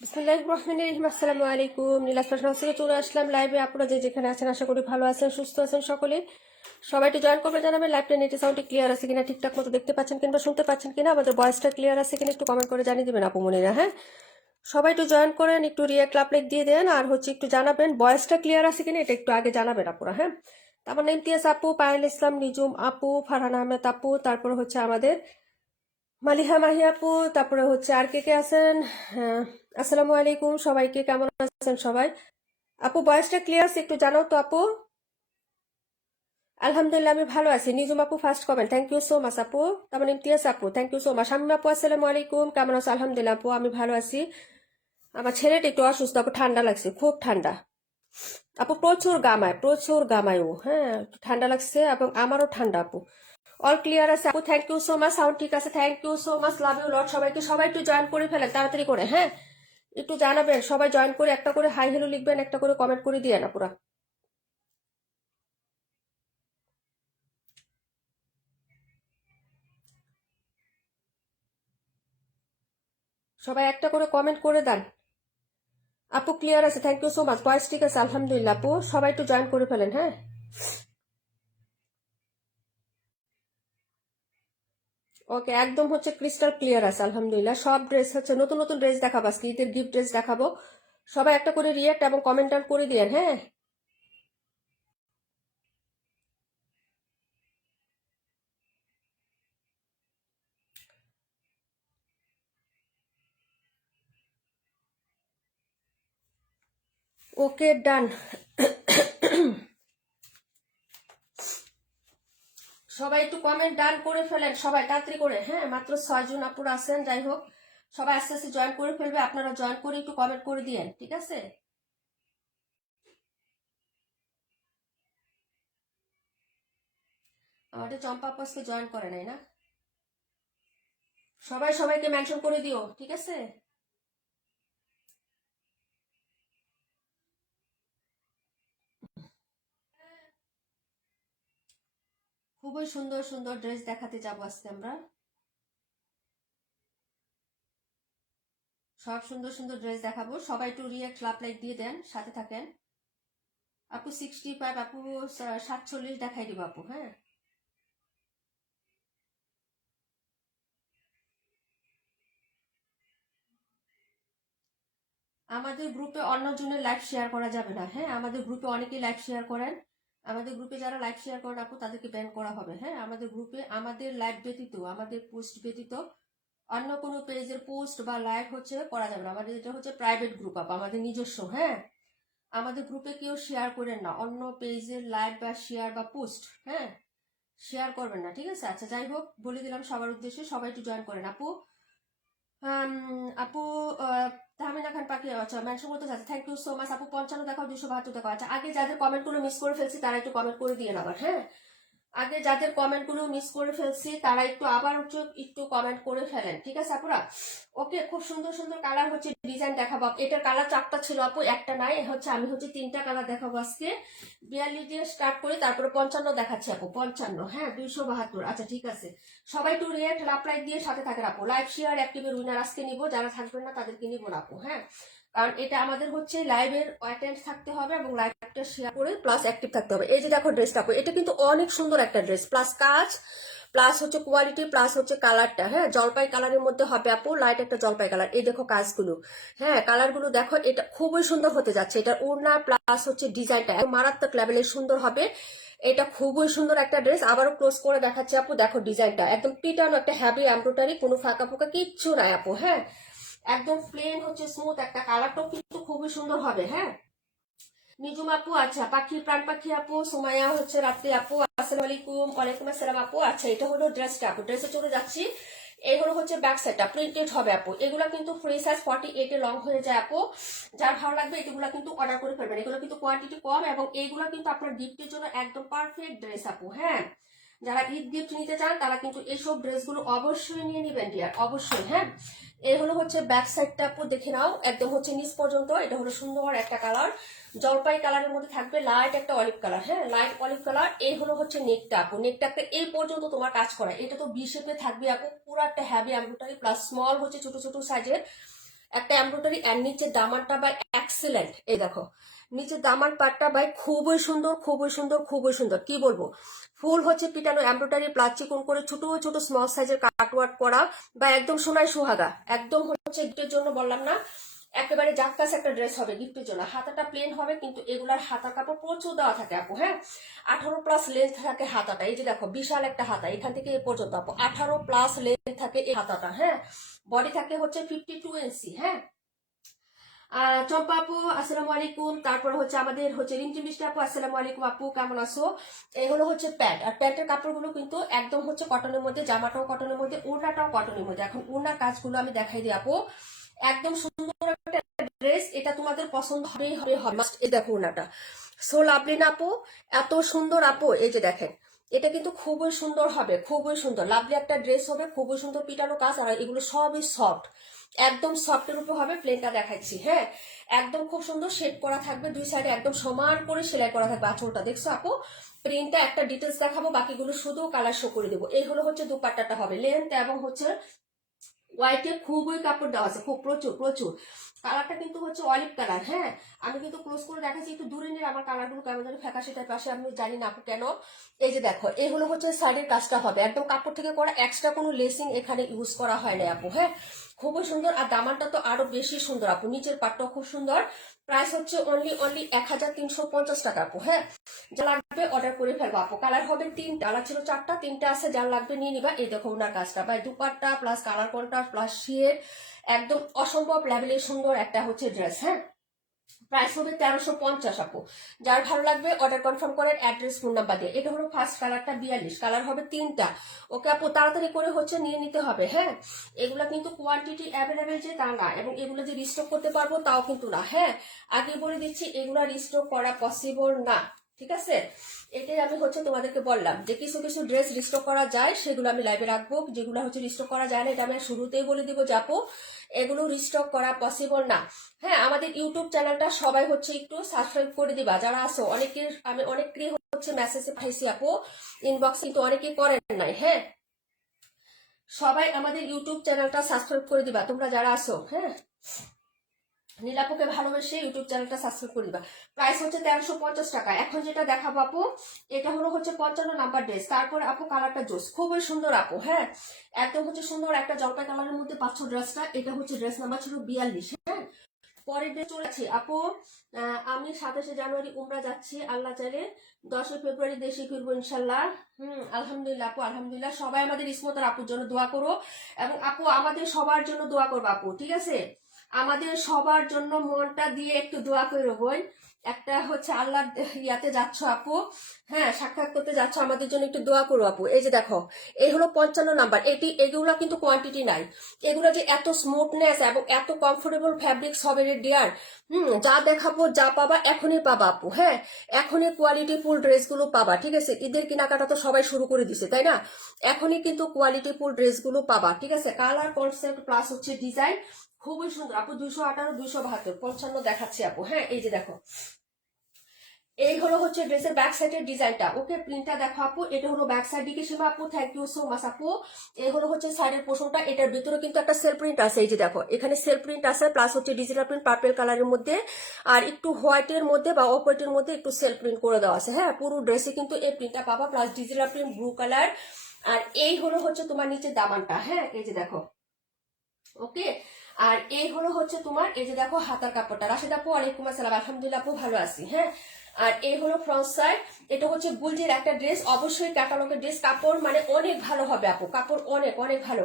বিসমিল্লাহির রহমানির রহিম। আসসালামু আলাইকুম। নীলাজ ফ্যাশন হাউস থেকে চলে আসলাম লাইভে। আপনারা যে যেখানে আছেন আশা করি ভালো আছেন, সুস্থ আছেন সকলে। সবাই একটু জয়েন করবে, জানাবেন লাইভটা নেটে সাউন্ডটি ক্লিয়ার আছে কিনা, ঠিকঠাক মতো দেখতে পাচ্ছেন কিংবা শুনতে পাচ্ছেন কিনা, আমাদের ভয়েসটা ক্লিয়ার আছে কিনা একটু কমেন্ট করে জানিয়ে দেবেন আপু মনিরা। হ্যাঁ, সবাই একটু জয়েন করেন, একটু রিয়াক্ট লাইক দিয়ে দেন, আর হচ্ছে একটু জানাবেন ভয়েসটা ক্লিয়ার আছে কিনা, এটা একটু আগে জানাবেন আপুরা। হ্যাঁ, তারপর ইমতিয়াজ আপু, পায়েল ইসলাম, নিজুম আপু, ফারহান আহমেদ আপু, তারপর হচ্ছে আমাদের মালিহা মাহি আপু, তারপরে হচ্ছে আর কে কে আছেন। হ্যাঁ, আসসালামু আলাইকুম সবাইকে, কেমন আছেন সবাই? আপু ভয়েসটা ক্লিয়ার আছে, একটু জানাও তো আপু। আলহামদুলিল্লাহ আমি ভালো আছি। নিজুম আপু first comment, thank you so much আপু। তারপরে ইমতিয়াজ আপু, thank you so much. Shamim আপু, আসসালামু আলাইকুম, কেমন আছো? আলহামদুলিল্লাহ আপু আমি ভালো আছি। আমার ছেলেটা একটু অসুস্থ আপু, ঠান্ডা লাগছে, খুব ঠান্ডা আপু, প্রচুর গামায় ও। হ্যাঁ, ঠান্ডা লাগছে এবং আমারও ঠান্ডা আপু। অল ক্লিয়ার আছে আপু, thank you so much, sound ঠিক আছে, thank you so much, love you lot সবাইকে। সবাই একটু জয়েন করে ফেলেন তাড়াতাড়ি করে। হ্যাঁ, একটু জানাবেন সবাই জয়েন করে, একটা করে হাই হ্যালো লিখবেন, একটা করে কমেন্ট করে দিয়ে না পুরা। সবাই একটা করে কমেন্ট করে দেন। আপু ক্লিয়ার আছে, thank you so much, voice ঠিক আছে আলহামদুলিল্লাহ আপু, সবাই একটু জয়েন করে ফেলেন। হ্যাঁ, ওকে, একদম হচ্ছে ক্রিস্টাল ক্লিয়ার আছে আলহামদুলিল্লাহ। সব ড্রেস হচ্ছে নতুন নতুন ড্রেস দেখাবো আজকে, ঈদের গিফট ড্রেস দেখাবো। সবাই একটা করে রিয়াক্ট এবং কমেন্টার করে দিয়েন। হ্যাঁ, ওকে ডান। সবাই একটু কমেন্ট ডান করে ফেলেন, সবাই তাড়াতাড়ি করে। হ্যাঁ, মাত্র 6 জন আপুরা আছেন, যাই হোক সবাই আস্তে আস্তে জয়েন করে ফেলবে, আপনারা জয়েন করে একটু কমেন্ট করে দিয়েন, ঠিক আছে? আমাদের চম্পা আপু আজকে জয়েন করে নাই না? সবাই সবাইকে মেনশন করে দিও, ঠিক আছে? খুবই সুন্দর সুন্দর ড্রেস দেখাতে যাবো আজকে আমরা। সব সুন্দর সুন্দর ড্রেস দেখাবো, সবাই একটু রিয়াক্ট লাইক দিয়ে দেন, সাথে থাকেন। আপু 65, আপু 47 দেখাই দিব আপু। হ্যাঁ, আমাদের গ্রুপে অন্য জনের লাইভ শেয়ার করা যাবে না। হ্যাঁ, আমাদের গ্রুপে অনেকেই লাইভ শেয়ার করেন, আমাদের গ্রুপে যারা লাইভ শেয়ার করেন আপু তাদেরকে ব্যান করা হবে। হ্যাঁ, আমাদের গ্রুপে আমাদের লাইভ ব্যতীত, আমাদের পোস্ট ব্যতীত অন্য কোনো পেজের পোস্ট বা লাইভ হচ্ছে করা যাবে না। আমাদের এটা হচ্ছে প্রাইভেট গ্রুপ আপ, আমাদের নিজস্ব। হ্যাঁ, আমাদের গ্রুপে কেউ শেয়ার করেন না অন্য পেজের লাইভ বা শেয়ার বা পোস্ট। হ্যাঁ, শেয়ার করবেন না, ঠিক আছে? আচ্ছা, যাই হোক বলে দিলাম সবার উদ্দেশ্যে, সবাই একটু জয়েন করেন আপু। আম, আপু তাহমিনা খান পাখি, আচ্ছা মেনশন করতে চাচ্ছি, থ্যাংক ইউ সো মাচ আপু। 55 দেখাও, 272 দেখাও। আচ্ছা, আগে যাদের কমেন্টগুলো মিস করে ফেলছি তারা একটু কমেন্ট করে দিয়ে আবার। হ্যাঁ, আগে যাদের কমেন্টগুলো মিস করে ফেলছি তারা একটু আবার একটু কমেন্ট করে ফেলেন, ঠিক আছে আপুরা? ওকে, খুব সুন্দর সুন্দর কালার হচ্ছে ডিজাইন দেখাবো। এটার কালার 4টা ছিল আপু, একটা নাই, হচ্ছে আমি হচ্ছে 3টা কালার দেখাবো আজকে। 42 দিয়ে স্টার্ট করি, তারপরে 55 দেখাচ্ছি আপু, 55। হ্যাঁ, 272। আচ্ছা ঠিক আছে, সবাই একটু রিয়াক্ট লাইক দিয়ে সাথে থাকেন আপু। লাইভ শেয়ার অ্যাক্টিভের উইনার আজকে নিব, যারা থাকবেন না তাদেরকে নিব না আপু। হ্যাঁ, কারণ এটা আমাদের হচ্ছে লাইভের অ্যাটেন্ড থাকতে হবে এবং লাইভটা শেয়ার করে প্লাস অ্যাক্টিভ থাকতে হবে। এই যে দেখো ড্রেসটা আপু, এটা কিন্তু অনেক সুন্দর একটা ড্রেস, প্লাস কাজ, প্লাস হচ্ছে কোয়ালিটি, প্লাস হচ্ছে কালারটা। হ্যাঁ, জলপাই কালারের মধ্যে হবে আপু, লাইট একটা জলপাই কালার। এই দেখো কাজগুলো, হ্যাঁ কালারগুলো দেখো, এটা খুবই সুন্দর হতে যাচ্ছে। এটা ওড়না প্লাস হচ্ছে ডিজাইনটা মারাত্মক লেভেলের সুন্দর হবে। এটা খুবই সুন্দর একটা ড্রেস, আবারও ক্লোজ করে দেখাচ্ছি আপু, দেখো ডিজাইনটা একদম পিটানো, একটা হ্যাভি এমব্রয়ডারি, কোনো ফাঁকা ফোঁকা কিচ্ছু নাই আপু। হ্যাঁ, একদম প্লেন হচ্ছে স্মুথ একটা, কালারটাও কিন্তু খুবই সুন্দর হবে। হ্যাঁ, নিজুম আপু, আচ্ছা পাখি প্রাণ পাখি আপু, সুমাইয়া হচ্ছে রাত্রি আপু, আসসালামু আলাইকুম। ওয়ালাইকুম আসসালাম আপু। আচ্ছা, এটা হলো ড্রেসটা আপু, ড্রেসে চলে যাচ্ছি। এই হলো হচ্ছে ব্যাক সাইডটা, প্রিন্টেড হবে আপু। এগুলো কিন্তু ফ্রি সাইজ 48 এ লং হয়ে যায় আপু। যার ভালো লাগবে এগুলো কিন্তু অর্ডার করে ফেলবেন, এগুলো কিন্তু কোয়ান্টিটি কম এবং এইগুলো কিন্তু আপনার গিফটের জন্য একদম পারফেক্ট ড্রেস আপু। হ্যাঁ, যারা ঈদ গিফট নিতে চান তারা কিন্তু এইসব ড্রেসগুলো অবশ্যই নিয়ে নেবেন ডিয়ার, অবশ্যই। হ্যাঁ, এই হলো হচ্ছে ব্যাক সাইডটা আপু, দেখে নাও একদম হচ্ছে নিচ পর্যন্ত। এটা হলো সুন্দর একটা কালার, জলপাই কালারের মধ্যে থাকবে, লাইট একটা অলিভ কালার। হ্যাঁ, লাইট অলিভ কালার। এই হলো হচ্ছে নেকটা আপু, নেকটাকে এই পর্যন্ত তোমার কাজ করা, এটা তো বি শেপে থাকবে আপু, পুরো একটা হ্যাভি এমব্রয়ডারি প্লাস স্মল হচ্ছে ছোট ছোট সাইজের একটা এমব্রয়ডারি, আর নিচের দামানটা ভাই এক্সেলেন্ট। এই দেখো নিচের দামান পাটটা ভাই খুবই সুন্দর, খুবই সুন্দর, খুবই সুন্দর, কি বলবো। ফুল হচ্ছে পিটানো এমব্রয়ডারি, প্লাস চিকন করে ছোট ছোট স্মল সাইজের কাটওয়ার্ক করা, বা একদম সোনায় সুহাগা, একদম হচ্ছে গিফটের জন্য বললাম না, একেবারে জাক্কাস একটা ড্রেস হবে গিফটের জন্য। হাতাটা প্লেন হবে, কিন্তু এগুলার হাতা কাপড় প্রচুর দেওয়া থাকে আপু, হ্যাঁ 18+ লেন্থ থাকে হাতাটা। এই যে দেখো বিশাল একটা হাতা, এখান থেকে এ পর্যন্ত আপু 18+ লেন্থ থাকে এই হাতাটা, হ্যাঁ। বডি থাকে হচ্ছে 52 ইঞ্চি, হ্যাঁ। চম্পা আপু আসসালামু আলাইকুম। তারপর হচ্ছে আমাদের হচ্ছে রিমঝিম বৃষ্টি আপু আসসালামু আলাইকুম আপু, কেমন আছো। এগুলো হচ্ছে প্যান্ট, আর প্যান্টের কাপড়গুলো কিন্তু একদম হচ্ছে কটনের মধ্যে, জামাটাও কটনের মধ্যে, ওড়নাটাও কটনের মধ্যে। এখন ওড়নার কাজগুলো আমি দেখাই দিই আপু, একদম সুন্দর একটা ড্রেস, এটা তোমাদের পছন্দ হবেই হবে হবে মাস্ট। এই দেখো ওড়নাটা সো লাভলি না আপু, এত সুন্দর আপু। এই যে দেখেন এটা কিন্তু খুবই সুন্দর হবে, খুবই সুন্দর লাভলি একটা ড্রেস হবে, খুবই সুন্দর পিটানো কাজ, আর এগুলো সবই সফট, একদম সফটের উপর হবে। প্লেনটা দেখাচ্ছি, হ্যাঁ একদম খুব সুন্দর শেড করা থাকবে, দুই সাইডে একদম সমান করে সেলাই করা থাকবে। আঁচলটা দেখছো আপু, প্রিন্টটা একটা ডিটেলস দেখাবো, বাকিগুলো শুধু কালার শো করে দেবো। এই হলো হচ্ছে দুপাট্টাটা হবে লেন্থ, এবং হচ্ছে হোয়াইটে খুবই কাপড় দেওয়া আছে, খুব প্রচুর প্রচুর। কালারটা কিন্তু হচ্ছে অলিভ কালার, হ্যাঁ আমি কিন্তু ক্লোজ করে দেখাচ্ছি, একটু দূরে নিয়ে আমার কালারগুলো কেমন জানি ফ্যাকাশে টাইপ আসে, আমি জানি না আপু কেন। এই যে দেখো এই হলো হচ্ছে সাইডের কাজটা হবে, একদম কাপড় থেকে করা, এক্সট্রা কোনো লেসিং এখানে ইউজ করা হয় না আপু, হ্যাঁ খুবই সুন্দর। আর দামানটা তো আরো বেশি সুন্দর আপু, নিচের পাটটাও খুব সুন্দর। প্রাইস হচ্ছে অনলি 1350 টাকা আপু, হ্যাঁ যা লাগবে অর্ডার করে ফেলবো আপু। কালার হবে তিনটা, কালার ছিল চারটা, তিনটা আছে, যার লাগবে নিয়ে নিবা। এই দেখো ওনার কাজটা ভাই, dupatta plus colour contrast plus shade, একদম অসম্ভব লেভেলের সুন্দর একটা হচ্ছে ড্রেস, হ্যাঁ প্রাইস হবে 1350 আপু। যার ভালো লাগবে অর্ডার কনফার্ম করেন অ্যাড্রেস ফোন নাম্বার দিয়ে। এটা হলো ফার্স্ট কালারটা 42, কালার হবে তিনটা। ওকে আপু তাড়াতাড়ি করে হচ্ছে নিয়ে নিতে হবে, হ্যাঁ এগুলা কিন্তু কোয়ান্টিটি অ্যাভেলেবেল যে তা না, এবং এগুলো যে রিস্টক করতে পারবো তাও কিন্তু না, হ্যাঁ আগে বলে দিচ্ছি এগুলা রিস্টক করা পসিবল না, ঠিক আছে। এটাই আমি হচ্ছে তোমাদেরকে বললাম যে কিছু কিছু ড্রেস রিস্টক করা যায়, সেগুলো আমি লাইভে রাখবো। যেগুলো হচ্ছে রিস্টক করা যায় না, এটা আমি শুরুতেই বলে দিব যাবো, এগুলো রিস্টক করা পসিবল না। হ্যাঁ আমাদের ইউটিউব চ্যানেলটা সবাই হচ্ছে একটু সাবস্ক্রাইব করে দিবা, যারা আছো অনেকের, আমি অনেকেরই হচ্ছে মেসেজে পাইছি আপু ইনবক্স, কিন্তু অনেকেই করেন নাই, হ্যাঁ সবাই আমাদের ইউটিউব চ্যানেলটা সাবস্ক্রাইব করে দিবা তোমরা যারা আছো, হ্যাঁ নীলাপুকে ভালোবেসে ইউটিউব চ্যানেলটা সাবস্ক্রাইব করে দিবা। প্রাইস হচ্ছে 1350 টাকা। এখন যেটা দেখাবো আপু, এটা হলো হচ্ছে 55 নাম্বার ড্রেস। তারপরে আপু কালারটা জোস, খুবই সুন্দর আপু, হ্যাঁ একদম হচ্ছে সুন্দর একটা জলপাই কালারের মধ্যে পাচ্ছ ড্রেসটা। এটা হচ্ছে ড্রেস নাম্বার ছিল 42, হ্যাঁ পরের ডে চলেছি আপু। আমি 27শে জানুয়ারি উমরা যাচ্ছি, আল্লাহ চাইলে 10 ফেব্রুয়ারি দেশে ফিরবো ইনশাল্লাহ। আলহামদুলিল্লাহ আপু, আলহামদুলিল্লাহ। সবাই আমাদের ইসমতের আপুর জন্য দোয়া করো, এবং আপু আমাদের সবার জন্য দোয়া করবো আপু, ঠিক আছে আমাদের সবার জন্য মনটা দিয়ে একটু দোয়া করো বোন। একটা হচ্ছে আল্লাহ ইয়াতে যাচ্ছ আপু, হ্যাঁ সাক্ষাৎ করতে যাচ্ছ, আমাদের জন্য একটু দোয়া করো আপু। এই যে দেখো এই হলো 55 নাম্বার, এগুলা কিন্তু কোয়ান্টিটি নাই, এগুলো যে এত স্মুথনেস এবং এত কমফোর্টেবল ফ্যাব্রিক্স হবে রে ডিয়ার, যা দেখাবো যা পাবা এখনই পাবা আপু, হ্যাঁ এখনই কোয়ালিটি ফুল ড্রেসগুলো পাবা, ঠিক আছে ঈদের কেনাকাটা তো সবাই শুরু করে দিছে তাই না, এখনই কিন্তু কোয়ালিটি ফুল ড্রেসগুলো পাবা, ঠিক আছে কালার কনসেপ্ট প্লাস হচ্ছে ডিজাইন খুবই সুন্দর আপু। 218, 272, 55 দেখাচ্ছি আপু, হ্যাঁ এই যে দেখো এই হলো হচ্ছে ড্রেসের ব্যাক সাইডের ডিজাইনটা। ওকে প্রিন্টটা দেখো আপু, এটা হলো ব্যাক সাইড দিকে সীমা আপু, থ্যাংক ইউ সো মাচ আপু। এই হলো হচ্ছে সাইডের পোর্শনটা, এটার ভিতরে কিন্তু একটা সেল প্রিন্ট আছে, এই যে দেখো এখানে সেল প্রিন্ট আছে, প্লাস হচ্ছে ডিজিটাল প্রিন্ট পার্পল কালারের মধ্যে, আর একটু হোয়াইটের মধ্যে বা অফ হোয়াইটের মধ্যে একটু সেল প্রিন্ট করে দেওয়া আছে, হ্যাঁ পুরো ড্রেসে কিন্তু এই প্রিন্টটা পাবা, plus digital print blue colour. আর এই হলো হচ্ছে তোমার নিচে দামানটা, হ্যাঁ এই যে দেখো ওকে। আর এই হলো হচ্ছে তোমার এই যে দেখো হাতার কাপড়টা। রাশেদ আপু ওয়ালাইকুম আসসালাম, আলহামদুলিল্লাহ আপু ভালো আছি, হ্যাঁ আর এই হলো ফ্রন্ট সাইড। এটা হচ্ছে গুলজির একটা ড্রেস, অবশ্যই ক্যাটালগের ড্রেস, কাপড় মানে অনেক ভালো হবে আপু, কাপড় অনেক অনেক ভালো।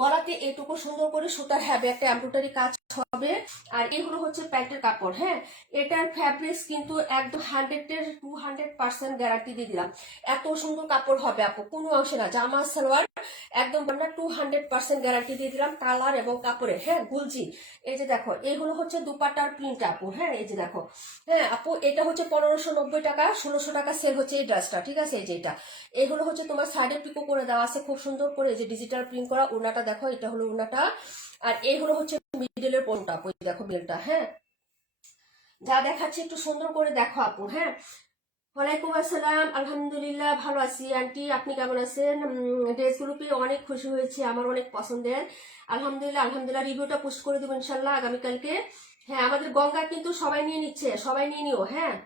গলাতে এটুকু সুন্দর করে সুতার হ্যাবে একটা এমব্রয়ডারি কাজ হবে। আর এগুলো হচ্ছে প্যান্টের কাপড়, হ্যাঁ এটার ফ্যাব্রিক্স কিন্তু একদম 200% গ্যারান্টি দিয়ে দিলাম, এত সুন্দর কাপড় হবে আপু, কোনো অংশে না। জামা সালোয়ার একদম আমরা 200% গ্যারান্টি দিয়ে দিলাম কালার এবং কাপড়ে, হ্যাঁ গুলজি। এই যে দেখো এইগুলো হচ্ছে দুপাট্টার প্রিন্ট আপু, হ্যাঁ এই যে দেখো, হ্যাঁ আপু এটা হচ্ছে 1590 টাকা, 1600 টাকা সেল হচ্ছে এই ড্রেসটা, ঠিক আছে এই যে এটা। এগুলো হচ্ছে তোমার সাইডে পিকো করে দেওয়া আছে খুব সুন্দর করে, এই যে ডিজিটাল প্রিন্ট করা। ওনাটা দেখো, এটা হলো ওনাটা, আর এই হলো হচ্ছে মিডলের পোনটা আপু, দেখো বেলটা, হ্যাঁ যা দেখাচ্ছে একটু সুন্দর করে দেখো আপু, হ্যাঁ ওয়ালাইকুম আসসালাম, আলহামদুলিল্লাহ ভালো আছি আন্টি, আপনি কেমন আছেন? ড্রেসগুলো পেয়ে অনেক খুশি হয়েছি, আমার অনেক পছন্দের। আলহামদুলিল্লাহ আলহামদুলিল্লাহ, রিভিউটা পোস্ট করে দেবো ইনশাল্লাহ আগামীকালকে। হ্যাঁ, আমাদের গঙ্গা কিন্তু সবাই নিয়ে নিচ্ছে, সবাই নিয়ে নিও। হ্যাঁ,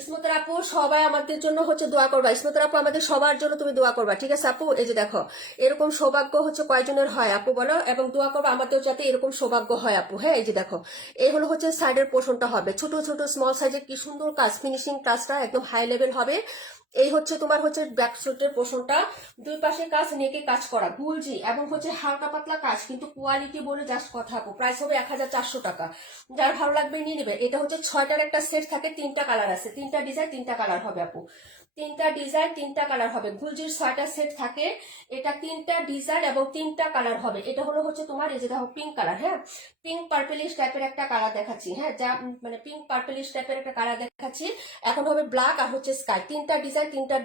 ইসমতের আপু সবাই আমাদের জন্য হচ্ছে দোয়া করবা। ইসমতের আপু আমাদের সবার জন্য তুমি দোয়া করবা, ঠিক আছে আপু? এই যে দেখো, এরকম সৌভাগ্য হচ্ছে কয়জনের হয় আপু বলো, এবং দোয়া করবা আমাদের যাতে এরকম সৌভাগ্য হয় আপু। হ্যাঁ, এই যে দেখো, এই হলো হচ্ছে সাইডের পোর্শনটা হবে ছোট ছোট স্মল সাইজের, কি সুন্দর কাজ, ফিনিশিং কাজটা একদম হাই লেভেল হবে। এই হচ্ছে তোমার হচ্ছে ব্যাক সাইডের পোর্শনটা, দুই পাশে কাজ, নেকে কাজ করা গুলজি, এবং হচ্ছে হালকা পাতলা কাজ, কিন্তু কোয়ালিটি বলে জাস্ট কথা আপু। প্রাইস হবে 1400 টাকা। যার ভালো লাগবে নিয়ে নিবে। এটা হচ্ছে 6টার একটা সেট থাকে, 3টা কালার আছে, 3টা ডিজাইন 3টা কালার হবে আপু। 3টা ডিজাইন 3টা কালার হবে, গুলজির 6টা সেট থাকে। এটা 3টা ডিজাইন এবং 3টা কালার হবে। এটা হলো হচ্ছে তোমার এই যে দেখো পিঙ্ক কালার। হ্যাঁ, পিঙ্ক পার্পেলিশ টাইপের একটা কালার দেখাচ্ছি। হ্যাঁ, যা মানে পিঙ্ক পার্পেলিশ টাইপের একটা কালার দেখাচ্ছি। এখন হবে ব্ল্যাক আর হচ্ছে স্কাই। 3টা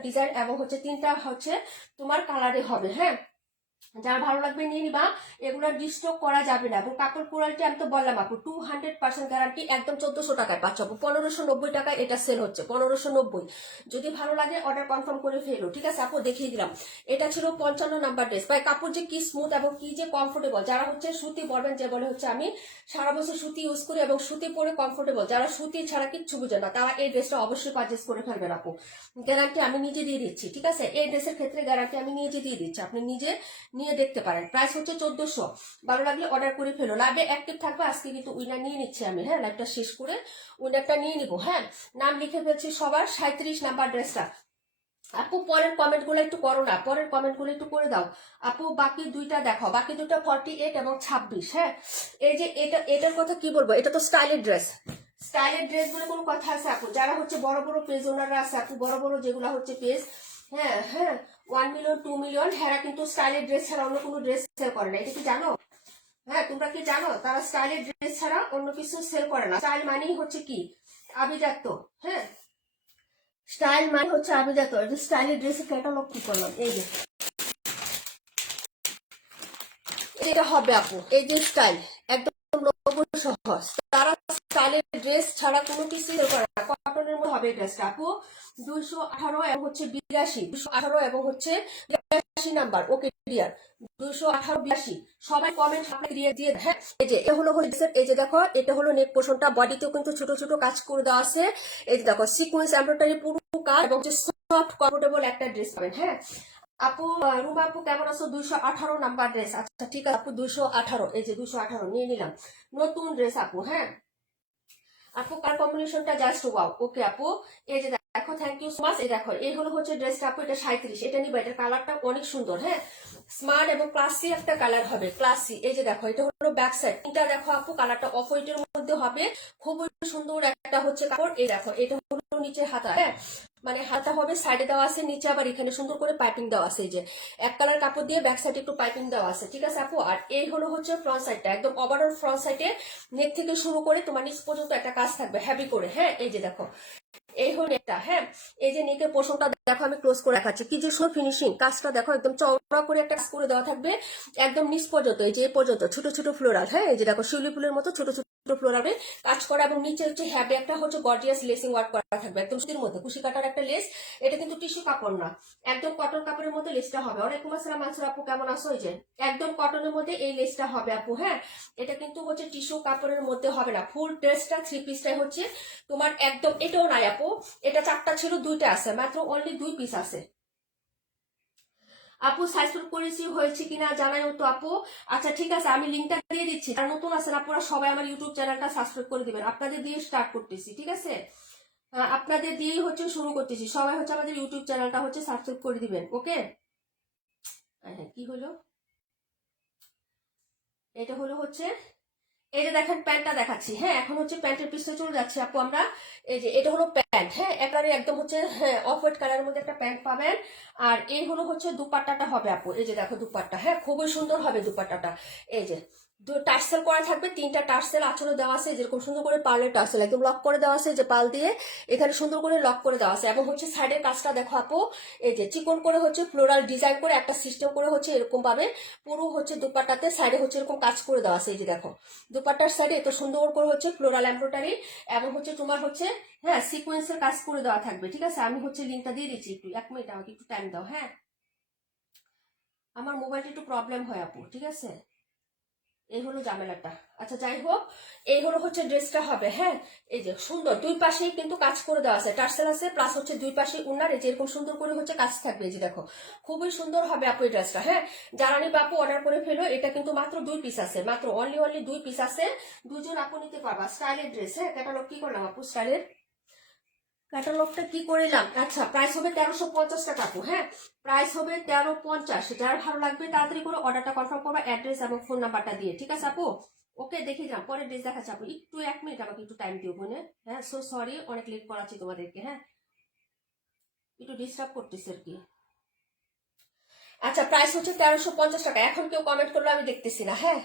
ডিজাইন এবং হচ্ছে 3টা হচ্ছে তোমার কালারে হবে। হ্যাঁ, যার ভালো লাগবে নিয়ে নিবা। এগুলো ডিস্টক করা যাবে না, এবং কাপড় কোয়ালিটি আমি তো বললাম আপু 200% গ্যারান্টি। একদম 1400 টাকায় পাচ্ছ আপু, 1590 টাকায় এটা সেল হচ্ছে, 1590। যদি ভালো লাগে অর্ডার কনফার্ম করে ফেলো, ঠিক আছে আপু? দেখিয়ে দিলাম। এটা ছিল 55 নাম্বার ড্রেস। ভাই কাপড় যে কি স্মুথ এবং কি যে কমফোর্টেবল, যারা হচ্ছে সুতি বলবেন, যে বলে হচ্ছে আমি সারা বছর সুতি ইউজ করি এবং সুতি পরে কমফোর্টেবল, যারা সুতি ছাড়া কিচ্ছু বুঝে না, তারা এই ড্রেসটা অবশ্যই পারচেস করে ফেলবেন আপু। গ্যারান্টি আমি নিজে দিয়ে দিচ্ছি, ঠিক আছে? এই ড্রেসের ক্ষেত্রে গ্যারান্টি আমি নিজে দিয়ে দিচ্ছি, আপনি নিজে নিয়ে দেখতে পারেন। প্রাইস হচ্ছে 1400। ভালো লাগলে অর্ডার করে ফেলো। লাইভে অ্যাক্টিভ থাকবে। আজকে কিন্তু উইনার নিয়ে নিচ্ছি আমি। হ্যাঁ, লাইভটা শেষ করে উইনারটা নিয়ে নিবো। হ্যাঁ, নাম লিখে ফেলছি সবার। 37 নাম্বার ড্রেসটা আপু। পরের কমেন্ট গুলো একটু করো না, পরের কমেন্ট গুলো একটু করে দাও আপু। বাকি দুইটা দেখো, বাকি দুইটা 48 এবং 26। হ্যাঁ, এই যে এটার কথা কি বলবো, এটা তো স্টাইলের ড্রেস। স্টাইলের ড্রেস বলে কোনো কথা আছে আপু? যারা হচ্ছে বড় বড় পেজ ওনাররা আছে আপু, বড় বড় যেগুলো হচ্ছে পেজ, হ্যাঁ হ্যাঁ, 1 মিলিয়ন 2 মিলিয়ন, হ্যাঁ, কিন্তু স্টাইলের ড্রেস ছাড়া অন্য কোনো ড্রেস সেল করে না, এটা কি জানো? হ্যাঁ, তোমরা কি জানো তারা স্টাইলের ড্রেস ছাড়া অন্য কিছু সেল করে না? স্টাইল মানেই হচ্ছে কি আভিজাত্য। হ্যাঁ, স্টাইল মানে হচ্ছে আভিজাত্য। এই যে স্টাইলের ড্রেসের ক্যাটালগ কি করলাম, এই যে এটা হবে আপু। এই যে স্টাইল একদম লোগো সহ, তারা স্টাইলের ড্রেস ছাড়া কোনো কিছু সেল করে না। কটনের মধ্যে হবে ড্রেসটা আপু। 218 এবং হচ্ছে 82, 218 এবং হচ্ছে 82 নাম্বার। Okay dear, 218 82। সবাই কমেন্ট দিয়ে দিয়ে। হ্যাঁ, এই যে এটা হলো এই যে দেখো, এটা হলো নেক পোর্শনটা। বডিতেও কিন্তু ছোট ছোট কাজ করে দেওয়া আছে। এই যে দেখো সিকোয়েন্স এমব্রয়ডারি পুরো কাজ, এবং যে সফট কমফোর্টেবল একটা ড্রেস পাবেন। হ্যাঁ আপু, রুমা আপু কেমন আছো? 218 নাম্বার ড্রেস। আচ্ছা ঠিক আছে আপু, 218। এই যে 218 নিয়ে নিলাম, নতুন ড্রেস আপু। হ্যাঁ আপু, কার কম্বিনেশনটা জাস্ট ওয়াও। ওকে আপু, এই যে দেখো, থ্যাংক ইউ সো মাচ। এই দেখো, এই হলো হচ্ছে ড্রেসটা আপু। এটা 37, এটা নিবা। এটার কালারটা অনেক সুন্দর। হ্যাঁ, স্মার্ট এবং ক্লাসি একটা কালার হবে, ক্লাসি। এই যে দেখো, এটা হলো ব্যাক সাইড। এটা দেখো আপু, কালারটা অফ হোয়াইটের মধ্যে হবে, খুবই সুন্দর একটা হচ্ছে কাপড়। এই দেখো, এটা হলো নিচে হাতা। হ্যাঁ, মানে হাতা হবে, সাইডে দেওয়া আছে, নিচে আবার এখানে সুন্দর করে পাইপিং দেওয়া আছে। এই যে এক কালার কাপড় দিয়ে ব্যাক সাইডে একটু পাইপিং দেওয়া আছে, ঠিক আছে আপু? আর এই হলো হচ্ছে ফ্রন্ট সাইডটা, একদম ওভারঅল ফ্রন্ট সাইডে নেক থেকে শুরু করে তোমার নিচ পর্যন্ত একটা কাজ থাকবে হেভি করে। হ্যাঁ, এই যে দেখো, এই হলো নেকটা। হ্যাঁ, এই যে নেকের পোর্শনটা দেখো, আমি ক্লোজ করে দেখাচ্ছি, কি যে সুন্দর ফিনিশিং কাজটা দেখো, একদম চওড়া করে একটা কাজ করে দেওয়া থাকবে একদম নিচ পর্যন্ত। এই যে এই পর্যন্ত ছোট ছোট ফ্লোরাল। হ্যাঁ, এই যে দেখো শিউলি ফুলের মতো ছোট ছোট ফ্লোরালে কাজ করা, এবং নিচে হচ্ছে হ্যাভি একটা হচ্ছে গর্জিয়াস লেসিং ওয়ার্ক করা থাকবে, একদম সুতির মধ্যে কুশি কাটার একটা লেস। এটা কিন্তু টিস্যু কাপড় না, একদম কটন কাপড়ের মধ্যে লেসটা হবে। ওয়ালাইকুম আসসালাম আনসার আপু, কেমন আছো? এই যে একদম কটনের মধ্যে এই লেসটা হবে আপু। হ্যাঁ, এটা কিন্তু হচ্ছে টিস্যু কাপড়ের মধ্যে হবে না। ফুল ড্রেসটা 3 পিসটাই হচ্ছে তোমার একদম। এটাও নাই আপু, এটা 4টা ছিল, 2টা আছে, মাত্র অনলি 2 পিস আছে আপু। সাইজ করেছি, হয়েছে কিনা জানাই তো আপু। আচ্ছা ঠিক আছে, আমি লিঙ্কটা দিয়ে দিচ্ছি। যারা নতুন আছেন আপনারা সবাই আমার ইউটিউব চ্যানেলটা সাবস্ক্রাইব করে দিবেন। আপনাদের দিয়ে স্টার্ট করতেছি, ঠিক আছে? আপনাদের দিয়েই হচ্ছে শুরু করতেছি। সবাই হচ্ছে আমাদের ইউটিউব চ্যানেলটা হচ্ছে সাবস্ক্রাইব করে দিবেন, ওকে? হ্যাঁ, কি হলো, এটা হলো হচ্ছে এই যে দেখেন প্যান্টটা দেখাচ্ছি। হ্যাঁ, এখন হচ্ছে প্যান্টের পিছনে চলে যাচ্ছি আপু আমরা। এই যে এটা হলো প্যান্ট। হ্যাঁ, একেবারে একদম হচ্ছে হ্যাঁ অফ হোয়াইট কালারের মধ্যে একটা প্যান্ট পাবেন। আর এই হলো হচ্ছে দুপাট্টাটা হবে আপু। এই যে দেখো দুপাট্টা, হ্যাঁ খুবই সুন্দর হবে দুপাট্টাটা। এই যে টার্সেল করা থাকবে, 3টা টার্সেল আঁচলে দেওয়া আছে, যেরকম সুন্দর করে পার্লের টার্সেল একদম লক করে দেওয়া আছে, যে পাল দিয়ে এখানে সুন্দর করে লক করে দেওয়া আছে। এবং হচ্ছে সাইডের কাজটা দেখো আপু, এই যে চিকন করে হচ্ছে ফ্লোরাল ডিজাইন করে একটা সিস্টেম করে হচ্ছে এরকম ভাবে পুরো হচ্ছে দুপাট্টাতে সাইডে হচ্ছে এরকম কাজ করে দেওয়া আছে। এই যে দেখো দুপাট্টার সাইডে এত সুন্দর করে হচ্ছে ফ্লোরাল এমব্রয়ডারি এবং হচ্ছে তোমার হচ্ছে হ্যাঁ সিকোয়েন্সের কাজ করে দেওয়া থাকবে। ঠিক আছে, আমি হচ্ছে লিঙ্কটা দিয়ে দিচ্ছি, একটু 1 মিনিট আমাকে একটু টাইম দাও। হ্যাঁ, আমার মোবাইলটা একটু প্রবলেম হয় আপু, ঠিক আছে, এই হলো ঝামেলাটা। আচ্ছা যাই হোক, এই হলো হচ্ছে ড্রেসটা হবে। হ্যাঁ, এই যে সুন্দর দুই পাশেই কিন্তু কাজ করে দেওয়া আছে, টার্সেল আছে, প্লাস হচ্ছে দুই পাশে উন্নার এই যে এরকম সুন্দর করে হচ্ছে কাজ থাকবে। এই যে দেখো খুবই সুন্দর হবে আপু এই ড্রেসটা। হ্যাঁ, যারা নিবে আপু অর্ডার করে ফেলো, এটা কিন্তু মাত্র 2 পিস আছে, মাত্র অনলি 2 পিস আছে, দুজন আপু নিতে পারবা। স্টাইলের ড্রেস, হ্যাঁ ক্যাটালগ কি করলাম আপু, স্টাইলের ক্যাটালগটা কি করিলাম। আচ্ছা, প্রাইস হবে 1350 টাকা আপু। হ্যাঁ, প্রাইস হবে 1350। যার ভালো লাগবে তাড়াতাড়ি করে অর্ডারটা কনফার্ম করবা অ্যাড্রেস এবং ফোন নাম্বারটা দিয়ে। ঠিক আছে আপু, ওকে দেখে যাও, পরে ড্রেস দেখাচ্ছি আপু। একটু 1 মিনিট আমাকে একটু টাইম দিও বোনে। হ্যাঁ, সো সরি, অনেক লেট করাচ্ছি তোমাদেরকে। হ্যাঁ, একটু ডিস্টার্ব করতেছি আর কি। আচ্ছা, প্রাইস হচ্ছে 1350 টাকা। এখন কেউ কমেন্ট করলো আমি দেখতেছি না। হ্যাঁ,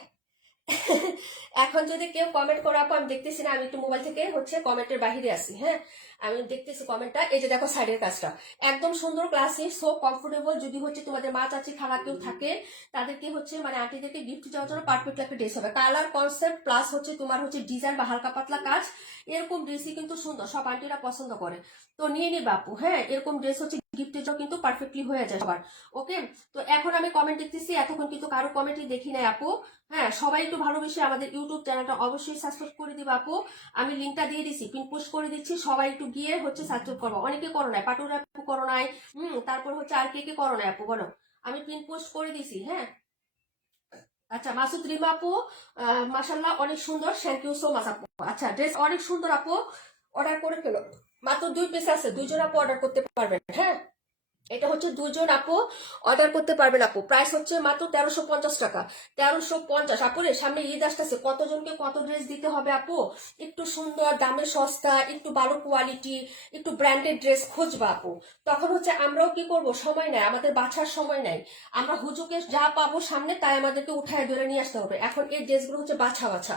এখন যদি কেউ কমেন্ট করো আপু, আমি দেখতেছি না, আমি একটু মোবাইল থেকে হচ্ছে কমেন্টের বাহিরে আছি। হ্যাঁ, আমি দেখতেছি কমেন্টটা। এই যে দেখো সাইডের কাজটা একদম সুন্দর, ক্লাসি, সো কমফোর্টেবল। যদি হচ্ছে তোমাদের মা চাচি খালা কেউ থাকে, তাদেরকে হচ্ছে মানে আন্টিদেরকে গিফট দেওয়ার জন্য পারফেক্ট একটা ড্রেস হবে। কালার কনসেপ্ট প্লাস হচ্ছে তোমার হচ্ছে ডিজাইন বা হালকা পাতলা কাজ, এরকম ড্রেসই কিন্তু সুন্দর, সব আন্টিরা পছন্দ করে। তো নিয়ে নিবা আপু। হ্যাঁ, এরকম ড্রেস হচ্ছে গিফটের জন্য কিন্তু পারফেক্টলি হয়ে যায় সবার। ওকে, তো এখন আমি কমেন্ট দেখতেছি, এতক্ষণ কিন্তু কারো কমেন্টই দেখি নাই আপু। হ্যাঁ, সবাই একটু ভালোবেসে আমাদের ইউটিউব চ্যানেলটা অবশ্যই সাবস্ক্রাইব করে দিবা আপু। আমি লিঙ্কটা দিয়ে দিচ্ছি, পিন পোস্ট করে দিচ্ছি, সবাই একটু গিয়ে হচ্ছে সাবস্ক্রাইব করবো। অনেকে করো নাই, পাটুর আপু করো নাই, তারপর হচ্ছে আর কে কে করো নাই আপু বলো। আমি পিন পোস্ট করে দিছি। হ্যাঁ, আচ্ছা মাসুদ রিমা আপু, মাশাল্লাহ অনেক সুন্দর, থ্যাংক ইউ সো মাচ আপু। আচ্ছা, ড্রেস অনেক সুন্দর আপু, অর্ডার করে ফেলো। মাত্র 2 পিস আছে, 2জন আপু অর্ডার করতে পারবেন। হ্যাঁ, এটা হচ্ছে 2জন আপু অর্ডার করতে পারবেন আপু। প্রাইস হচ্ছে মাত্র 1350 টাকা। 1350 আপু রে, সামনে ঈদ আসতেছে, কতজনকে কত ড্রেস দিতে হবে আপু। একটু সুন্দর দামে সস্তা, একটু ভালো কোয়ালিটি, একটু ব্র্যান্ডেড ড্রেস খুঁজবা আপু। তখন হচ্ছে আমরাও কি করব, সময় নাই, আমাদের বাছার সময় নাই। আমরা হুজুকে যা পাবো সামনে তাই আমাদেরকে উঠায় ধরে নিয়ে আসতে হবে। এখন এই ড্রেসগুলো হচ্ছে বাছা বাছা,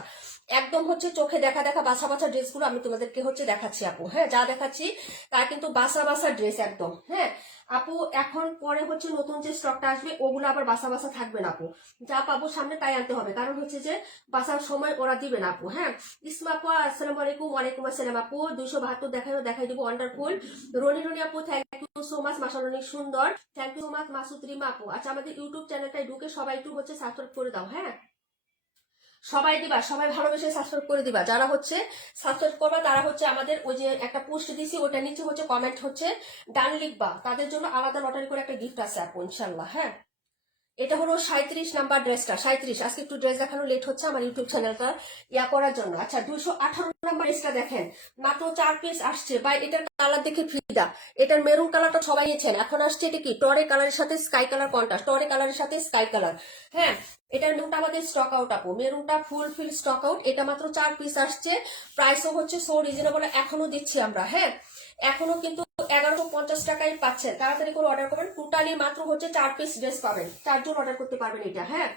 একদম হচ্ছে চোখে দেখা দেখা বাছা বাছা ড্রেসগুলো আমি তোমাদেরকে হচ্ছে দেখাচ্ছি আপু। হ্যাঁ, যা দেখাচ্ছি তা কিন্তু বাছা বাছা ড্রেস একদম। হ্যাঁ আপু, এখন পরে হচ্ছে নতুন যে স্টকটা আসবে ওগুলো আবার বাসা বাসা থাকবে না আপু, যা পাবো সামনে তাই আনতে হবে, কারণ হচ্ছে যে বাসার সময় ওরা দিবে না আপু। হ্যাঁ, ইসমা আপু আসসালামু আলাইকুম। ওয়ালাইকুম আসসালাম আপু। 272 দেখাই দিব, ওয়ান্ডারফুল। রনি রনি আপু থ্যাংক ইউ সো মাচ, মাশাআল্লাহ অনেক সুন্দর, thank you so much. Masud Rima আপু, আচ্ছা আমাদের ইউটিউব চ্যানেলটায় ঢুকে সবাই একটু হচ্ছে সাবস্ক্রাইব করে দাও। হ্যাঁ, সবাই দিবা, সবাই ভালোবেসে সাবস্ক্রাইব করে দিবা। যারা হচ্ছে সাবস্ক্রাইব করবা তারা হচ্ছে আমাদের ওই যে একটা পোস্ট দিছি ওটা নিচে হচ্ছে কমেন্ট হচ্ছে ডান লিখবা, তাদের জন্য আলাদা লটারি করে একটা গিফট আছে আপু ইনশাল্লাহ। হ্যাঁ, এটা হলো 37 নাম্বার ড্রেসটা, 37। আজকে একটু ড্রেস দেখানো লেট হচ্ছে আমার ইউটিউব চ্যানেলটা ইয়া করার জন্য। আচ্ছা, 218 নাম্বার ড্রেসটা দেখেন, মাত্র 4 পিস আসছে। বা এটার কালার দেখে ফিদা, এটার মেরুন কালারটা সবাই নিয়েছেন, এখন আসছে এটা কি টরে কালারের সাথে স্কাই কালার কন্ট্রাস্ট, টরে কালারের সাথে স্কাই কালার। হ্যাঁ, এটার মেরুনটা আমাদের স্টক আউট আপু, মেরুনটা ফুল ফিল স্টক আউট। এটা মাত্র 4 পিস আসছে, প্রাইসও হচ্ছে সো রিজনেবল এখনো দিচ্ছি আমরা। হ্যাঁ, এখনো কিন্তু 1150 টাকায় পাচ্ছেন, তাড়াতাড়ি করে অর্ডার করবেন। টোটালি মাত্র হচ্ছে 4 পিস ড্রেস পাবেন, 4জন অর্ডার করতে পারবেন এটা। হ্যাঁ,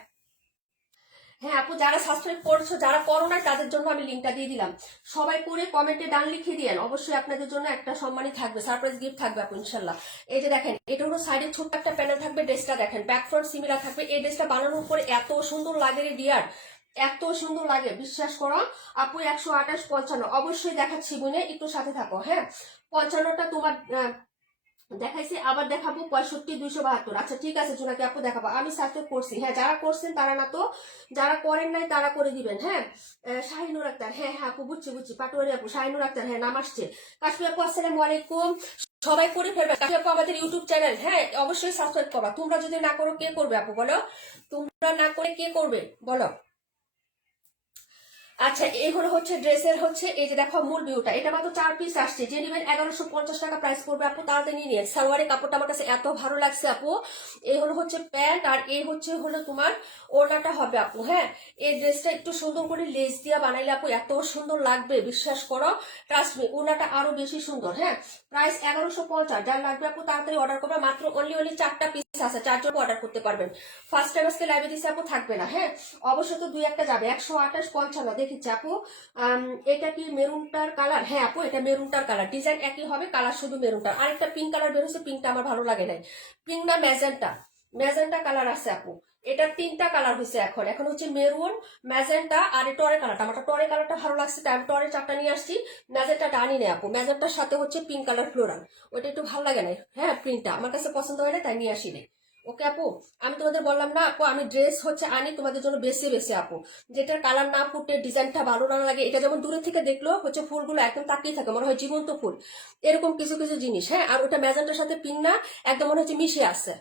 হ্যাঁ আপু, যারা সাবস্ক্রাইব করছো, যারা করো না তাদের জন্য আমি লিঙ্কটা দিয়ে দিলাম, সবাই করে কমেন্টে ডান লিখে দিয়েন, অবশ্যই আপনাদের জন্য একটা সম্মানই থাকবে, সারপ্রাইজ গিফট থাকবে আপু ইনশাল্লাহ। এই যে দেখেন, এটা হলো সাইডে ছোট্ট একটা প্যানেল থাকবে, ড্রেসটা দেখেন ব্যাক ফ্রন্ট সিমিলার থাকবে। এই ড্রেসটা বানানোর পরে এত সুন্দর লাগে রে ডিয়ার, এত সুন্দর লাগে বিশ্বাস করো আপু। 128, 55 অবশ্যই দেখাচ্ছি বোনে, একটু সাথে থাকো। হ্যাঁ, 55টা তোমার দেখাইছি, আবার দেখাবো 65, 272। আচ্ছা ঠিক আছে জোনাকি আপু দেখাবো, আমি সাবস্ক্রাইব করছি। হ্যাঁ, যারা করছেন তারা না তো, যারা করেন নাই তারা করে দিবেন। হ্যাঁ, শাহিনুর আক্তার, হ্যাঁ হ্যাঁ আপু বুঝছি পাটোয়ারি আপু, শাহিনুর আক্তার, হ্যাঁ নাম আসছে। কাশ্মীর আপু আসসালামু আলাইকুম, সবাই করে ফেলবে। কাশ্মীর আপু আমাদের ইউটিউব চ্যানেল, হ্যাঁ অবশ্যই সাবস্ক্রাইব করবা। তোমরা যদি না করো কে করবে আপু বলো, তোমরা না করে কে করবে বলো। আচ্ছা, এই হলো হচ্ছে ড্রেসের হচ্ছে এই যে দেখো মূল ভিউটা, এটা মাত্র 4 পিস আসছে, যে নেবেন 1150 টাকা প্রাইস পড়বে আপু, তাড়াতাড়ি নিয়ে নিন। সালোয়ারের কাপড়টা আমার কাছে এত ভালো লাগছে আপু। এই হলো হচ্ছে প্যান্ট, আর এই হলো তোমার ওড়নাটা হবে আপু। হ্যাঁ, এই ড্রেসটা একটু সুন্দর করে লেস দিয়ে বানাইলে আপু এত সুন্দর লাগবে, বিশ্বাস করো, ট্রাস্ট মি। ওড়নাটা আরো বেশি সুন্দর। হ্যাঁ, প্রাইস 1150। যার লাগবে আপু তাড়াতাড়ি অর্ডার করবে, মাত্র অনলি 4টা পিস আছে, 4 জন অর্ডার করতে পারবেন। ফার্স্ট টাইম আজকে লাইভে দিছে আপু, থাকবে না। হ্যাঁ, অবশ্য তো 2-1টা যাবে। 128-55 দেখিচ্ছে আপু। এটা কি মেরুনটার কালার? হ্যাঁ আপু, এটা মেরুনটার কালার, ডিজাইন একই হবে, কালার শুধু মেরুনটার। আরেকটা পিঙ্ক কালার বের হচ্ছে, পিঙ্কটা আমার ভালো লাগে নাই। পিঙ্ক না ম্যাজেন্টা, ম্যাজেন্টা কালার আছে আপু। এটা 3টা কালার হয়েছে, এখন এখন হচ্ছে মেরুন, ম্যাজেন্টা আর টরে কালারটা। আমার টরে কালারটা ভালো লাগছে তাই আমি টরে 4টা নিয়ে আসছি। ম্যাজেন্টাটা আনি নেই আপু, ম্যাজেন্টার সাথে হচ্ছে পিঙ্ক কালার ফ্লোরাল, ওটা একটু ভালো লাগে না। হ্যাঁ, প্রিন্টটা আমার কাছে পছন্দ হয় না তাই নিয়ে আসি নেই। ওকে আপু, আমি তোমাদের বললাম না আপু, আমি ড্রেস হচ্ছে আনি তোমাদের জন্য বেছে বেছে আপু, যেটার কালার না ফুটে ডিজাইনটা ভালো না লাগে। এটা যেমন দূরে থেকে দেখলো হচ্ছে ফুলগুলো একদম তাকিয়ে থাকে, মনে হয় জীবন্ত ফুল, এরকম কিছু কিছু জিনিস। হ্যাঁ, আর ওটা ম্যাজেন্টার সাথে পিঙ্ক না, একদম মনে হচ্ছে মিশে আছে।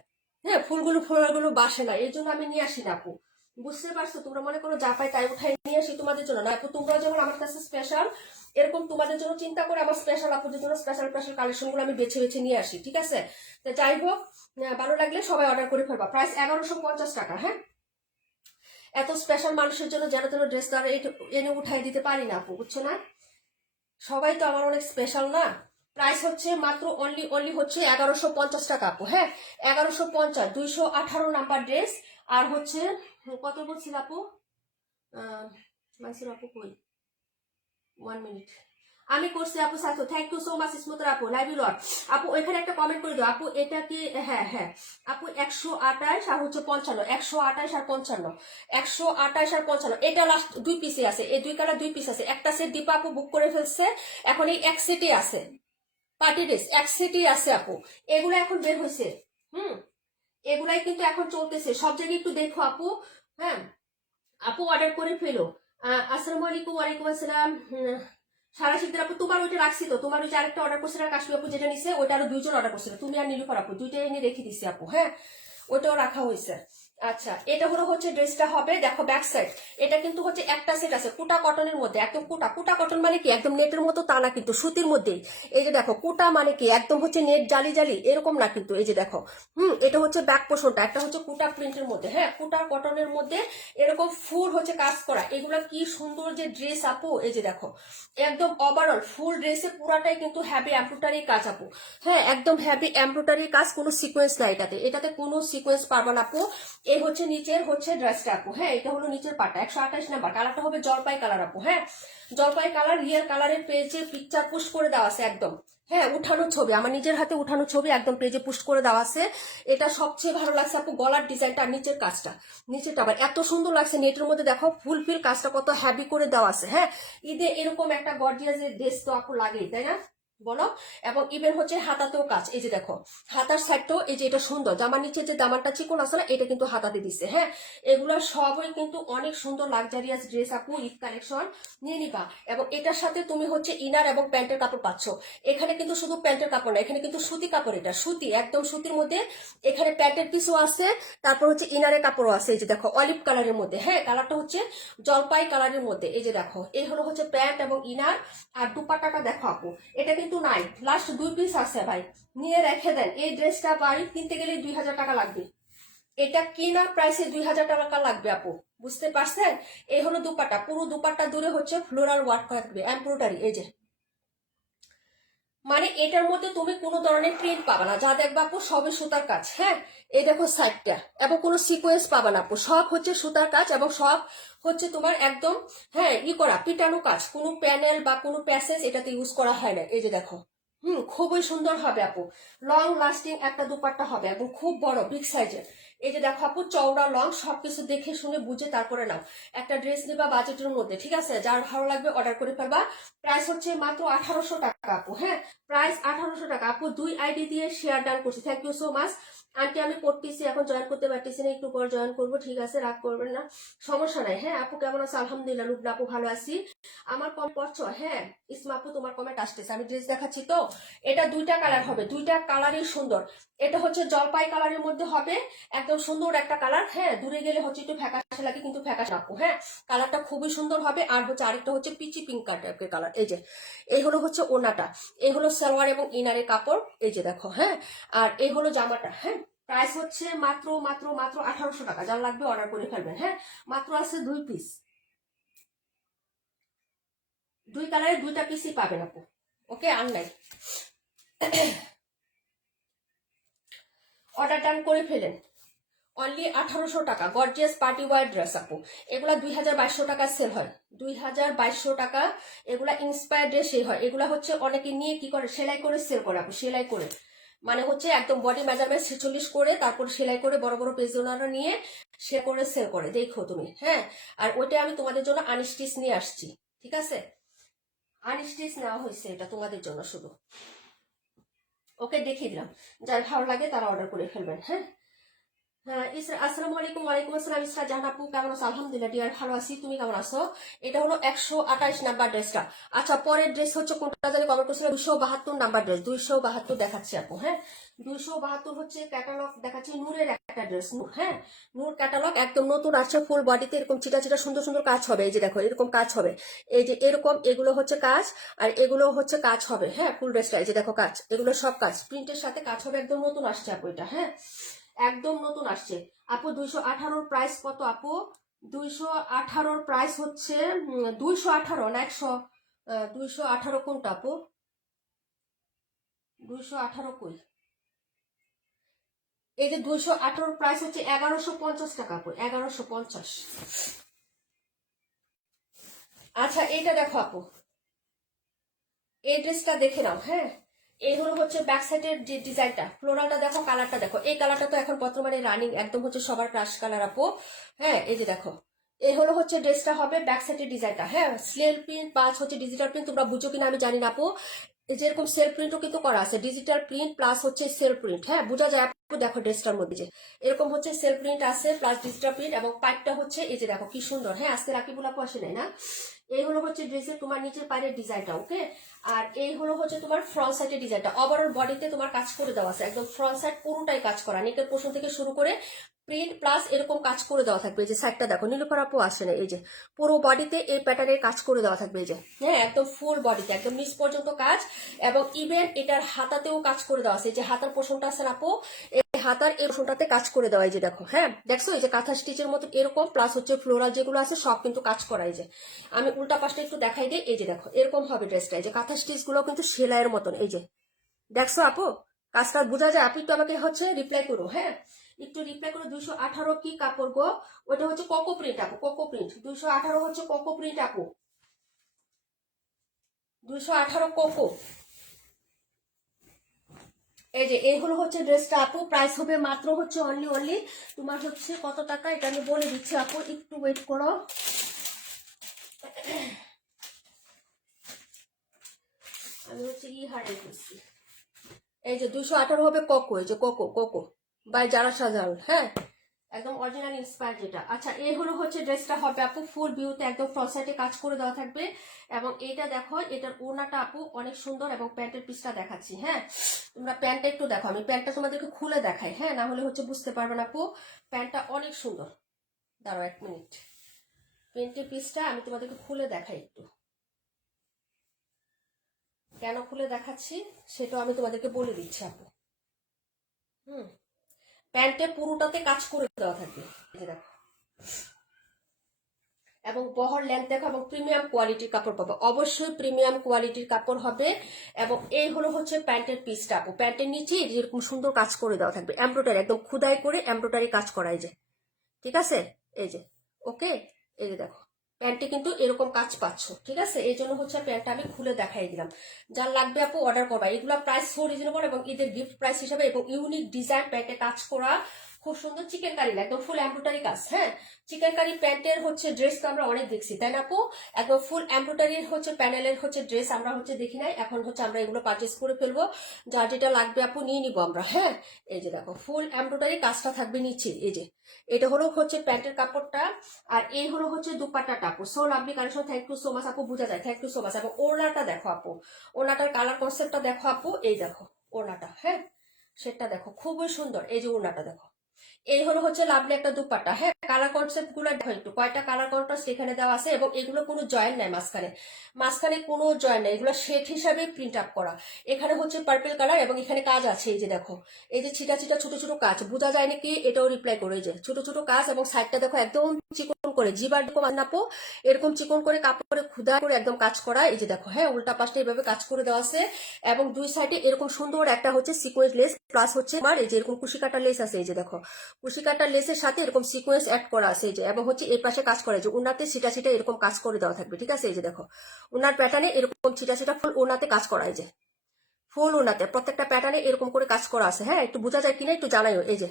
হ্যাঁ, ফুলগুলো বাসে না, এই জন্য আমি নিয়ে আসি না আপু। বুঝতে পারছো? তোমরা মনে করো যা পাই তাই উঠাই নিয়ে আসি তোমাদের জন্য না আপু, তোমরা যেমন আমার কাছে স্পেশাল, এরকম তোমাদের জন্য চিন্তা করে আমার স্পেশাল আপুদের জন্য স্পেশাল স্পেশাল কালেকশন গুলো আমি বেছে বেছে নিয়ে আসি। ঠিক আছে, তো যাই হোক, ভালো লাগলে সবাই অর্ডার করে ফেলবা। প্রাইস 1150 টাকা। হ্যাঁ, এত স্পেশাল মানুষের জন্য যেন তেন ড্রেস দ্বারা এনে উঠাই দিতে পারি না আপু, বুঝছো না? সবাই তো আমার অনেক স্পেশাল না। প্রাইস হচ্ছে মাত্র অনলি হচ্ছে 1150 টাকা আপু। হ্যাঁ, 1150, 218 নাম্বার ড্রেস। আর হচ্ছে কত বলছিল আপু? মাইসুর আপু কই? 1 মিনিট, আমি করছি আপু সাথে। থ্যাংক ইউ সো মাচ স্মুতার আপু, লাইভ ইউ লট। আপু ওইখানে একটা কমেন্ট করে দিও আপু, এটা কি? হ্যাঁ হ্যাঁ আপু, 128 আর হচ্ছে 55, 128 আর 55, 128 আর 55, এটা লাস্ট 2 পিসে আছে, এই 2 কালার 2 পিস আছে। একটা সেট দীপা আপু বুক করে ফেলছে, এখন এই এক সেটে আছে, পার্টি ড্রেস এক সেটই আছে আপু। এগুলো এখন বের হয়েছে। হুম, এগুলাই কিন্তু এখন চলতেছে সব জায়গায়, একটু দেখো আপু। হ্যাঁ আপু, অর্ডার করে ফেলো। আসসালামু আলাইকুম। ওয়ালাইকুম আসসালাম। সারা শীতের আপু, তোমার ওইটা রাখছি তো, তোমার ওই যে আরেকটা অর্ডার করছিল কাশ্মীর আপু যেটা নিছে, ওইটা আরো 2 জন অর্ডার করছিল, তুমি আর নীলুফার আপু, 2টাই এনে রেখে দিছি আপু। হ্যাঁ, ওটাও রাখা হয়েছে। আচ্ছা, এটা হলো হচ্ছে ড্রেসটা হবে, দেখো ব্যাক সাইড। এটা কিন্তু হচ্ছে একটা সেট আছে কুটা কটনের মধ্যে, একদম কুটা। কুটা কটন মানে কি একদম নেটের মতো তা না, কিন্তু সুতির মধ্যেই। এই যে দেখো, কুটা মানে কি একদম হচ্ছে নেট জালি জালি এরকম না কিন্তু, এই যে দেখো। এটা হচ্ছে ব্যাক পোর্শনটা, একটা হচ্ছে কুটা প্রিন্টের মধ্যে। হ্যাঁ, কুটা কটনের মধ্যে এরকম ফুল হচ্ছে কাজ করা, এগুলা কি সুন্দর যে ড্রেস আপু। এই যে দেখো, একদম ওভারঅল ফুল ড্রেসে পুরাটাই কিন্তু হ্যাভি এমব্রয়ডারি কাজ আপু। হ্যাঁ, একদম হ্যাভি এমব্রয়ডারি কাজ, কোনো সিকোয়েন্স না এটাতে, এটাতে কোনো সিকোয়েন্স পারবা না আপু। এই হচ্ছে নিচের হচ্ছে ড্রেসটা আপু। হ্যাঁ, এটা হলো নিচের পাটা, 128 নাম্বার, কালারটা হবে জলপাই কালার আপু। হ্যাঁ, জলপাই কালার, রিয়েল কালারের পেজে পিকচার পুশ করে দেওয়া আছে একদম। হ্যাঁ, উঠানো ছবি, আমার নিজের হাতে উঠানো ছবি, একদম পেজে পুস্ট করে দেওয়া আছে। এটা সবচেয়ে ভালো লাগছে আপু, গলার ডিজাইনটা আর নিচের কাজটা। নিচেরটা আবার এত সুন্দর লাগছে, নেটের মধ্যে দেখো ফুল ফিল কাজটা কত হ্যাভি করে দেওয়া আছে। হ্যাঁ, ঈদে এরকম একটা গর্জিয়াসের ড্রেস তো আপু লাগেই, তাই না বলো? এবং ইভেন হচ্ছে হাতাতেও কাজ, এই যে দেখো হাতার সাইডটাও, এই যে এটা সুন্দর, জামার নিচে যে দামানটা চিকন আছে না, এটা কিন্তু হাতাতে দিচ্ছে। হ্যাঁ, এগুলো সবই কিন্তু অনেক সুন্দর লাক্সারিয়াস ড্রেস আপু, ঈদ কালেকশন নিয়ে নিবা। এবং এটার সাথে তুমি হচ্ছে ইনার এবং প্যান্টের কাপড় পাচ্ছ। এখানে কিন্তু শুধু প্যান্টের কাপড় না, এখানে কিন্তু সুতি কাপড়, এটা সুতি, একদম সুতির মধ্যে। এখানে প্যান্টের পিসও আছে, তারপর হচ্ছে ইনারের কাপড়ও আছে। এই যে দেখো অলিভ কালারের মধ্যে, হ্যাঁ কালারটা হচ্ছে জলপাই কালারের মধ্যে। এই যে দেখো, এই হলো হচ্ছে প্যান্ট এবং ইনার। আর দুপাট্টাটা দেখো আপু, এটা কিন্তু নাই, লাস্ট 2 পিস আছে ভাই, নিয়ে রেখে দেন। এই ড্রেসটা বাড়ি কিনতে গেলে 2000 টাকা লাগবে, এটা কিনা প্রাইসে 2000 টাকা লাগবে আপু, বুঝতে পারছেন? এই হলো দুপাট্টা, পুরো দুপাট্টা দূরে হচ্ছে ফ্লোরাল ওয়ার্ক করা থাকবে, এমব্রয়ডারি। এই যে মানে এটার মধ্যে তুমি কোনো ধরনের প্রিন্ট পাবা না, যা দেখবা আপু সবই সুতার কাজ। হ্যাঁ, এই দেখো সাইডটা, এবং কোনো সিকোয়েন্স পাবা না আপু, সব হচ্ছে সুতার কাজ, এবং সব হচ্ছে তোমার একদম হ্যাঁ করা পিটানো কাজ, কোনো প্যানেল বা কোনো প্যাসেজ এটাতে ইউজ করা হয় না। এই যে দেখো, খুবই সুন্দর হবে আপু, লং লাস্টিং একটা দুপাট্টা হবে, এবং খুব বড় বিগ সাইজের। এই যে দেখো আপু, চওড়া লং সবকিছু দেখে শুনে বুঝে তারপরে নাও একটা ড্রেস নিবা বাজেটের মধ্যে। ঠিক আছে, যার ভালো লাগবে অর্ডার করে ফেলবা। প্রাইস হচ্ছে মাত্র 1800 টাকা আপু। হ্যাঁ, প্রাইস 1800 টাকা আপু, 2 আইডি দিয়ে শেয়ার ডান করছি, thank you so much. Aunty আমি পড়তেছি, এখন জয়েন করতে পারতেছি না, একটু পর জয়েন করবো। ঠিক আছে, রাগ করবেন না, সমস্যা নাই। হ্যাঁ আপু, কেমন আছে? আলহামদুলিল্লাহ, রুবলা আপু ভালো আছি। আমার কম পড়ছো? হ্যাঁ ইসমা আপু, তোমার কমেন্ট আসতেছে, আমি ড্রেস দেখাচ্ছি তো। এটা 2টা কালার হবে, 2টা কালারই সুন্দর। এটা হচ্ছে জলপাই কালারের মধ্যে হবে, একদম একদম সুন্দর একটা কালার। হ্যাঁ, দূরে গেলে হচ্ছে একটু ফ্যাকাশে লাগে, কিন্তু ফ্যাকাশে আপু। হ্যাঁ, কালারটা খুবই সুন্দর হবে। আর হচ্ছে আরেকটা হচ্ছে পিচি পিঙ্ক টাইপের কালার। এই যে এই হলো হচ্ছে ওনাটা, এই হলো সালোয়ার এবং ইনারের কাপড়। এই যে দেখো। হ্যাঁ, আর এই হলো জামাটা। হ্যাঁ, প্রাইস হচ্ছে মাত্র মাত্র মাত্র 1800 টাকা। যার লাগবে অর্ডার করে ফেলবেন। হ্যাঁ, মাত্র আছে 2 পিস, 2 কালারের 2টা পিসই পাবেন আপু। ওকে, আর নাই। অর্ডার ডান করে ফেলেন। অনলি 1800 টাকা গর্জিয়াস পার্টি ওয়ার ড্রেস আপু। এগুলা 2200 টাকা সেল হয়, 2200 টাকা। এগুলা ইন্সপায়ার ড্রেস সেই হয়। এগুলা হচ্ছে অনেকে নিয়ে কি করে, সেলাই করে সেল করে আপু। সেলাই করে মানে হচ্ছে একদম বডি মেজারমেন্ট 46 করে তারপর সেলাই করে বড় বড় পেজ ওনারা নিয়ে সে করে সেল করে, দেখো তুমি। হ্যাঁ, আর ওইটা আমি তোমাদের জন্য আনস্টিচ নিয়ে আসছি। ঠিক আছে, আনস্টিচ নেওয়া হয়েছে এটা তোমাদের জন্য শুধু। ওকে, দেখিয়ে দিলাম। যার ভালো লাগে তারা অর্ডার করে ফেলবেন। হ্যাঁ, হ্যাঁ, আসসালামু আলাইকুম। ওয়ালাইকুম আসসালাম। ইসরা জাহান আপু কেমন আছো? আলহামদুলিল্লাহ ডিয়ার, ভালো আছি। তুমি কেমন আছো? এটা হলো 128 নাম্বার ড্রেসটা। আচ্ছা, পরের ড্রেস হচ্ছে কোনটা জানি কমেন্ট করছিল, 272 নাম্বার ড্রেস। 272 দেখাচ্ছি আপু। হ্যাঁ, 272 হচ্ছে ক্যাটালগ দেখাচ্ছি, নূরের একটা ড্রেস। নূর, হ্যাঁ, নূর ক্যাটালগ একদম নতুন আসছে। ফুল বডিতে এরকম চিটা চিটা সুন্দর সুন্দর কাজ হবে। এই যে দেখো, এরকম কাজ হবে। এই যে এরকম, এগুলো হচ্ছে কাজ, আর এগুলো হচ্ছে কাজ হবে। হ্যাঁ, ফুল ড্রেসটা এই যে দেখো কাজ, এগুলো সব কাজ প্রিন্টের সাথে কাজ হবে। একদম নতুন আসছে আপু এটা। হ্যাঁ, একদম নতুন আসছে আপু। 218 প্রাইস কত আপু? 218 প্রাইস হচ্ছে 218 না 100? 218 কোনটা আপু? 218 কই? এই যে 218 প্রাইস হচ্ছে 1150 টাকা আপু, 1150। আচ্ছা, এইটা দেখো আপু, এই ড্রেসটা দেখে নাও। হ্যাঁ, এই হলো হচ্ছে ব্যাক সাইডের যে ডিজাইনটা, ফ্লোরালটা দেখো, কালারটা দেখো। এই কালারটা তো এখন বর্তমানে রানিং, একদম হচ্ছে সবার ক্রাশ কালার আপু। হ্যাঁ, এই যে দেখো, এই হলো হচ্ছে ড্রেসটা হবে ব্যাক সাইডের ডিজাইনটা। হ্যাঁ, স্লেল প্রিন্ট প্লাস হচ্ছে ডিজিটাল প্রিন্ট, তোমরা বুঝো কিনা আমি জানি না আপু। এই যে এরকম সেলফ প্রিন্টও কিন্তু করা আছে, ডিজিটাল প্রিন্ট প্লাস হচ্ছে সেলফ প্রিন্ট। হ্যাঁ, বোঝা যায় আপু, দেখো ড্রেসটার মধ্যে যে এরকম হচ্ছে সেলফ প্রিন্ট আছে প্লাস ডিজিটাল প্রিন্ট, এবং পাইপটা হচ্ছে এই যে দেখো কি সুন্দর। হ্যাঁ, আজকে রাকিবুল আপু আসে নাই না। এই হলো হচ্ছে ড্রেসের তোমার নিচের পায়ের ডিজাইনটা। ওকে, আর এই হলো হচ্ছে তোমার ফ্রন্ট সাইডের ডিজাইনটা। ওভারঅল বডিতে তোমার কাজ করে দেওয়া আছে, একদম ফ্রন্ট সাইড পুরোটাই কাজ করা, নেকের পোর্শন থেকে শুরু করে প্রিন্ট প্লাস এরকম কাজ করে দেওয়া থাকবে। এই যে সাইডটা দেখো, নীলুফার আপু আসে না, এই যে পুরো বডিতে এই প্যাটার্নের কাজ করে দেওয়া থাকবে। এই যে হ্যাঁ, একদম ফুল বডিতে একদম নিচ পর্যন্ত কাজ, এবং ইভেন এটার হাতাতেও কাজ করে দেওয়া আছে। এই যে হাতার পোর্শনটা আছে না আপু, এই হাতার এই পোর্শনটাতে কাজ করে দেওয়া। এই যে দেখো, হ্যাঁ দেখছো, এই যে কাঁথা স্টিচের মতো এরকম, প্লাস হচ্ছে ফ্লোরাল যেগুলো আছে সব কিন্তু কাজ করা। এই যে আমি উল্টা পাশটা একটু দেখাই দিই। এই যে দেখো, এরকম হবে ড্রেসটা। এই যে কাঁথা স্টিচ গুলো কিন্তু সেলাইয়ের মতন। এই যে দেখছো আপু, কাজটা বোঝা যায়? আপনি একটু আমাকে হচ্ছে রিপ্লাই করো। হ্যাঁ, একটু রিপ্লাই করো। 218 কি কাপড় গো? ওটা হচ্ছে কোকো প্রিন্ট আপু, কোকো প্রিন্ট। 218 হচ্ছে কোকো প্রিন্ট আপু, 218 কোকো। এই যে এই হলো হচ্ছে ড্রেসটা আপু। প্রাইস হবে মাত্র হচ্ছে অনলি অনলি তোমার হচ্ছে কত টাকা, এটা আমি বলে দিচ্ছি আপু, একটু ওয়েট করো। আমি হচ্ছে হারিয়ে ফেলছি। এই যে 218 হবে কোকো, এই যে কোকো, কোকো বাই যারা সাজাল। হ্যাঁ, একদম অরিজিনাল ইন্সপায়ার যেটা। আচ্ছা, এই হলো হচ্ছে ড্রেসটা হবে আপু, ফুল ভিউতে একদম ফ্রন্ট সাইডে কাজ করে দেওয়া থাকবে। এবং এইটা দেখো, এটার ওড়নাটা আপু অনেক সুন্দর, এবং প্যান্টের পিসটা দেখাচ্ছি। হ্যাঁ, তোমরা প্যান্টটা একটু দেখো, আমি প্যান্টটা তোমাদেরকে খুলে দেখাই। হ্যাঁ, না হলে হচ্ছে বুঝতে পারবে না আপু। প্যান্টটা অনেক সুন্দর। দাঁড়াও 1 মিনিট, প্যান্টের পিসটা আমি তোমাদেরকে খুলে দেখাই একটু। কেন খুলে দেখাচ্ছি সেটাও আমি তোমাদেরকে বলে দিচ্ছি আপু। হুম, প্যান্টের পুরোটাতে কাজ করে দেওয়া থাকবে। এই যে দেখো, এবং বহর লেন্থ দেখো, এবং প্রিমিয়াম কোয়ালিটির কাপড় পাবো, অবশ্যই প্রিমিয়াম কোয়ালিটির কাপড় হবে। এবং এই হলো হচ্ছে প্যান্টের পিসটা আপু। প্যান্টের নিচে যেরকম সুন্দর কাজ করে দেওয়া থাকবে, এমব্রয়ডারি একদম খুদাই করে এমব্রয়ডারি কাজ করাই যায়। ঠিক আছে, এই যে ওকে, এই যে দেখো প্যান্টে কিন্তু এরকম কাজ পাচ্ছ। ঠিক আছে, এই জন্য হচ্ছে প্যান্টটা আমি খুলে দেখাই দিলাম। যার লাগবে আপু অর্ডার করবা। এগুলো প্রাইস সো রিজনেবল, এবং ঈদের গিফট প্রাইস হিসাবে, এবং ইউনিক ডিজাইন প্যান্টে কাজ করা, খুব সুন্দর চিকেন কারি, একদম ফুল এমব্রয়ডারি কাজ। হ্যাঁ, চিকেন কারি প্যান্টের হচ্ছে ড্রেস তো আমরা অনেক দেখছি, তাই না আপু? একদম ফুল এমব্রয়ডারির হচ্ছে প্যানেলের হচ্ছে ড্রেস আমরা হচ্ছে দেখি নাই, এখন হচ্ছে আমরা এগুলো পারচেস করে ফেলবো। যার যেটা লাগবে আপু নিয়ে নিবো আমরা। হ্যাঁ, এই যে দেখো, ফুল এমব্রয়ডারি কাজটা থাকবে নিচে। এই যে এটা হলো হচ্ছে প্যান্টের কাপড়টা, আর এই হলো হচ্ছে দুপাট্টাটা আপু। So lovely collection, thank you so much আপু, বোঝা যায়, থ্যাংক ইউ সো মাচ। এবং ওড়নাটা দেখো আপু, ওড়নাটার কালার কনসেপ্টটা দেখো আপু। এই দেখো ওড়নাটা, হ্যাঁ সেটা দেখো খুবই সুন্দর। এই যে ওড়নাটা দেখো, এই হলো হচ্ছে লাভলি একটা দুপাট্টা। হ্যাঁ, কালার কনসেপ্ট গুলো দেখো একটু, কয়টা কালার কন্ট্রাস্ট এখানে দেওয়া আছে, এবং এগুলো কোনো জয়েন্ট নাই মাঝখানে, মাঝখানে কোনো জয়েন্ট নাই, এগুলো শেড হিসাবে প্রিন্ট আপ করা। এখানে হচ্ছে পার্পল কালার এবং এখানে কাজ আছে, এই যে দেখো, এই যে ছিটা ছিটা ছোট ছোট কাজ, বোঝা যায় নাকি এটাও রিপ্লাই করে, এই যে ছোট ছোট কাজ, এবং সাইডটা দেখো একদম চিকন করে, জিবার এরকম আনাপো এরকম চিকন করে কাপড়ে খুদা করে একদম কাজ করা, এই যে দেখো। হ্যাঁ, উল্টা পাশটা এইভাবে কাজ করে দেওয়া আছে, এবং দুই সাইডে এরকম সুন্দর একটা হচ্ছে সিকোয়েন্স লেস, প্লাস হচ্ছে আমার এই যে এরকম কুশি কাটা লেস আছে, এই যে দেখো কুশি কাটা লেসের সাথে এরকম সিকোয়েন্স অ্যাড করা আছে, এই যে, এবং হচ্ছে এই পাশে কাজ করে যে উনাতে ছিটা ছিটা এরকম কাজ করে দেওয়া থাকবে, ঠিক আছে। এই যে দেখো উনার প্যাটার্নে এরকম ছিটা ছিটা ফুল ওনাতে কাজ করা, এই যে ফুল ওনাতে প্রত্যেকটা প্যাটার্নে এরকম করে কাজ করা আছে। হ্যাঁ, একটু বোঝা যায় কিনা একটু জানাইও। এই যে,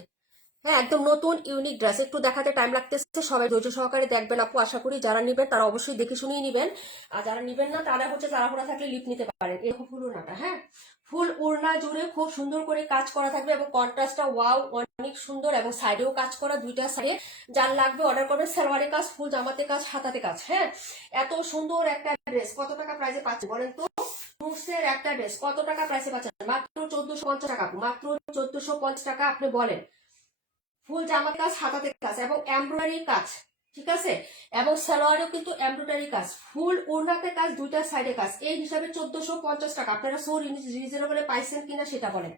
হ্যাঁ, একদম নতুন ইউনিক ড্রেস, একটু দেখাতে টাইম লাগতেছে, সবাই ধৈর্য সহকারে দেখবেন আপু। আশা করি যারা নিবেন তারা অবশ্যই দেখে শুনেই নিবেন, আর যারা নিবেন না তারা হচ্ছে তাড়াহুড়া থাকলে লিপ নিতে পারেন। এরকম ফুল ওড়নাটা, হ্যাঁ, ফুল ওড়না জুড়ে খুব সুন্দর করে কাজ করা থাকবে, এবং কন্ট্রাস্টটা ওয়াও অনেক সুন্দর, এবং সাইডেও কাজ করা, দুইটা সাইডে। যার লাগবে অর্ডার করবেন, সালোয়ারে কাজ, ফুল জামাতে কাজ, হাতাতে কাজ। হ্যাঁ, এত সুন্দর একটা ড্রেস কত টাকা প্রাইসে পাচ্ছেন বলেন তো? টুসের একটা ড্রেস কত টাকা প্রাইসে পাচ্ছেন? মাত্র 1450 টাকা, মাত্র 1450 টাকা। আপনি বলেন, ফুল জামাতে কাজ, হাতাতে কাজ, এবং এমব্রয়ডারি কাজ, ঠিক আছে, এবং সালোয়ারেও কিন্তু এমব্রয়ডারি কাজ, ফুল ওড়নাতে কাজ, দুইটা সাইডে কাজ। এই হিসাবে 1450 টাকা। আপনারা সো রিজনেবলে পাইছেন কিনা সেটা বলেন।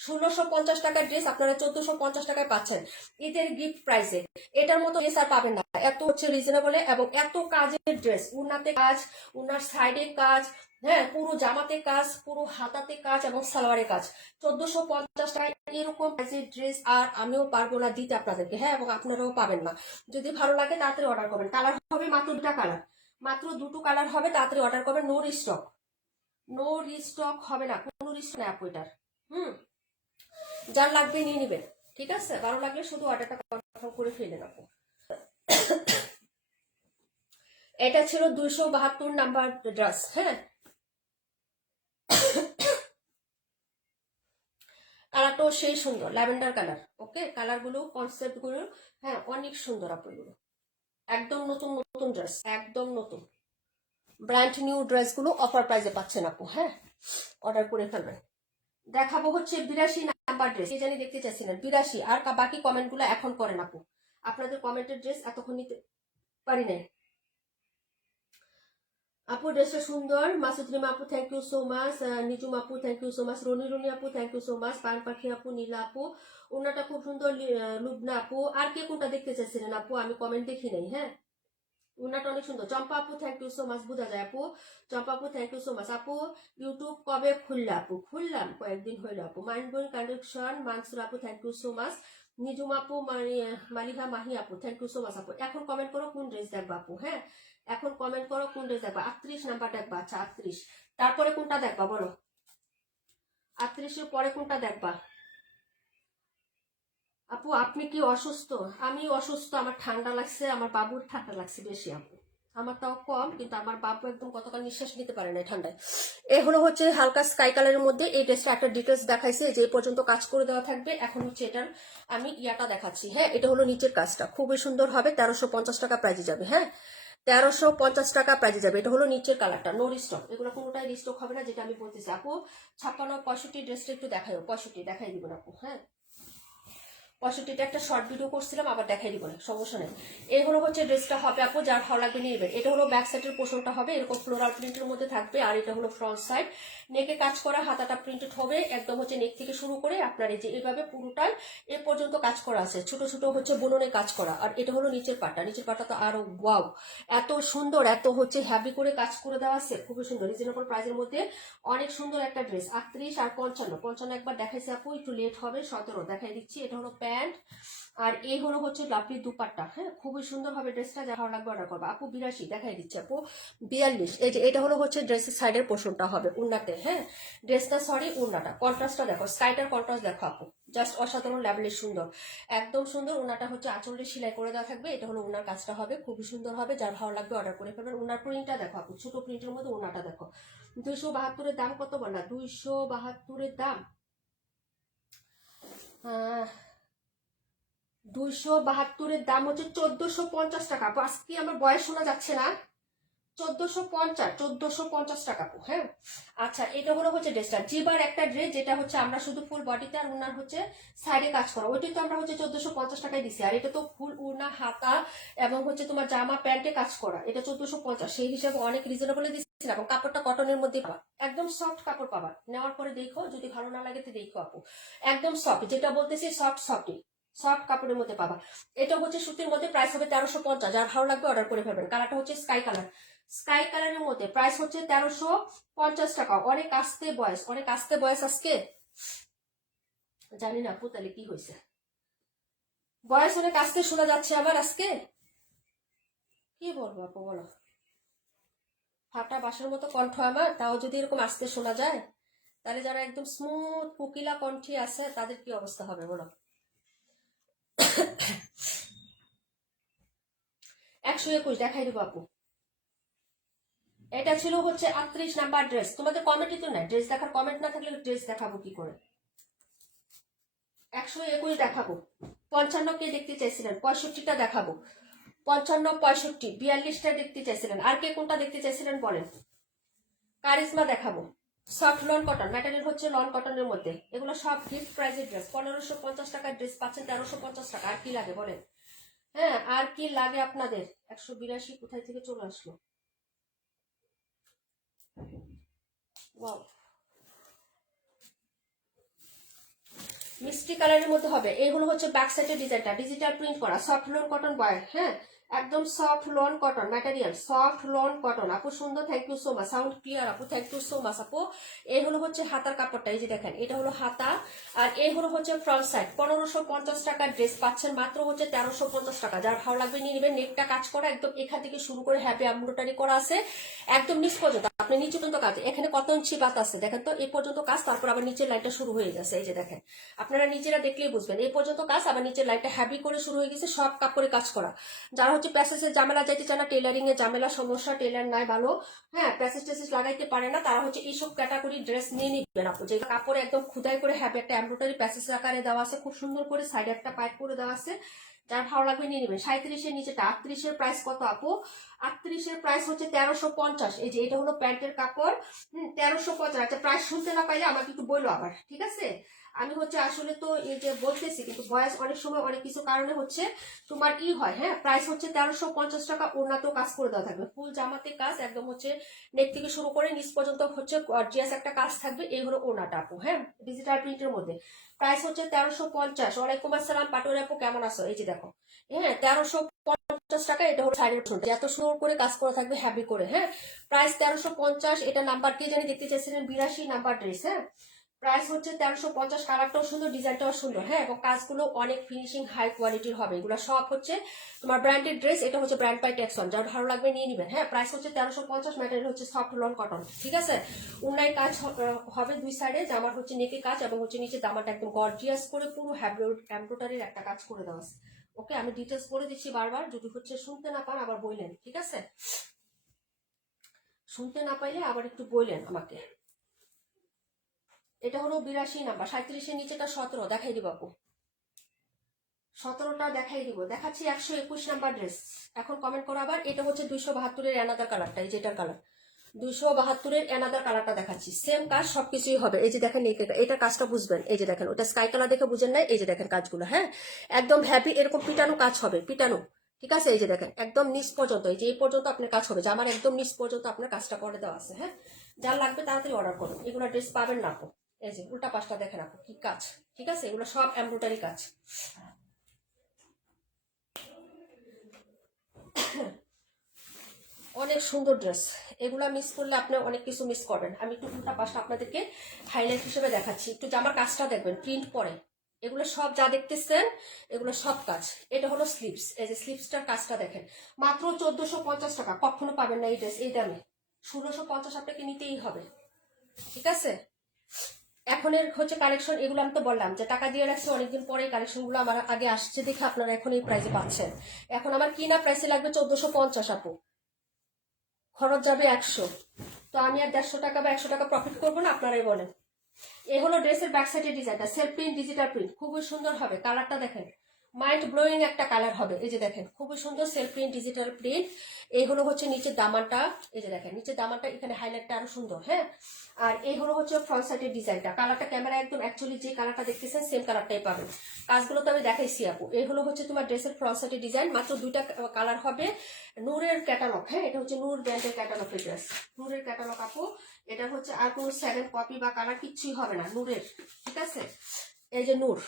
1650 টাকার ড্রেস আপনারা 1450 টাকায় পাচ্ছেন ঈদের গিফট প্রাইসে। এটার মতো ড্রেস আর পাবেন না, এত হচ্ছে রিজনেবলে, এবং এত কাজের ড্রেস, উন্নাতে কাজ, উন্নার সাইডে কাজ, হ্যাঁ, পুরো জামাতে কাজ, পুরো হাতাতে কাজ, এবং সালোয়ারে কাজ। 1450 টাকায় এরকম প্রাইসের ড্রেস আর আমিও পারবো না দিতে আপনাদেরকে। হ্যাঁ, এবং আপনারাও পাবেন না। যদি ভালো লাগে তাড়াতাড়ি অর্ডার করবেন। কালার হবে মাত্র দুটা কালার, মাত্র দুটো কালার হবে, তাড়াতাড়ি অর্ডার করবেন। নো রিস্টক, নো রিস্টক হবে না, কোনো রিস্টক নেই আপু এটার। হুম, যার লাগবে নিয়ে নিবেন, ঠিক আছে। ভালো লাগলে শুধু অর্ডারটা কনফার্ম করে ফেলেন আপু। এটা ছিল 272 নাম্বার ড্রেস। হ্যাঁ, কালারটাও সেই সুন্দর, ল্যাভেন্ডার কালার। ওকে, কালার গুলো কনসেপ্ট গুলো, হ্যাঁ, অনেক সুন্দর আপু এগুলো। একদম নতুন নতুন ড্রেস, একদম নতুন ব্র্যান্ড নিউ ড্রেস গুলো অফার প্রাইসে পাচ্ছেন আপু। হ্যাঁ, অর্ডার করে ফেলবেন। দেখাবো হচ্ছে 82 নাম্বার ড্রেস, কে জানি দেখতে চাইছিলেন 82, আর বাকি কমেন্ট গুলো এখন করেন আপু। আপনাদের কমেন্টের ড্রেস এতক্ষণ নিতে পারি নাই। আপু ড্রেসটা সুন্দর। মাসুদ রিমা আপু thank you so much, Nijum আপু thank you so much, Roni Roni আপু থ্যাংক ইউ সো মাচ, পান পাখি আপু, নীলা আপু ওনাটা খুব সুন্দর, লুবনা আপু। আর কে কোনটা দেখতে চাইছিলেন আপু? আমি কমেন্ট দেখি নাই। হ্যাঁ, ওনাটা অনেক সুন্দর। চম্পা আপু থ্যাংক ইউ সো মাচ, বোঝা যায় আপু। চম্পা আপু থ্যাংক ইউ সো মাচ। আপু ইউটিউব কবে খুললে আপু? খুললাম কয়েকদিন হইলো আপু। মাইন্ড বোন কানেকশন মানসুর আপু thank you so much, Nijum আপু, মালিহা মাহি আপু থ্যাংক ইউ সো মাচ আপু। এখন কমেন্ট করো কোন ড্রেস দেখবা আপু। হ্যাঁ, এখন কমেন্ট করো কোন ড্রেস দেখবা। 38 নাম্বার দেখবা? আচ্ছা 38, তারপরে কোনটা দেখবা বলো? 38-এর পরে কোনটা দেখবা আপু? আপনি কি অসুস্থ? আমি অসুস্থ, আমার ঠান্ডা লাগছে, আমার বাবুর ঠান্ডা লাগছে বেশি আপু। আমার তাও কম, কিন্তু আমার বাবু একদম গতকাল নিঃশ্বাস নিতে পারে না ঠান্ডায়। এ হলো হচ্ছে হালকা স্কাই কালারের মধ্যে এই ড্রেসটা একটা ডিটেলস দেখাইছে, যে পর্যন্ত কাজ করে দেওয়া থাকবে। এখন হচ্ছে এটার আমি ইয়াটা দেখাচ্ছি। হ্যাঁ, এটা হলো নিচের কাজটা, খুবই সুন্দর হবে। 1350 টাকা প্রাইজে যাবে। হ্যাঁ, 1350 টাকা প্রাইজে যাবে। এটা হলো নিচের কালারটা, নো রিস্টক, এগুলো কোনোটাই রিস্টক হবে না, যেটা আমি বলতেছি আপু। 56 65 ড্রেসটা একটু দেখাই, 65 দেখাই দিবেন আপু। হ্যাঁ, 65টা একটা শর্ট ভিডিও করছিলাম, আবার দেখাই দিব না, সমস্যা নেই। এই হলো হচ্ছে ড্রেসটা হবে আপু, যার ভালো লাগবে নিয়ে নেবেন। এটা হলো ব্যাক সাইডের পোর্শনটা হবে এরকম ফ্লোরাল প্রিন্টের মধ্যে থাকবে, আর এটা হলো ফ্রন্ট সাইড। নেকে কাজ করা, হাতাটা প্রিন্টেড হবে একদম হচ্ছে নেক থেকে শুরু করে আপনার এই যে এইভাবে পুরোটাই এ পর্যন্ত কাজ করা আছে, ছোট ছোট হচ্ছে বুননে কাজ করা। আর এটা হলো নিচের পাটটা, নিচের পাটটা তো আরো ওয়াও, এত সুন্দর, এত হচ্ছে হ্যাভি করে কাজ করে দেওয়া আছে, খুবই সুন্দর রিজনেবল প্রাইসের মধ্যে। অনেক সুন্দর একটা ড্রেস। 38 আর 55 একবার দেখাইছে আপু, একটু লেট হবে, 17 দেখাই দিচ্ছি। এটা হলো প্যান্ট, আর এই হলো হচ্ছে লাভলি দুপাট্টা। হ্যাঁ, খুবই সুন্দর হবে ড্রেসটা, যা ভালো লাগবে অর্ডার করবো আপু। 82 দেখাই দিচ্ছে আপু। 42, এই যে এটা হলো হচ্ছে ড্রেসের সাইডের পোর্শনটা হবে উন্নাতে। হ্যাঁ, ড্রেসটা সরি উন্নাটা, কন্ট্রাস্টটা দেখো, স্কাইটার কন্ট্রাস্ট দেখো আপু, জাস্ট অসাধারণ লেভেলের সুন্দর, একদম সুন্দর। উনাটা হচ্ছে আঁচলে সেলাই করে দেওয়া থাকবে। এটা হলো উনার কাজটা হবে, খুবই সুন্দর হবে, যার ভালো লাগবে অর্ডার করে ফেলবেন। উনার প্রিন্টটা দেখো আপু, ছোট প্রিন্টের মধ্যে উনাটা দেখো। 272-এর দাম কত বললা? 272-এর দাম 272-এর দাম হচ্ছে 1450 টাকা। আজকে আমার বয়স শোনা যাচ্ছে না? 1450 টাকা আপু। হ্যাঁ, আচ্ছা, এটা হলো হচ্ছে ড্রেসটা জিবার একটা ড্রেস, যেটা হচ্ছে আমরা শুধু ফুল বডিতে আর ওনার হচ্ছে সাইডে কাজ করা, ওইটাই তো আমরা হচ্ছে 1450 টাকায় দিছি। আর এটা তো ফুল উড়না হাতা এবং হচ্ছে তোমার জামা প্যান্টে কাজ করা, এটা 1450, সেই হিসাবে অনেক রিজনেবলে দিচ্ছি। এবং কাপড়টা কটনের মধ্যে পাবা, একদম সফট কাপড় পাবা। নেওয়ার পরে দেখো, যদি ভালো না লাগে তো দেখো আপু, একদম সফট, যেটা বলতেছি সফট সফটই, সফট কাপড়ের মধ্যে পাবা। এটা হচ্ছে সুতির মধ্যে, প্রাইস হবে 1350। যার ভালো লাগবে অর্ডার করে ফেলবেন। কালারটা হচ্ছে স্কাই কালার, স্কাই কালারের মধ্যে প্রাইস হচ্ছে 1350 টাকা। অনেক আসতে বয়স, অনেক আসতে বয়স আজকে, জানি না আপু তাহলে কি হয়েছে, বয়স অনেক আসতে শোনা যাচ্ছে আবার আজকে, কি বলবো আপু বলো। ফাটা বাঁশের মতো কণ্ঠ আমার, তাও যদি এরকম আসতে শোনা যায়, তাহলে যারা একদম স্মুথ কোকিলা কণ্ঠী আছে তাদের কি অবস্থা হবে বলো। 121 দেখাই দেবো আপু। এটা ছিল হচ্ছে 38 নাম্বার ড্রেস। তোমাদের কমেন্টই তো নাই, ড্রেস দেখার কমেন্ট না থাকলে ড্রেস দেখাবো কি করে। 121 দেখাবো। 55 কে দেখতে চাইছিলেন, 65টা দেখাবো। 55, 65, 42টা দেখতে চাইছিলেন, আর কে কোনটা দেখতে চাইছিলেন বলেন। কারিজমা দেখাবো, সফট লন কটন, ম্যাটেরিয়াল হচ্ছে লন কটনের মধ্যে। এগুলো সব গিফট প্রাইজের ড্রেস। 1550 টাকার ড্রেস পাচ্ছেন 1350 টাকা। আর কি লাগে বলেন। হ্যাঁ, আর কি লাগে আপনাদের। 182 কোথায় থেকে চলে আসলো। ওয়াও, মিষ্টি কালারের মধ্যে হবে। এই হলো হচ্ছে ব্যাক সাইডের ডিজাইনটা, ডিজিটাল প্রিন্ট করা, সফট লোন কটন বয়। হ্যাঁ, একদম soft lawn cotton material, soft lawn cotton. আপু সুন্দর, thank you so much, sound clear আপু, থ্যাংক ইউ সো মাচ আপু। এই হলো হচ্ছে হাতার কাপড়টা, এই যে দেখেন, এটা হলো হাতা। আর এই হলো হচ্ছে ফ্রন্ট সাইড। 1550 টাকার ড্রেস পাচ্ছেন মাত্র হচ্ছে 1350 টাকা। যার ভালো লাগবে নিয়ে নেবেন। নেকটা কাজ করা, একদম এখান থেকে শুরু করে হ্যাপি এমব্রয়ডারি করা আছে একদম নিচ পর্যন্ত। আপনি নিচে পর্যন্ত কাজ, এখানে কত ইঞ্চি বাত আছে দেখেন তো, এই পর্যন্ত কাজ, তারপর আবার নিচের লাইনটা শুরু হয়ে গেছে, এই যে দেখেন, আপনারা নিজেরা দেখলেই বুঝবেন। এই পর্যন্ত কাজ, আবার নিচের লাইনটা হ্যাভি করে শুরু হয়ে গেছে, সব কাপড়ে কাজ করা। যারা হচ্ছে প্যাসেজের ঝামেলা যাইতে চায় না, টেলারিং এর ঝামেলা সমস্যা, টেলার নাই ভালো, হ্যাঁ, প্যাসেজ টেসেজ লাগাইতে পারে না, তারা হচ্ছে এইসব ক্যাটাগরি ড্রেস নিয়ে নিবেন আপু। যে কাপড়ে একদম খুদাই করে হ্যাভি একটা এমব্রয়ডারি প্যাসেজ আকারে দেওয়া আছে, খুব সুন্দর করে সাইডে একটা পাইপ করে দেওয়া আছে। যার ভালো লাগবে নিয়ে নেবেন। 37-এর নিচেটা 38-এর প্রাইস কত আপু। 38-এর প্রাইস হচ্ছে 1350। এই যে এটা হলো প্যান্টের কাপড়, 1350। আচ্ছা, প্রাইস শুনতে না পাইলে আমাকে একটু বললো আবার, ঠিক আছে। আমি হচ্ছে আসলে তো এই যে বলতেছি, কিন্তু ভয়েস অনেক সময় অনেক কিছু কারণে হচ্ছে তোমার কি হয়। হ্যাঁ, প্রাইস হচ্ছে 1350 টাকা। ওড়নাতেও কাজ করে দেওয়া থাকবে, ফুল জামাতে কাজ, একদম হচ্ছে নেক থেকে শুরু করে নিচ পর্যন্ত হচ্ছে গর্জিয়াস একটা কাজ থাকবে। এই হলো ওড়নাটা আপু। হ্যাঁ, ডিজিটাল প্রিন্টের মধ্যে প্রাইস হচ্ছে 1350। ওয়ালাইকুম আসসালাম পাটোয়ারি আপু, কেমন আছো। এই যে দেখো, হ্যাঁ, 1350 টাকা। এটা হলো সাইডের শুনতে এত সুন্দর করে কাজ করা থাকবে হ্যাভি করে। হ্যাঁ, প্রাইস 1350। এটা নাম্বার কে জানি দেখতে চাইছিলেন, 82 নাম্বার ড্রেস। হ্যাঁ, প্রাইস হচ্ছে 1350। কালারটাও সুন্দর, ডিজাইনটাও সুন্দর। হ্যাঁ, এবং কাজগুলো অনেক ফিনিশিং হাই কোয়ালিটির হবে। এগুলো সব হচ্ছে তোমার ব্র্যান্ডেড ড্রেস। এটা হচ্ছে ব্র্যান্ড বাই টেক্সন, যার ভালো লাগবে নিয়ে নিবেন। হ্যাঁ, প্রাইস হচ্ছে 1350। ম্যাটেরিয়াল হচ্ছে সফট লন কটন, ঠিক আছে। উন্নায় কাজ হবে দুই সাইডে, জামার হচ্ছে নেকে কাজ এবং হচ্ছে নিচে জামাটা একদম গর্জিয়াস করে পুরো এমব্রয়ডারির একটা কাজ করে দেওয়া আছে। ওকে, আমি ডিটেলস বলে দিচ্ছি বারবার, যদি হচ্ছে শুনতে না পান আবার বললেন, ঠিক আছে। শুনতে না পাইলে আবার একটু বললেন আমাকে। এটা হলো 82 নাম্বার। 37-এর নিচেটা 17 দেখাই দিব আপু, 17টা দেখাই দিব। দেখাচ্ছি 121 নাম্বার ড্রেস। এখন কমেন্ট করো আবার। এটা হচ্ছে 272-এর অ্যানাদার কালারটা, এই যেটার কালার 272-এর অ্যানাদার কালারটা দেখাচ্ছি। সেম কাজ সবকিছুই হবে। এই যে দেখেন, এটা কাজটা বুঝবেন। এই যে দেখেন, ওটা স্কাই কালার দেখে বুঝেন নাই। এই যে দেখেন কাজগুলো, হ্যাঁ, একদম হ্যাপি এরকম পিটানো কাজ হবে, পিটানো, ঠিক আছে। এই যে দেখেন, একদম নিচ পর্যন্ত, এই যে এই পর্যন্ত আপনার কাজ হবে, জামার একদম নিচ পর্যন্ত আপনার কাজটা করে দেওয়া আছে। হ্যাঁ, যার লাগবে তাড়াতাড়ি অর্ডার করুন। এগুলো ড্রেস পাবেন না আপু। এই যে উল্টা পাশটা দেখেন আপু, কি কাজ, ঠিক আছে। এগুলো সব এমব্রয়ডারি কাজ। অনেক সুন্দর ড্রেস। এগুলা মিস করলে আপনি অনেক কিছু মিস করবেন। আমি একটু উল্টা পাশটা আপনাদেরকে হাইলাইট হিসেবে দেখাচ্ছি। একটু জামার কাজটা দেখবেন, প্রিন্ট পরে। এগুলো সব যা দেখতেছেন এগুলো সব কাজ। এটা হলো স্লিভস, এই যে স্লিভসটার কাজটা দেখেন, মাত্র 1450 টাকা। কখনো পাবেন না এই ড্রেস এই দামে। 1650 আপনাকে নিতেই হবে, ঠিক আছে। এখনের হচ্ছে কালেকশন এগুলো, আমি তো বললাম যে টাকা দিয়ে রাখছি অনেকদিন পরে কালেকশনগুলো আমার আগে আসছে দেখে আপনারা এখন এই প্রাইসে পাচ্ছেন। এখন আমার কিনা প্রাইসে লাগবে 1450 আপু, খরচ যাবে 100। তো আমি আর 150 টাকা বা 100 টাকা প্রফিট করবো না, আপনারাই বলেন। এই হলো ড্রেসের ব্যাক সাইডের ডিজাইনটা, সেলফ প্রিন্ট ডিজিটাল প্রিন্ট, খুবই সুন্দর হবে। কালারটা দেখেন, মাইন্ড ব্লোয়িং একটা কালার হবে। এই যে দেখেন খুবই সুন্দর সেলফ প্রিন্ট, ডিজিটাল প্রিন্ট। এই হলো হচ্ছে নিচের দামানটা, এই যে দেখেন নিচের দামানটা এখানে হাইলাইটটা আরো সুন্দর। হ্যাঁ, আর এই হলো হচ্ছে ফ্রন্ট সাইডের ডিজাইনটা। কালারটা ক্যামেরা একদম অ্যাকচুয়ালি যে কালারটা দেখতেছেন সেম কালারটাই পাবেন। কাজগুলো তো আমি দেখাইছি আপু। এই হলো হচ্ছে তোমার ড্রেসের ফ্রন্ট সাইডের ডিজাইন। মাত্র 2টা কালার হবে। নূরের ক্যাটালগ, হ্যাঁ এটা হচ্ছে নূর ব্র্যান্ডের ক্যাটালগের ড্রেস। নূরের ক্যাটালগ আপু। এটা হচ্ছে আর কোনো 7 কপি বা কালার কিচ্ছুই হবে না নূরের, ঠিক আছে। এই যে নূর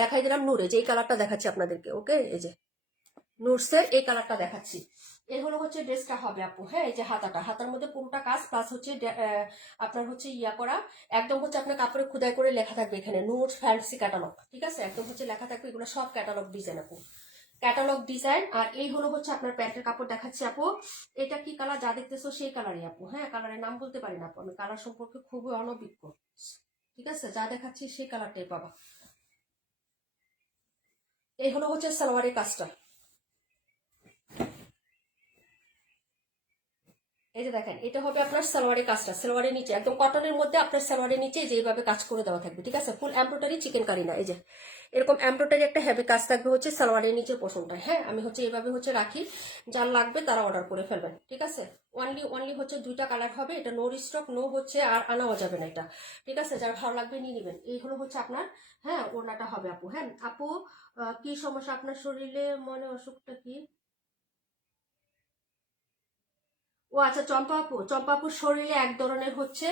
দেখাই দিলাম, নূরে যে এই কালারটা দেখাচ্ছি আপনাদেরকে। ওকে, এই যে নুটসের এই কালারটা দেখাচ্ছি। এই হলো হচ্ছে ড্রেসটা হবে আপু। হ্যাঁ, এই যে হাতার মধ্যে পুরোটা কাজ প্লাস হচ্ছে আপনার হচ্ছে ইয়া করা, একদম হচ্ছে আপনার কাপড়ে খোদাই করে লেখা থাকবে এখানে নুট ফ্যান্সি ক্যাটালগ, ঠিক আছে। একদম হচ্ছে লেখা থাকবে, এগুলো সব ক্যাটালগ ডিজাইন আপু, ক্যাটালগ ডিজাইন। আর এই হলো হচ্ছে আপনার প্যান্টের কাপড় দেখাচ্ছি আপু। এটা কি কালার যা দেখতেছো সেই কালারই আপু। হ্যাঁ, কালারের নাম বলতে পারি না আপু, আমি কালার সম্পর্কে খুবই অনভিজ্ঞ, ঠিক আছে। যা দেখাচ্ছি সেই কালারটাই পাবা। এই হলো হচ্ছে সালোয়ারের কাজটা। এই যে দেখেন এটা হবে আপনার সালোয়ারের কাজটা, সালোয়ারের নিচে একদম কটনের মধ্যে আপনার সালোয়ারের নিচে যেভাবে কাজ করে দেওয়া থাকবে, ঠিক আছে। ফুল এমব্রয়ডারি চিকেন কারি না, এই যে এরকম এমব্রয়ডারি একটা হেভি কাজ থাকবে হচ্ছে সালোয়ারের নিচের পোর্শনটা। হ্যাঁ, আমি হচ্ছে এইভাবে হচ্ছে রাখি, যার লাগবে তারা অর্ডার করে ফেলবেন, ঠিক আছে। অনলি হচ্ছে 2টা কালার হবে। এটা নো স্টক, নো হচ্ছে আর আনাও যাবে না এটা, ঠিক আছে। যার ভালো লাগবে নিয়ে নেবেন। এই হলো হচ্ছে আপনার, হ্যাঁ ওড়নাটা হবে আপু। হ্যাঁ আপু, কি সমস্যা আপনার শরীরে, মনে অসুখটা কি? ও আচ্ছা, চম্পা আপুর শরীরে এক ধরনের হচ্ছে,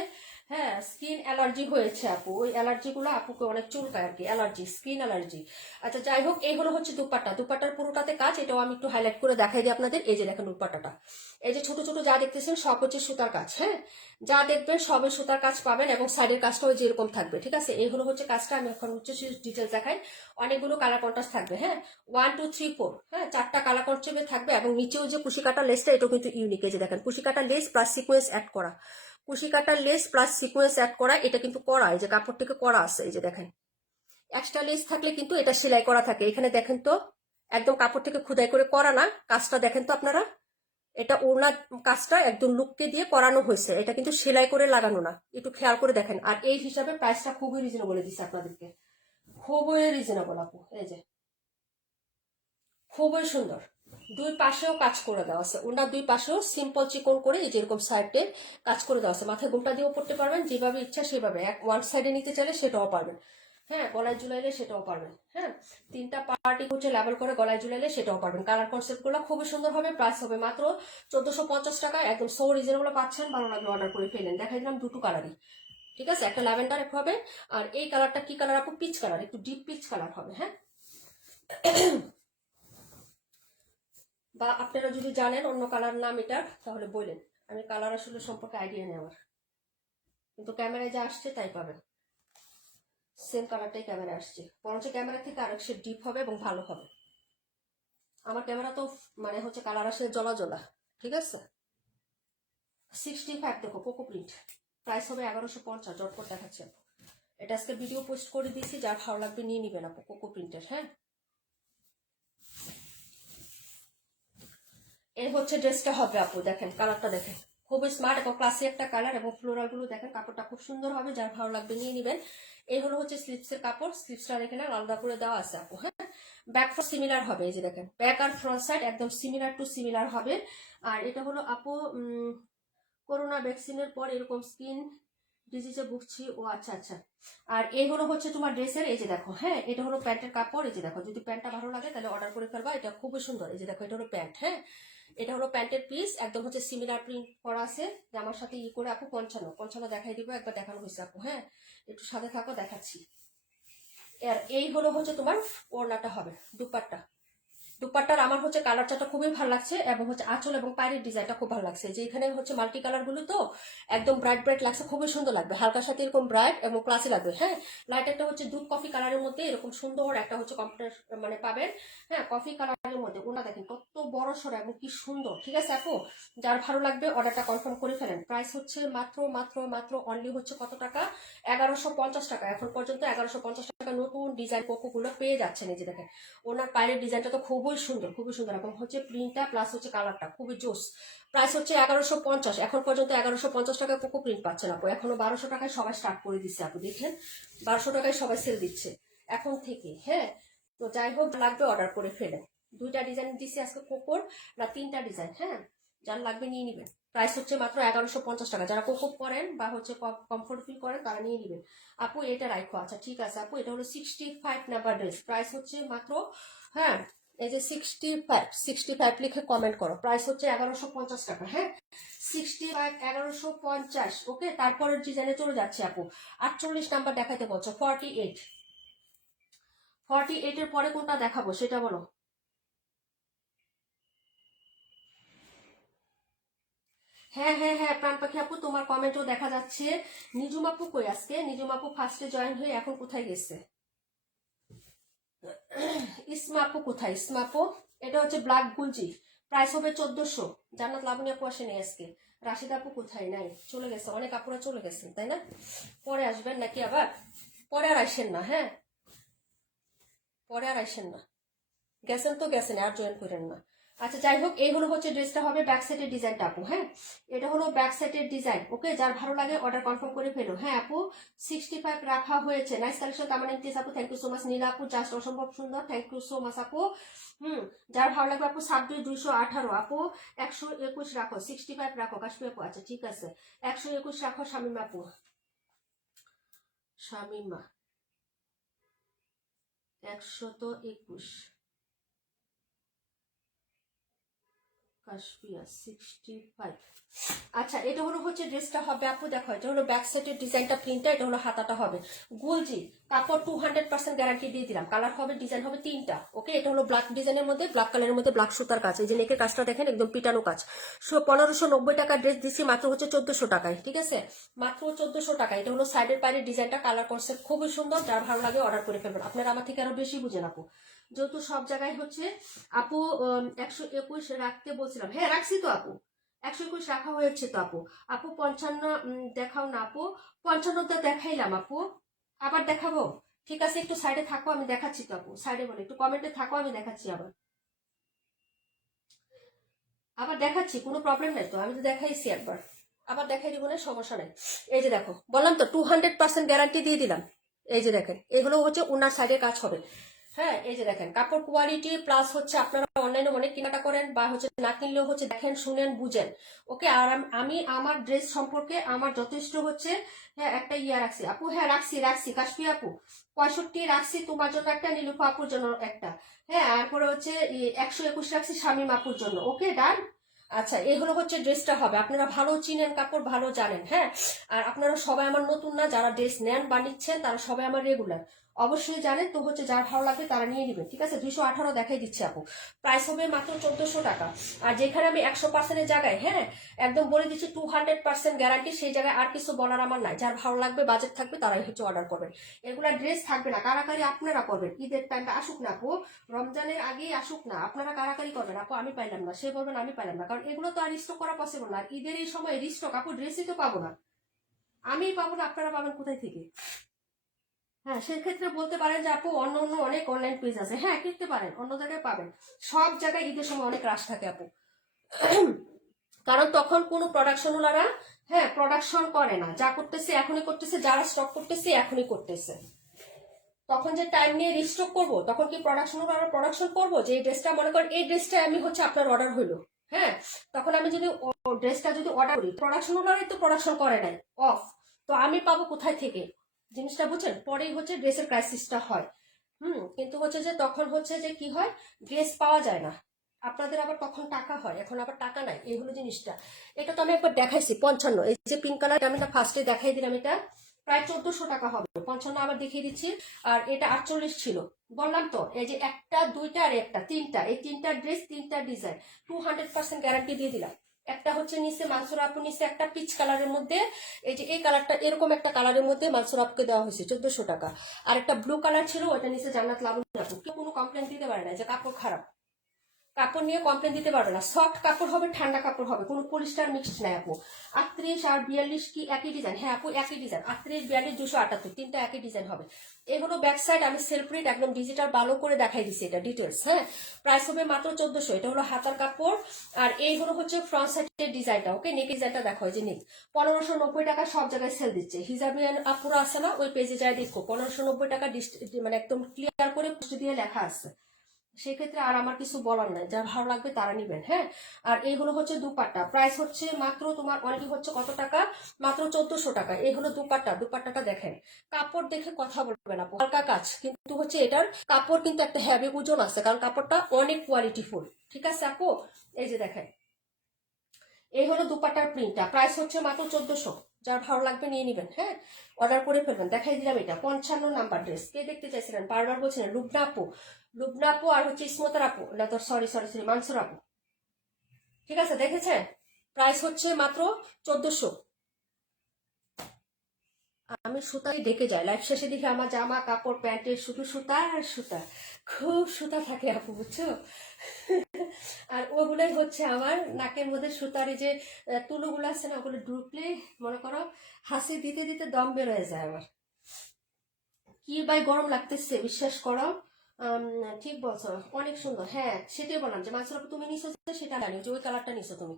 হ্যাঁ স্কিন অ্যালার্জি হয়েছে আপু। ওই অ্যালার্জি গুলো আপুকে অনেক চুলকায় আর কি, অ্যালার্জি, স্কিন অ্যালার্জি। আচ্ছা যাই হোক, এই হলো হচ্ছে দুপাট্টার পুরোটাতে কাজ। এটাও আমি একটু হাইলাইট করে দেখাই দিই আপনাদের। এই যে দেখেন দুপাট্টাটা, এই যে ছোট ছোট যা দেখতেছেন সব হচ্ছে সুতার কাজ। হ্যাঁ, যা দেখবেন সবে সুতার কাজ পাবেন এবং সাইডের কাজটাও যেরকম থাকবে, ঠিক আছে। এই হলো হচ্ছে কাজটা। আমি এখন হচ্ছে ডিটেলস দেখাই। অনেকগুলো কালার কন্ট্রাস্ট থাকবে। হ্যাঁ, 1 2 3 4, হ্যাঁ 4টা কালার কন্ট্রাস্টে থাকবে। এবং নিচেও যে কুশি কাটা লেসটা, এটাও কিন্তু ইউনিক। এই যে দেখেন কুশি কাটা লেস প্লাস সিকোয়েন্স অ্যাড করা, কুশি কাটা লেস প্লাস সিকোয়েন্স অ্যাড করা, এটা কিন্তু করা, এই যে কাপড় থেকে করা আছে। এই যে দেখেন এক্সট্রা লেস থাকলে কিন্তু এটা সেলাই করা থাকে। এখানে দেখেন তো একদম কাপড় থেকে খোদাই করে করা না। কাজটা দেখেন তো আপনারা, এটা ওড়না কাজটা একদম লুককে দিয়ে করানো হয়েছে, এটা কিন্তু সেলাই করে লাগানো না। একটু খেয়াল করে দেখেন। আর এই হিসাবে প্রাইসটা খুবই রিজনেবল দিচ্ছে আপনাদেরকে, খুবই রিজনেবল আপু। এই যে খুবই সুন্দর, দুই পাশেও কাজ করে দেওয়া আছে। ওনার দুই পাশেও সিম্পল চিকন করে এই যেরকম সাইডে কাজ করে দেওয়া আছে। মাথায় ঘুমটা দিয়েও পড়তে পারবেন, যেভাবে ইচ্ছা সেভাবে। ওয়ান সাইডে নিতে চাইলে সেটাও পারবেন। হ্যাঁ, গলায় ঝুলাইলে সেটাও পারবেন। হ্যাঁ, 3টা পার্টি হচ্ছে লেবেল করে গলায় ঝুলাইলে সেটাও পারবেন। কালার কনসেপ্ট গুলো খুবই সুন্দর হবে। প্রাইস হবে মাত্র 1450 টাকা, একদম সো রিজনেবল পাচ্ছেন। ভালো লাগবে অর্ডার করে ফেলেন। দেখাই দিলাম দুটো কালারই, ঠিক আছে। একটা ল্যাভেন্ডার হবে, আর এই কালারটা কি কালার আপু? পিচ কালার, একটু ডিপ পিচ কালার হবে। হ্যাঁ, বা আপনারা যদি জানেন অন্য কালার নাম এটার তাহলে বললেন। আমি কালার আসলে সম্পর্কে আইডিয়া নেই আমার, কিন্তু ক্যামেরায় যা আসছে তাই পাবেন। সেম কালারটাই ক্যামেরায় আসছে, বরঞ্চ ক্যামেরা থেকে আরেক শেড ডিপ হবে এবং ভালো হবে। আমার ক্যামেরা তো মানে হচ্ছে কালার আসে জলা জলা, ঠিক আছে। 65 দেখো কোকো প্রিন্ট, প্রাইস হবে 1150। জটপট দেখাচ্ছে। এটা আজকে ভিডিও পোস্ট করে দিয়েছি, যার ভালো লাগবে নিয়ে নিবেন আপু, কোকো প্রিন্টের। হ্যাঁ, এই হচ্ছে ড্রেসটা হবে আপু। দেখেন কালারটা দেখেন, খুবই স্মার্ট এবং ক্লাসি একটা কালার। এবং ফ্লোরাল গুলো দেখেন, কাপড়টা খুব সুন্দর হবে, যার ভালো লাগবে নিয়ে নিবেন। এই হলো হচ্ছে স্লিপসের কাপড়, স্লিপসটা এখানে আলাদা করে দেওয়া আছে আপু। হ্যাঁ, ব্যাক ফ্রন্ট সিমিলার হবে। এই যে দেখেন ব্যাক আর ফ্রন্ট সাইড একদম সিমিলার হবে। আর এটা হলো আপু করোনা ভ্যাকসিনের পর এরকম স্কিন ডিজিজে ভুগছি। ও আচ্ছা আচ্ছা। আর এই হলো হচ্ছে তোমার ড্রেসের, এই যে দেখো, হ্যাঁ এটা হলো প্যান্টের কাপড়। এই যে দেখো, যদি প্যান্টটা ভালো লাগে তাহলে অর্ডার করে ফেলবা, এটা খুবই সুন্দর। এই যে দেখো, এটা হলো প্যান্ট। হ্যাঁ, এটা হলো প্যান্টের পিস, একদম হচ্ছে সিমিলার প্রিন্ট করা আছে। জামার সাথে করে আপু 55 দেখাই দিব, একবার দেখানো হয়েছে আপু। হ্যাঁ, একটু সাথে থাকো, দেখাচ্ছি। আর এই হলো হচ্ছে তোমার ওড়নাটা হবে, দুপাট্টার আমার হচ্ছে কালার চারটা খুবই ভালো লাগছে। এবং হচ্ছে আঁচল এবং পায়ের ডিজাইনটা খুব ভালো লাগছে। যে এখানে হচ্ছে মাল্টি কালার গুলো তো একদম ব্রাইট লাগছে, খুবই সুন্দর লাগবে। হালকার সাথে এরকম ব্রাইট এবং ক্লাসি লাগবে। হ্যাঁ, লাইট একটা হচ্ছে দুধ কফি কালারের মধ্যে এরকম সুন্দর একটা হচ্ছে কম্পিউটার মানে পাবেন। হ্যাঁ, কফি কালারের মধ্যে ওনা দেখেন কত বড় সড়ো এবং কি সুন্দর, ঠিক আছে আপু। যার ভালো লাগবে অর্ডারটা কনফার্ম করে ফেলেন। প্রাইস হচ্ছে মাত্র অনলি হচ্ছে কত টাকা? 1150 টাকা। এখন পর্যন্ত 1150 টাকা নতুন ডিজাইন কোকো গুলো পেয়ে যাচ্ছেন। এই যে দেখেন ওনার পায়ের ডিজাইনটা তো খুবই সুন্দর এবং হচ্ছে প্রিন্টটা প্লাস হচ্ছে কালারটা খুবই জোস। প্রাইস হচ্ছে 1150। এখন পর্যন্ত 1150 টাকায় কোকো প্রিন্ট পাচ্ছেন আপু। এখনো 1200 টাকায় সবাই স্টার্ট করে দিচ্ছে আপু, দেখেন 1200 টাকায় সবাই সেল দিচ্ছে এখন থেকে। হ্যাঁ, তো যাই হোক, লাগবে অর্ডার করে ফেলেন। 2টা ডিজাইন দিচ্ছি আজকে কোকোর, না 3টা ডিজাইন, হ্যাঁ যার লাগবে নিয়ে নেবেন। প্রাইস হচ্ছে মাত্র 1150 টাকা। যারা কোকো পরেন বা হচ্ছে কমফোর্ট ফিল করেন তারা নিয়ে নেবেন। আপু এটা রাখো, আচ্ছা ঠিক আছে আপু, এটা হলো 65 নাম্বার ড্রেস, প্রাইস হচ্ছে মাত্র, হ্যাঁ এই যে 65 লিখে কমেন্ট করো, প্রাইস হচ্ছে 1150 টাকা, হ্যাঁ 65 1150। ওকে, তারপরের ডিজাইনে চলে যাচ্ছে আপু। 48 নাম্বার দেখাইতে বলছো, 48 এর পরে কোনটা দেখাবো সেটা বলো। হ্যাঁ হ্যাঁ হ্যাঁ, প্রাণ পাখি আপু তোমার কমেন্টও দেখা যাচ্ছে। নিজুম আপু কই আজকে? নিজুম আপু ফার্স্টে জয়েন হয়ে এখন কোথায় গেছে? ইসমা আপু কোথায়? ইসমা আপু, এটা হচ্ছে ব্ল্যাক গুলজি, প্রাইস হবে 1400। জান্নাত লাবণী আপু আসেনি আজকে। রাশিদ আপু কোথায়? নাই, চলে গেছে, অনেক আপুরা চলে গেছেন তাই না? পরে আসবেন নাকি আবার? পরে আর আসেন না, হ্যাঁ পরে আর আসেন না, গেছেন তো গেছেন, আর জয়েন করেন না। আচ্ছা যাই হোক, এই হলো হচ্ছে ড্রেসটা হবে ব্যাক সাইডের ডিজাইনটা আপু, হ্যাঁ এটা হলো ব্যাক সাইডের ডিজাইন। ওকে, যার ভালো লাগে অর্ডার কনফার্ম করে ফেলো। হ্যাঁ আপু 65 রাখা হয়েছে, নাইস কালেকশন, তার মানে ইমতিয়াজ আপু thank you so much. Nila আপু জাস্ট অসম্ভব সুন্দর, থ্যাংক ইউ সো মাচ আপু। যার ভালো লাগবে আপু 26 218 আপু 121 রাখো, 65 রাখো কাশ্মীর আপু, আচ্ছা ঠিক আছে 121 রাখো শামিমা আপু। শামিমা 121 কাশপিয়া 65। আচ্ছা এটা হলো হচ্ছে ড্রেসটা হবে আপু, দেখো এটা হলো ব্যাক সাইডের ডিজাইনটা, প্রিন্টটা, এটা হলো হাতাটা হবে গুলজি কাপড়, 200% গ্যারান্টি দিয়ে দিলাম। কালার হবে, ডিজাইন হবে 3টা। ওকে, এটা হলো ব্ল্যাক ডিজাইনের মধ্যে, ব্ল্যাক কালারের মধ্যে ব্ল্যাক সুতার কাজ, এই যে নেকের কাজটা দেখেন একদম পিটানো কাজ। 1590 টাকা ড্রেস দিচ্ছি মাত্র হচ্ছে 1400 টাকায়, ঠিক আছে মাত্র 1400 টাকা। এটা হলো সাইডের পায়ের ডিজাইনটা, কালার কনসেপ্ট খুবই সুন্দর, যার ভালো লাগে অর্ডার করে ফেলবেন। আপনারা আমার থেকে আরো বেশি বুঝেন আপু, যেহেতু সব জায়গায় হচ্ছে আপু 121 রাখতে বলছিলাম, হ্যাঁ রাখছি তো আপু, 121 রাখা হয়েছে তো আপু। আপু 55 দেখাও না আপু, 55টা দেখাইলাম আপু, আবার দেখাবো? ঠিক আছে একটু সাইডে থাকো, আমি দেখাচ্ছি তো আপু, সাইডে বলে একটু কমেন্টে থাকো, আমি দেখাচ্ছি আবার, আবার দেখাচ্ছি, কোনো প্রবলেম নাই তো, আমি তো দেখাইছি একবার, আবার দেখাই দিব না, সমস্যা নাই। এই যে দেখো, বললাম তো 200% গ্যারান্টি দিয়ে দিলাম। এই যে দেখেন, এগুলো হচ্ছে ওনার সাইডে কাজ হবে, হ্যাঁ এই যে দেখেন কাপড় কোয়ালিটি প্লাস হচ্ছে আপনারা অনলাইনে অনেক কেনাকাটা করেন বা হচ্ছে না কিনলেও হচ্ছে দেখেন শুনেন বুঝেন। ওকে, আর আমি আমার ড্রেস সম্পর্কে আমার যথেষ্ট হচ্ছে, হ্যাঁ একটা ইয়া রাখছি আপু, হ্যাঁ রাখছি কাশ্মী আপু 65 রাখছি তোমার জন্য একটা, নীলুফা আপুর জন্য একটা, হ্যাঁ তারপরে হচ্ছে 121 রাখছি শামীম আপুর জন্য। ওকে ডান। আচ্ছা এই হলো হচ্ছে ড্রেসটা হবে, আপনারা ভালো চিনেন কাপড়, ভালো জানেন, হ্যাঁ আর আপনারা সবাই আমার নতুন না, যারা ড্রেস নেন বা নিচ্ছেন তারা সবাই আমার রেগুলার, অবশ্যই জানেন তো হচ্ছে যার ভালো লাগবে তারা নিয়ে নেবেন, ঠিক আছে 218 দেখাই দিচ্ছি আপু, প্রাইস হবে মাত্র 1400 টাকা। আর যেখানে আমি 100%-এর জায়গায়, হ্যাঁ একদম বলে দিচ্ছি 200% গ্যারান্টি, সেই জায়গায় আর কিছু বলার আমার নাই, যার ভালো লাগবে বাজেট থাকবে তারাই হচ্ছে অর্ডার করবেন। এগুলা ড্রেস থাকবে না, কারাকারি আপনারা করবেন, ঈদের টাইমটা আসুক না আপু, রমজানের আগেই আসুক না, আপনারা কারাকারি করবেন আপু, আমি পাইলাম না, সে বলবেন আমি পাইলাম না, কারণ এগুলো তো আর রিস্টক করা পসিবল না, ঈদের এই সময় রিস্টক আপু ড্রেসই তো পাবো না, আমিই পাবো না, আপনারা পাবেন কোথায় থেকে? হ্যাঁ সেক্ষেত্রে বলতে পারেন যে আপু অন্য অন্য অনেক অনলাইন পেজ আছে, হ্যাঁ কিনতে পারেন, অন্য জায়গায় পাবেন, সব জায়গায় ঈদের সময় অনেক রাশ থাকে আপু, কারণ তখন কোনো প্রোডাকশন ওনারা, হ্যাঁ প্রোডাকশন করে না, যা করতেছে এখনই করতেছে, যারা স্টক করতেছে এখনই করতেছে, তখন যে টাইম নিয়ে রিস্টক করবো তখন কি প্রোডাকশন ওনারা প্রোডাকশন করবো, যে এই ড্রেসটা মনে করেন এই ড্রেসটা আমি হচ্ছে আপনার অর্ডার হইলো, হ্যাঁ তখন আমি যদি ড্রেসটা যদি অর্ডার করি, প্রোডাকশন ওনারাই তো প্রোডাকশন করে নাই, অফ, তো আমি পাবো কোথায় থেকে? জিনিসটা বুঝছেন, পরেই হচ্ছে ড্রেসের ক্রাইসিসটা হয়। কিন্তু হচ্ছে যে তখন হচ্ছে যে কি হয়, ড্রেস পাওয়া যায় না, আপনাদের আবার তখন টাকা হয়, এখন আবার টাকা নাই, এই হলো জিনিসটা। এটা তো আমি একবার দেখাইছি 55, এই যে পিঙ্ক কালার আমি ফার্স্টে দেখাই দিলাম, এটা প্রায় 1400 টাকা হবে, 55 আবার দেখিয়ে দিচ্ছি। আর এটা 48 ছিল, বললাম তো এই যে একটা দুইটা আর একটা তিনটা, এই তিনটা ড্রেস তিনটা ডিজাইন 200% গ্যারান্টি দিয়ে দিলাম। একটা হচ্ছে নিচে মানসুর আপু নিচে একটা পিচ কালারের মধ্যে, এই যে এই কালারটা এরকম একটা কালারের মধ্যে মানসুর আপুকে দেওয়া হয়েছে 1400 টাকা। আর একটা ব্লু কালার ছিল, ওটা নিচে জান্নাত লাবণী আপু, কেউ কোনো কমপ্লেন দিতে পারে না যে কাপড় খারাপ, কাপড় নিয়ে কমপ্লেন দিতে পারবে না। সফট কাপড় হবে, ঠান্ডা কাপড় হবে, কোনো পলিস্টার মিক্সড নাই আপু। 38 আর 42 কি একই ডিজাইন? হ্যাঁ আপু একই ডিজাইন, 38, 42, 278 তিনটা একই ডিজাইন হবে। এগুলো ব্যাক সাইড আমি সেলফ প্রিন্ট একদম ডিজিটাল ভালো করে দেখাই দিচ্ছি, এটা ডিটেলস। হ্যাঁ, প্রাইস হবে মাত্র 1400। এটা হলো হাতার কাপড়, আর এইগুলো হচ্ছে ফ্রন্ট সাইডের ডিজাইনটা। ওকে, নেক ডিজাইনটা দেখো, এই যে নেক 1590 টাকা সব জায়গায় সেল দিচ্ছে। হিজাবিয়ান আপুরা আছে না, ওই পেজে যায় দেখো, 1590 টাকা মানে একদম ক্লিয়ার করে পোস্ট দিয়ে লেখা আছে। সেক্ষেত্রে আর আমার কিছু বলার নাই, যার ভালো লাগবে তারা নিবেন। হ্যাঁ, আর এইগুলো হচ্ছে দুপাট্টা, প্রাইস হচ্ছে মাত্র তোমার অনলি হচ্ছে কত টাকা? মাত্র 1400 টাকা। এই হলো দুপাট্টা, দুপাট্টাটা দেখেন, কাপড় দেখে কথা বলবেন আপু, হালকা কাজ কিন্তু হচ্ছে এটার কাপড় কিন্তু একটা হেভি ওজন আছে, কারণ কাপড়টা অনেক কোয়ালিটিফুল। ঠিক আছে আপু, এই যে দেখেন, এই হলো দুপাট্টার প্রিন্টটা, প্রাইস হচ্ছে মাত্র 1400। যার ভালো লাগবে নিয়ে নিবেন। হ্যাঁ, অর্ডার করে ফেলবেন। দেখাই দিলাম এটা 55 নাম্বার ড্রেস। কে দেখতে চাইছিলেন? বারবার বলছিলেন লুবনা আপু, লুবনা আপু আর হচ্ছে ইসমতার আপু, না তো সরি সরি সরি মানসুর আপু। ঠিক আছে, দেখেছেন? প্রাইস হচ্ছে মাত্র 1400। আমি সুতাই দেখে যাই, লাইফ শেষে দেখি আমার জামা কাপড় প্যান্টে শুধু সুতা আর সুতা, খুব সুতা থাকে আপু, বুঝছো? আর ওগুলোই হচ্ছে আমার নাকের মধ্যে সুতার এই যে তুলোগুলো আছে না, ওগুলো ঢুকলে মনে করো হাসি দিতে দিতে দম বের হয়ে যায় আমার। কি ভাই গরম লাগতেছে, বিশ্বাস করো। ঠিক বলছো, অনেক সুন্দর। হ্যাঁ, সেটাই বললাম যে মাছরা তুমি নিছো সেটা জানি, যে ওই কালারটা নিছো তুমি।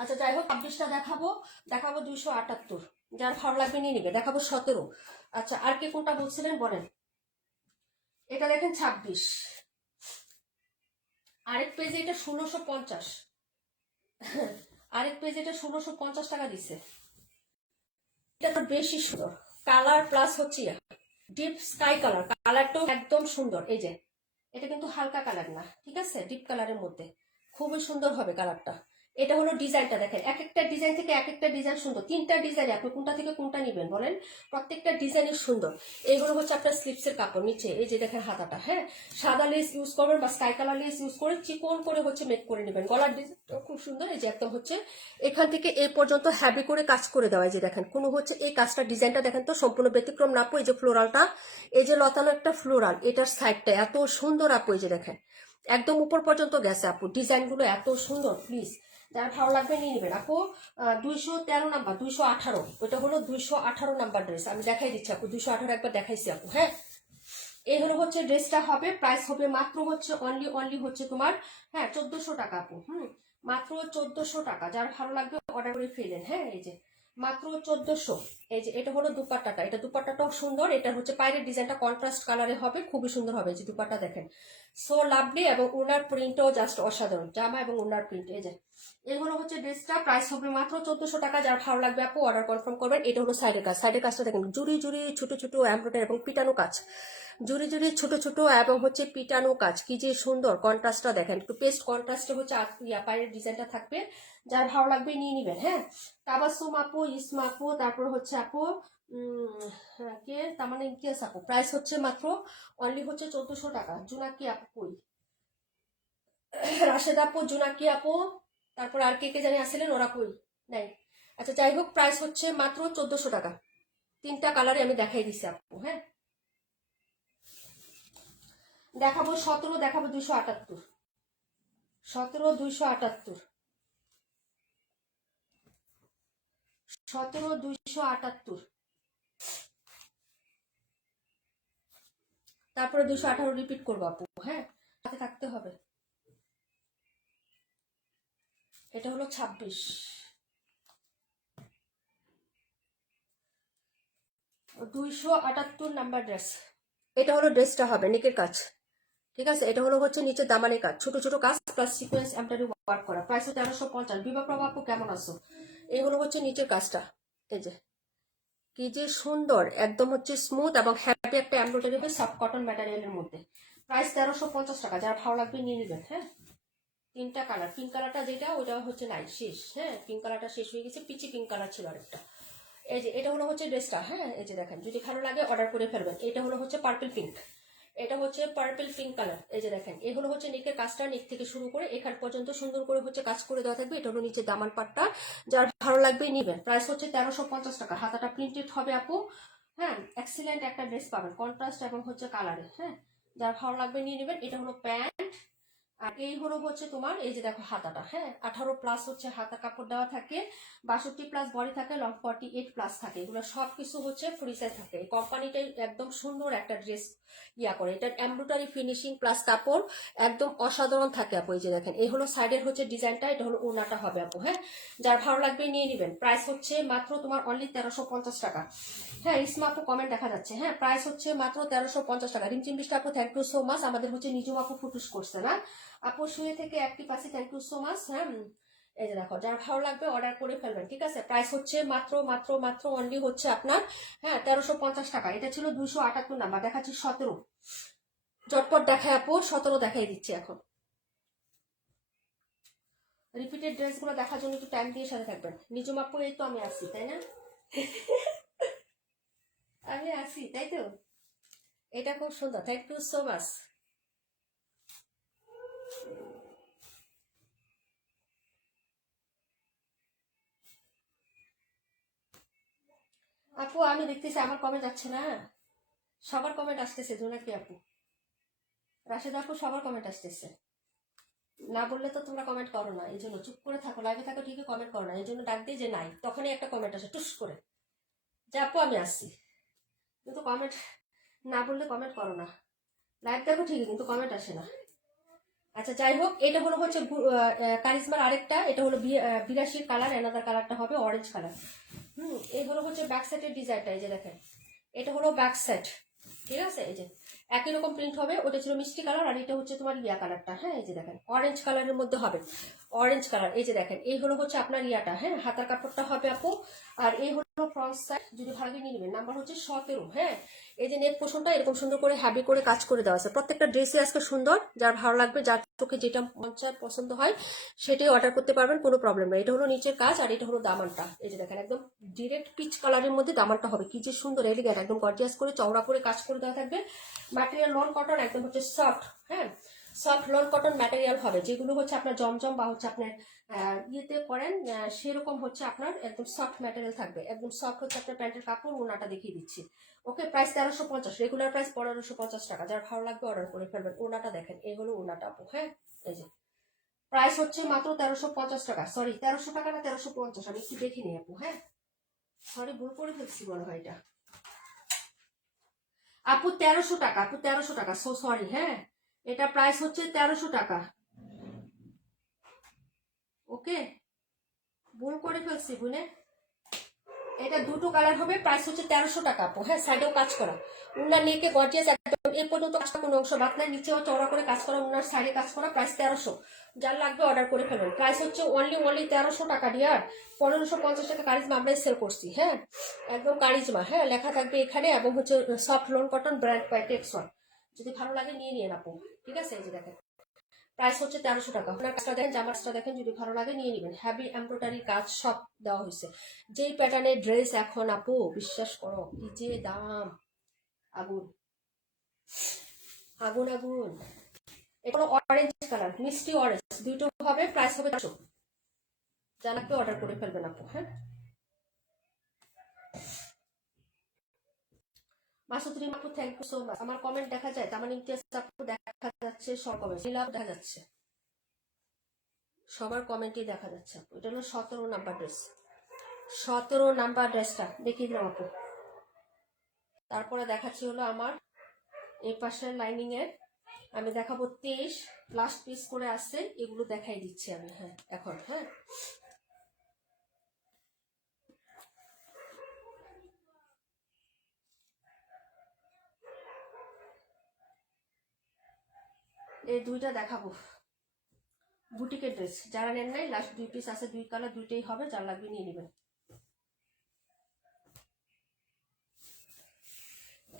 আচ্ছা যাই হোক, 26টা দেখাবো, দেখাবো 278। যার ভালো লাগবে নিয়ে নিবে। দেখাবো 17। আচ্ছা, আর কে কোনটা বলছিলেন বলেন? এটা দেখেন 26। আরেক পেজে এটা 1650। আরেক পেজে এটা 1650 টাকা দিছে। এটা তো বেশি সুন্দর কালার, প্লাস হচ্ছে ডিপ স্কাই কালার, কালারটাও একদম সুন্দর। এই যে এটা কিন্তু হালকা কালার না, ঠিক আছে, ডিপ কালারের মধ্যে খুবই সুন্দর হবে কালারটা। এটা হলো ডিজাইনটা দেখেন, এক একটা ডিজাইন থেকে এক একটা ডিজাইন সুন্দর। তিনটা ডিজাইন, আপনি কোনটা থেকে কোনটা নিবেন বলেন? প্রত্যেকটা ডিজাইনের সুন্দর। এইগুলো হচ্ছে আপনার স্লিপসের কাপড়। নিচে এই যে দেখেন হাতাটা, হ্যাঁ, সাদা লেস ইউজ করবেন বা স্কাই কালার লেস ইউজ করে চিকন করে হচ্ছে মেক করে নেবেন। গলার ডিজাইনটা খুব সুন্দর। এই যে একদম হচ্ছে এখান থেকে এই পর্যন্ত হ্যাভি করে কাজ করে দেওয়া। এই যে দেখেন, কোনো হচ্ছে এই কাজটা ডিজাইনটা দেখেন তো সম্পূর্ণ ব্যতিক্রম না আপু? এই যে ফ্লোরালটা, এই যে লতানো একটা ফ্লোরাল, এটার সাইডটা এত সুন্দর আপু। এই যে দেখেন একদম উপর পর্যন্ত গেছে আপু, ডিজাইনগুলো এত সুন্দর। প্লিজ যার ভালো লাগবে নিয়ে নেবেন আপু। 213 নাম্বার, 218, ওইটা হলো 218 নাম্বার ড্রেস। আমি দেখাই দিচ্ছি আপু, 218 একবার দেখাইছি আপু। হ্যাঁ, এই হলো হচ্ছে ড্রেসটা হবে, প্রাইস হবে মাত্র হচ্ছে অনলি হচ্ছে তোমার, হ্যাঁ, 1400 টাকা আপু। মাত্র 1400 টাকা। যার ভালো লাগবে অর্ডার করে ফেলেন। হ্যাঁ, এই যে মাত্র 1400। এই যে এটা হলো দুপাট্টাটা, এটা দুপাট্টাটাও সুন্দর। এটা হচ্ছে পায়ের ডিজাইনটা কন্ট্রাস্ট কালারে হবে, খুবই সুন্দর হবে। যে দুপাট্টা দেখেন সো লাভলি, এবং ওনার প্রিন্টও জাস্ট অসাধারণ, জামা এবং ওনার প্রিন্ট। এই যে এগুলো হচ্ছে ড্রেসটা, প্রাইস হবে মাত্র 1400 টাকা। যার ভালো লাগবে আপু অর্ডার কনফার্ম করবেন। এটা হলো সাইডের কাজ, সাইডের কাজটা দেখেন জুড়ি জুড়ি ছোট ছোট এমব্রয়ডারি এবং পিটানো কাজ, জুড়ি জুড়ি ছোট ছোট এবং হচ্ছে পিটানো কাজ, কি যে সুন্দর কন্ট্রাস্টটা দেখেন, একটু পেস্ট কন্ট্রাস্টে হচ্ছে পায়ের ডিজাইনটা থাকবে। যার ভালো লাগবে নিয়ে নিবেন। হ্যাঁ, তাবাসুম আপু, ইসমা আপু, তারপর হচ্ছে আপু কে তার মানে ইমতিয়াজ আপু, প্রাইস হচ্ছে মাত্র অনলি হচ্ছে 1400 টাকা। জুনাকি আপু কই? রাশেদ আপু, জুনাকি আপু, তারপর আর কে কে জানি আসছিলেন, ওরা কই? নাই। আচ্ছা যাই হোক, প্রাইস হচ্ছে মাত্র 1400 টাকা। তিনটা কালারে আমি দেখাই দিচ্ছি আপু। হ্যাঁ, দেখাবো 17, দেখাবো 278, 17, 278, 17, 278, তারপরে 218 রিপিট করবো আপু। হ্যাঁ, হাতে থাকতে হবে। এটা হলো 26, 278 নাম্বার ড্রেস। এটা হলো ড্রেসটা হবে, নেকের কাজ। ঠিক আছে, এটা হলো হচ্ছে নিচে দামানের কাজ, ছোট ছোট কাজ প্লাস সিকোয়েন্স এমব্রয়ডারি ওয়ার্ক করা। প্রাইস 1350। বিভা প্রভা আপু কেমন আছো? এই হলো হচ্ছে নিচের কাজটা। এই যে কি যে সুন্দর, একদম হচ্ছে স্মুথ এবং হ্যাপি একটা এমব্রয়ডারি হবে সফট কটন ম্যাটেরিয়ালের মধ্যে। প্রাইস 1350 টাকা। যারা ভালো লাগবে নিয়ে নেবেন। হ্যাঁ, তিনটা কালার, পিঙ্ক কালারটা যেটা ওটা হচ্ছে নাই, শেষ। হ্যাঁ, পিঙ্ক কালারটা শেষ হয়ে গেছে, পিচি পিঙ্ক কালার ছিল আরেকটা। এই যে এটা হলো হচ্ছে ড্রেসটা। হ্যাঁ, এই যে দেখেন, যদি ভালো লাগে অর্ডার করে ফেলবেন। এটা হলো হচ্ছে পার্পল পিঙ্ক, এটা হচ্ছে পার্পল পিঙ্ক কালার। এই যে দেখেন, এগুলো হচ্ছে নেকের কাজটা, নেক থেকে শুরু করে এখান পর্যন্ত সুন্দর করে হচ্ছে কাজ করে দেওয়া থাকবে। এটা হলো নিচে দামান পাটটা। যার ভালো লাগবে নিবেন। প্রাইস হচ্ছে 1350 টাকা। হাতাটা প্রিন্টেড হবে আপু। হ্যাঁ, এক্সিলেন্ট একটা ড্রেস পাবেন, কন্ট্রাস্ট এবং হচ্ছে কালারে। হ্যাঁ, যার ভালো লাগবে নিয়ে নেবেন। এটা হলো প্যান্ট, আর এই হলো হচ্ছে তোমার এই যে দেখো হাতাটা, হ্যাঁ 18+ হচ্ছে হাতা কাপড় দেওয়া থাকে, 62+ বডি থাকে, লং 48+ থাকে। এগুলো সবকিছু হচ্ছে ফ্রি সাইজ থাকে। এই কোম্পানিটাই একদম সুন্দর একটা ড্রেস করে। এটা এমব্রয়ডারি ফিনিশিং প্লাস কাপড় একদম অসাধারণ থাকে আপু। এই যে দেখেন এই হলো সাইডের হচ্ছে ডিজাইনটা, এটা হলো ওড়নাটা হবে আপু। হ্যাঁ, যার ভালো লাগবে নিয়ে নেবেন। প্রাইস হচ্ছে মাত্র তোমার অনলি 1350 টাকা। হ্যাঁ ইসমা আপু কমেন্ট দেখা যাচ্ছে। হ্যাঁ প্রাইস হচ্ছে মাত্র 1350 টাকা। রিমচিম বিষ্টা আপু থ্যাংক ইউ সো মাচ। আমাদের হচ্ছে নিজম আপু ফুটুস করছে না আপু, শুয়ে থেকে অ্যাক্টিভ আছে, থ্যাংক ইউ সো মাচ। হ্যাঁ এই যে দেখো যার ভালো লাগবে অর্ডার করে ফেলবেন, ঠিক আছে। প্রাইস হচ্ছে মাত্র মাত্র মাত্র অনলি হচ্ছে আপনার হ্যাঁ 1350 টাকা। এটা ছিল 278 নাম্বার, দেখাচ্ছি 17। চটপট দেখায় আপু, 17 দেখাই দিচ্ছি এখন। রিপিটেড ড্রেসগুলো দেখার জন্য একটু টাইম দিয়ে সাথে থাকবেন। নিজম আপু এই তো আমি আসি, তাই না? আমি আসি, তাই তো। এটা খুব সুন্দর, থ্যাংক ইউ সো মাচ। আপু আমি দেখতেছি আমার কমেন্ট যাচ্ছে না, সবার কমেন্ট আসতেছে। জোনাকি আপু, রাশেদ আপু, সবার কমেন্ট আসতেছে। না বললে তো তোমরা কমেন্ট করো না, এই জন্য চুপ করে থাকো, লাইভে থাকো ঠিকই, কমেন্ট করো না। এই জন্য ডাক দিই যে নাই, তখনই একটা কমেন্ট আসে টুস করে যে আপু আমি আসছি। কিন্তু কমেন্ট না বললে কমেন্ট করো না, লাইভ দেখো ঠিকই কিন্তু কমেন্ট আসে না। আচ্ছা যাই হোক, এটা হলো হচ্ছে কারিজমার আরেকটা, এটা হলো 82 কালার, এনাদার কালারটা হবে অরেঞ্জ কালার। এই হলো হচ্ছে ব্যাক সাইডের ডিজাইনটা, এই যে দেখেন এটা হলো ব্যাক সাইড, ঠিক আছে। এই যে একই রকম প্রিন্ট হবে, ওটা ছিল মিষ্টি কালার আর এটা হচ্ছে তোমার ইয়া কালারটা। হ্যাঁ এই যে দেখেন অরেঞ্জ কালারের মধ্যে হবে, অরেঞ্জ কালার। এই যে দেখেন এই হলো হচ্ছে আপনার ইয়াটা, হ্যাঁ হাতার কাপড়টা হবে আপু। আর এই হলো ফ্রন্ট সাইড, যদি ভালো নিয়ে নেবেন। নাম্বার হচ্ছে 17। হ্যাঁ এই যে নেক পোষণটা এরকম সুন্দর করে হ্যাভি করে কাজ করে দেওয়া আছে। প্রত্যেকটা ড্রেসই আজকে সুন্দর, যার ভালো লাগবে, যার চোখে যেটা পছন্দ হয় সেটাই অর্ডার করতে পারবেন, কোনো প্রবলেম নেই। এটা হলো নিচের কাজ আর এটা হলো দামানটা। এই যে দেখেন একদম ডিরেক্ট পিচ কালারের মধ্যে দামানটা হবে, কি যে সুন্দর এলিগেন্ট, একদম গর্জিয়াস করে চওড়া করে কাজ করে দেওয়া থাকবে। ম্যাটেরিয়াল লন কটন, একদম হচ্ছে সফট। হ্যাঁ সফট লন কটন ম্যাটেরিয়াল হবে, যেগুলো হচ্ছে আপনার জমজম বা হচ্ছে আপনার ইয়েতে করেন সেরকম হচ্ছে আপনার একদম সফট ম্যাটেরিয়াল থাকবে। একদম সফট হচ্ছে আপনার প্যান্টের কাপড়, ওনাটা দেখিয়ে দিচ্ছি। ওকে প্রাইস 1350, রেগুলার প্রাইস 1550 টাকা। যার ভালো লাগবে অর্ডার করে ফেলবেন। ওনাটা দেখেন এই হলো ওনাটা আপু। হ্যাঁ এই যে প্রাইস হচ্ছে মাত্র 1350 টাকা। সরি 1300 টাকা না 1350, আমি একটু দেখে নিই আপু। হ্যাঁ সরি ভুল করে ফেলছি মনে হয় এটা আপু। 1300 টাকা আপু, 1300 টাকা, সো সরি। হ্যাঁ এটা প্রাইস হচ্ছে 1300 টাকা। ওকে ভুল করে ফেলছি বুনে। এটা দুটো কালার হবে, প্রাইস হচ্ছে 1300 টাকা আপু। হ্যাঁ সাইডেও কাজ করা, উনার নেকে গর্জিয়াস একদম এ পর্যন্ত কাজটা কোনো অংশ বাদ নাই, নিচেও চওড়া করে কাজ করা, উনার সাইডে কাজ করা। প্রাইস 1300, যার লাগবে অর্ডার করে ফেলুন। প্রাইস হচ্ছে অনলি 1300 টাকা ডিয়ার। 1550 টাকা কারিজমা আমরাই সেল করছি। হ্যাঁ একদম কারিজমা, হ্যাঁ লেখা থাকবে এখানে, এবং হচ্ছে soft lawn cotton brand by Texon. যদি ভালো লাগে নিয়ে নিন আপু, ঠিক আছে। এই যে দেখেন প্রাইস হচ্ছে 1300 টাকা। আপনার কাজটা দেখেন, জামাটা দেখেন, যদি ভালো লাগে নিয়ে নেবেন। হ্যাভি এমব্রয়ডারি কাজ সব দেওয়া হয়েছে। যেই প্যাটার্নের ড্রেস এখন আপু বিশ্বাস করো কি যে দাম, আগুন আগুন আগুন। এটা অরেঞ্জ কালার, মিষ্টি অরেঞ্জ, দুটো হবে। প্রাইস হবে 400, জানাকে অর্ডার করে ফেলবেন আপু। হ্যাঁ মাসুদ রিম আপু থ্যাংক ইউ সো মাচ। আমার কমেন্ট দেখা যায়, তার মানে ইমতিয়াজ আপু দেখা যাচ্ছে, সব কমেন্ট নীলা দেখা যাচ্ছে, সবার কমেন্টই দেখা যাচ্ছে আপু। এটা হলো 17 নাম্বার ড্রেস, 17 নাম্বার ড্রেসটা দেখিয়ে দিলাম আপু। তারপরে দেখাচ্ছি হলো আমার এই পাশের লাইনিং এর, আমি দেখাবো 23 লাস্ট পিস করে আসছে, এগুলো দেখাই দিচ্ছি আমি। হ্যাঁ এখন হ্যাঁ এই দুইটা দেখাবো বুটিকের ড্রেস, যারা নেন নাই লাস্ট 2 পিস আছে, 2 কালার, দুইটাই হবে, যার লাগবে নিয়ে নেবেন।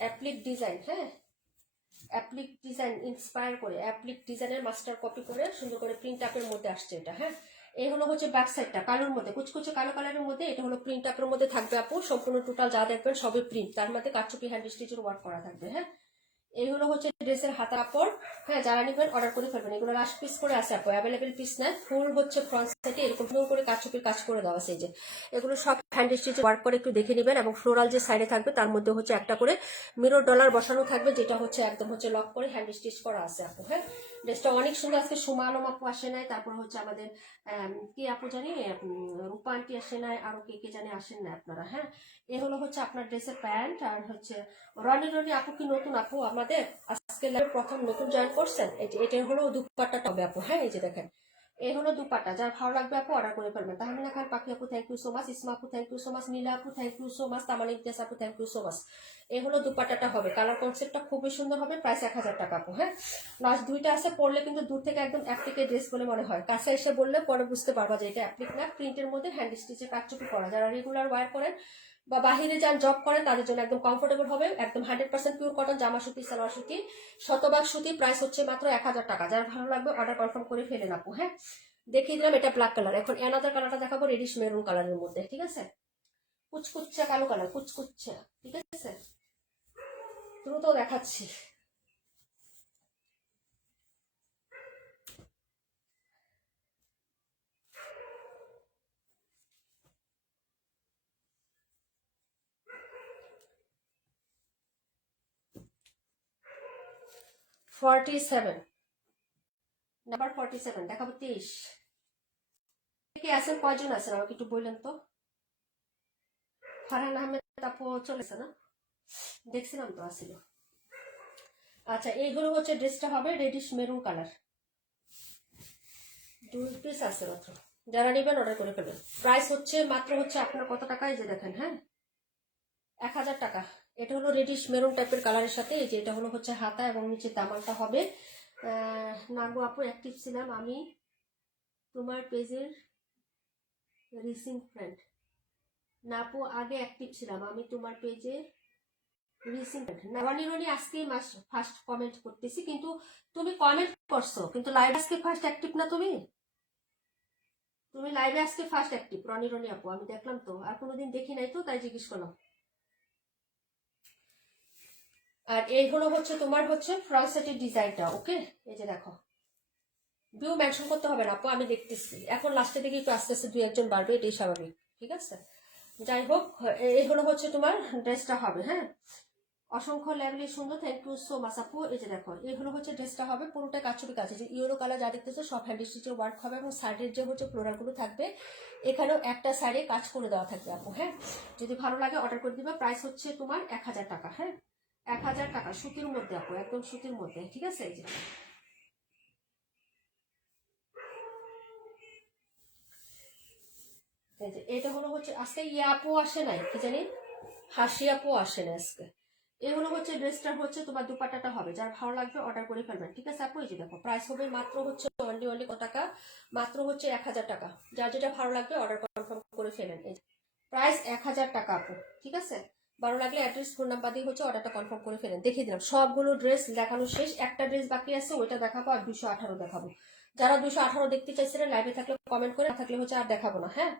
অ্যাপ্লিক ডিজাইন, হ্যাঁ অ্যাপ্লিক ডিজাইন ইন্সপায়ার করে, অ্যাপ্লিক ডিজাইনের মাস্টার কপি করে সুন্দর করে প্রিন্ট আপের মধ্যে আসছে এটা। হ্যাঁ এই হলো হচ্ছে ব্যাক সাইডটা, কালোর মধ্যে কুচকুচে কালো কালারের মধ্যে, এটা হলো প্রিন্ট আপের মধ্যে থাকবে আপু। সম্পূর্ণ টোটাল যা দেখবেন সবই প্রিন্ট, তার মধ্যে কারচুপি হ্যান্ড স্টিচের ওয়ার্ক করা থাকবে। হ্যাঁ এই হলো হচ্ছে ড্রেসের হাতা কাপড়। হ্যাঁ যারা নিবেন অর্ডার করে ফেলবেন। এগুলো লাস্ট পিস করে আছে আপু, অ্যাভেলেবেল পিস না, ফুল হচ্ছে ফ্রন্ট সাইডে এরকম সুন্দর করে কারচুপির কাজ করে দেওয়া আছে। যে এগুলো সব হ্যান্ড স্টিচ ওয়ার্ক করে, একটু দেখে নেবেন। এবং ফ্লোরাল যে সাইডে থাকবে তার মধ্যে হচ্ছে একটা করে মিরর ডলার বসানো থাকবে, যেটা হচ্ছে একদম হচ্ছে লক করে হ্যান্ড স্টিচ করা আছে আপু। হ্যাঁ ড্রেসটা অনেক সুন্দর। আজকে সুমা আলম আপু আসে নাই, তারপর হচ্ছে আমাদের কি আপু জানি রূপা আন্টি আসে নাই, আরো কে কে জানি আসেন না আপনারা। হ্যাঁ, এ হলো হচ্ছে আপনার ড্রেসের প্যান্ট। আর হচ্ছে রনি রনি আপু কি নতুন আপু আমাদের আজকে প্রথম নতুন জয়েন করছেন। এটা হলো দুপাট্টাটা হবে আপু। হ্যাঁ, এই যে দেখেন, এই হলো দুপাট্টা। যার ভালো লাগবে আপু অর্ডার করে ফেলবেন। তাহমিনা খান পাখি আপু thank you so much, Isma আপু thank you so much, Nila আপু thank you so much, Tamal Imtiaz আপু থ্যাংক ইউ সো মাচ। এই হলো দুপাট্টাটা হবে। কালার কনসেপ্টটা খুবই সুন্দর হবে। প্রাইস 1000 টাকা আপু। হ্যাঁ, লাস্ট দুইটা আছে, পরলে কিন্তু দূর থেকে একদম অ্যাপ্লিকের ড্রেস বলে মনে হয়, কাছে এসে বললে পরে বুঝতে পারবা যে এটা অ্যাপ্লিক না। প্রিন্টের মধ্যে হ্যান্ড স্টিচে কাটচুপি করা। যারা রেগুলার ওয়ার করেন বা বাহিরে যান জব করেন তাদের জন্য একদম কমফোর্টেবল হবে। একদম 100% পিওর কটন জামা সুতি, সালোয়ার সুতি, শতভাগ সুতি। প্রাইস হচ্ছে মাত্র 1000 টাকা। যার ভালো লাগবে অর্ডার কনফার্ম করে ফেলেন আপু। হ্যাঁ, দেখিয়ে দিলাম এটা ব্ল্যাক কালার। এখন অ্যানাদার কালারটা দেখাবো রেডিশ মেরুন কালারের মধ্যে। ঠিক আছে, কুচকুচ্চা কালো কালার, কুচকুচ্চা। ঠিক আছে, দ্রুত দেখাচ্ছি। নাম্বার 47 দেখাবো 23। কে আছেন, কয়জন আছেন আমাকে একটু বললেন তো। ফারহান আহমেদ আপু চলেছে না, দেখছিলাম তো আসিল। আচ্ছা, এইগুলো হচ্ছে ড্রেসটা হবে রেডিশ মেরুন কালার। 2 পিস আছে মাত্র। যারা নেবেন অর্ডার করে ফেলবেন। প্রাইস হচ্ছে মাত্র হচ্ছে আপনার কত টাকা, এই যে দেখেন। হ্যাঁ, 1000 টাকা। এটা হলো রেডিশ মেরুন টাইপের কালারের সাথে এই যে এটা হলো হচ্ছে হাতা এবং নিচে দামালটা হবে। নাগো আপু অ্যাক্টিভ ছিলাম আমি তোমার পেজের রিসিং ফ্রেন্ড। না আপু আগে অ্যাক্টিভ ছিলাম আমি তোমার পেজে রিসিং ফ্রেন্ড। রনি রনি আজকেই ফার্স্ট কমেন্ট করতেছি, কিন্তু তুমি কমেন্ট করছো কিন্তু লাইভ আজকে ফার্স্ট অ্যাক্টিভ না। তুমি লাইভে আজকে ফার্স্ট অ্যাক্টিভ রনি রনি আপু। আমি দেখলাম তো, আর কোনোদিন দেখি নাই তো, তাই জিজ্ঞেস করলাম। আর এই হলো হচ্ছে তোমার হচ্ছে ফ্রন্ট সাইডের ডিজাইনটা। ওকে, এই যে দেখো, ভিউ মেনশন করতে হবে না আপু, আমি দেখতেছি। এখন লাস্টের দিকে একটু আস্তে আস্তে 2-1 বাড়বে, এটাই স্বাভাবিক। ঠিক আছে, যাই হোক, এই হলো হচ্ছে তোমার ড্রেসটা হবে। হ্যাঁ, অসংখ্য লেভেলে সুন্দর, থ্যাংক ইউ সো মাচ আপু। এই যে দেখো, এই হলো হচ্ছে ড্রেসটা হবে পুরোটা কাচুপি কাছে, যে ইউরো কালার যা দেখতেছো সব হ্যান্ড স্টিচের ওয়ার্ক হবে এবং সাইডের যে হচ্ছে ফ্লোরালগুলো থাকবে এখানেও একটা সাইডে কাজ করে দেওয়া থাকবে আপু। হ্যাঁ, যদি ভালো লাগে অর্ডার করে দিবে। প্রাইস হচ্ছে তোমার 1000 টাকা। হ্যাঁ, 1000 টাকা সুতির মধ্যে আপু, একদম সুতির মধ্যে। ঠিক আছে, এই যে এটা হলো হচ্ছে আজকে ইয়ে আপু আসে নাই, কি জানি হাসি আপু আসে না আজকে। এই হলো হচ্ছে ড্রেসটা হচ্ছে তোমার দুপাট্টাটা হবে। যার ভালো লাগবে অর্ডার করে ফেলবেন। ঠিক আছে আপু, এই যে দেখো প্রাইস হবে মাত্র হচ্ছে অনলি কত টাকা, মাত্র হচ্ছে 1000 টাকা। যার যেটা ভালো লাগবে অর্ডার কনফার্ম করে ফেলেন। এই প্রাইস 1000 টাকা আপু। ঠিক আছে, ভালো লাগলে অ্যাড্রেস ফোন নাম্বার দিয়ে হচ্ছে অর্ডারটা কনফার্ম করে ফেলেন। দেখিয়ে দিলাম সবগুলো ড্রেস দেখানো শেষ। একটা ড্রেস বাকি আছে, ওইটা দেখাবো। আর 218 দেখাবো। যারা 218 দেখতে চাইছিলেন লাইভে থাকলে কমেন্ট করে, না থাকলে হচ্ছে আর দেখাবো না। হ্যাঁ,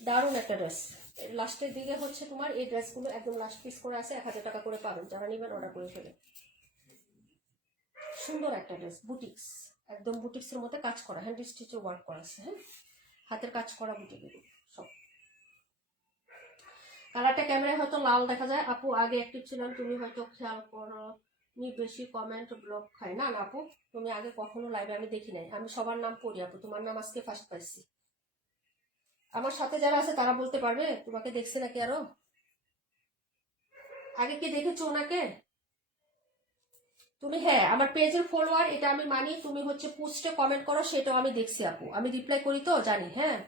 দারুণ একটা ড্রেস। লাস্টের দিকে হচ্ছে তোমার এই ড্রেসগুলো একদম লাস্ট পিস করে আছে, 1000 টাকা করে পাবেন। যারা নেবেন অর্ডার করে ফেলে। সুন্দর একটা ড্রেস, বুটিক্স, একদম বুটিক্স এর মধ্যে কাজ করা, হ্যান্ড স্টিচে ওয়ার্ক করা আছে। হ্যাঁ, হাতের কাজ করা বুটিক সব। কালারটা ক্যামেরায় হয়তো লাল দেখা যায় আপু, আগে অ্যাক্টিভ ছিলাম, তুমি হয়তো খেয়াল করো নি, বেশি কমেন্ট ব্লক খায় না। না আপু, তুমি আগে কখনো লাইভে আমি দেখি নাই। আমি সবার নাম পড়ি আপু, তোমার নাম আজকে ফার্স্ট পাইছি। আমার সাথে যারা আছে তারা বলতে পারবে তোমাকে দেখছে নাকি আরো আগে, কি দেখেছো ওনাকে তুমি? হ্যাঁ, আমার পেজের ফলোয়ার, এটা আমি মানি। তুমি হচ্ছে পোস্টে কমেন্ট করো, সেটাও আমি দেখছি আপু, আমি রিপ্লাই করি তো জানি। হ্যাঁ,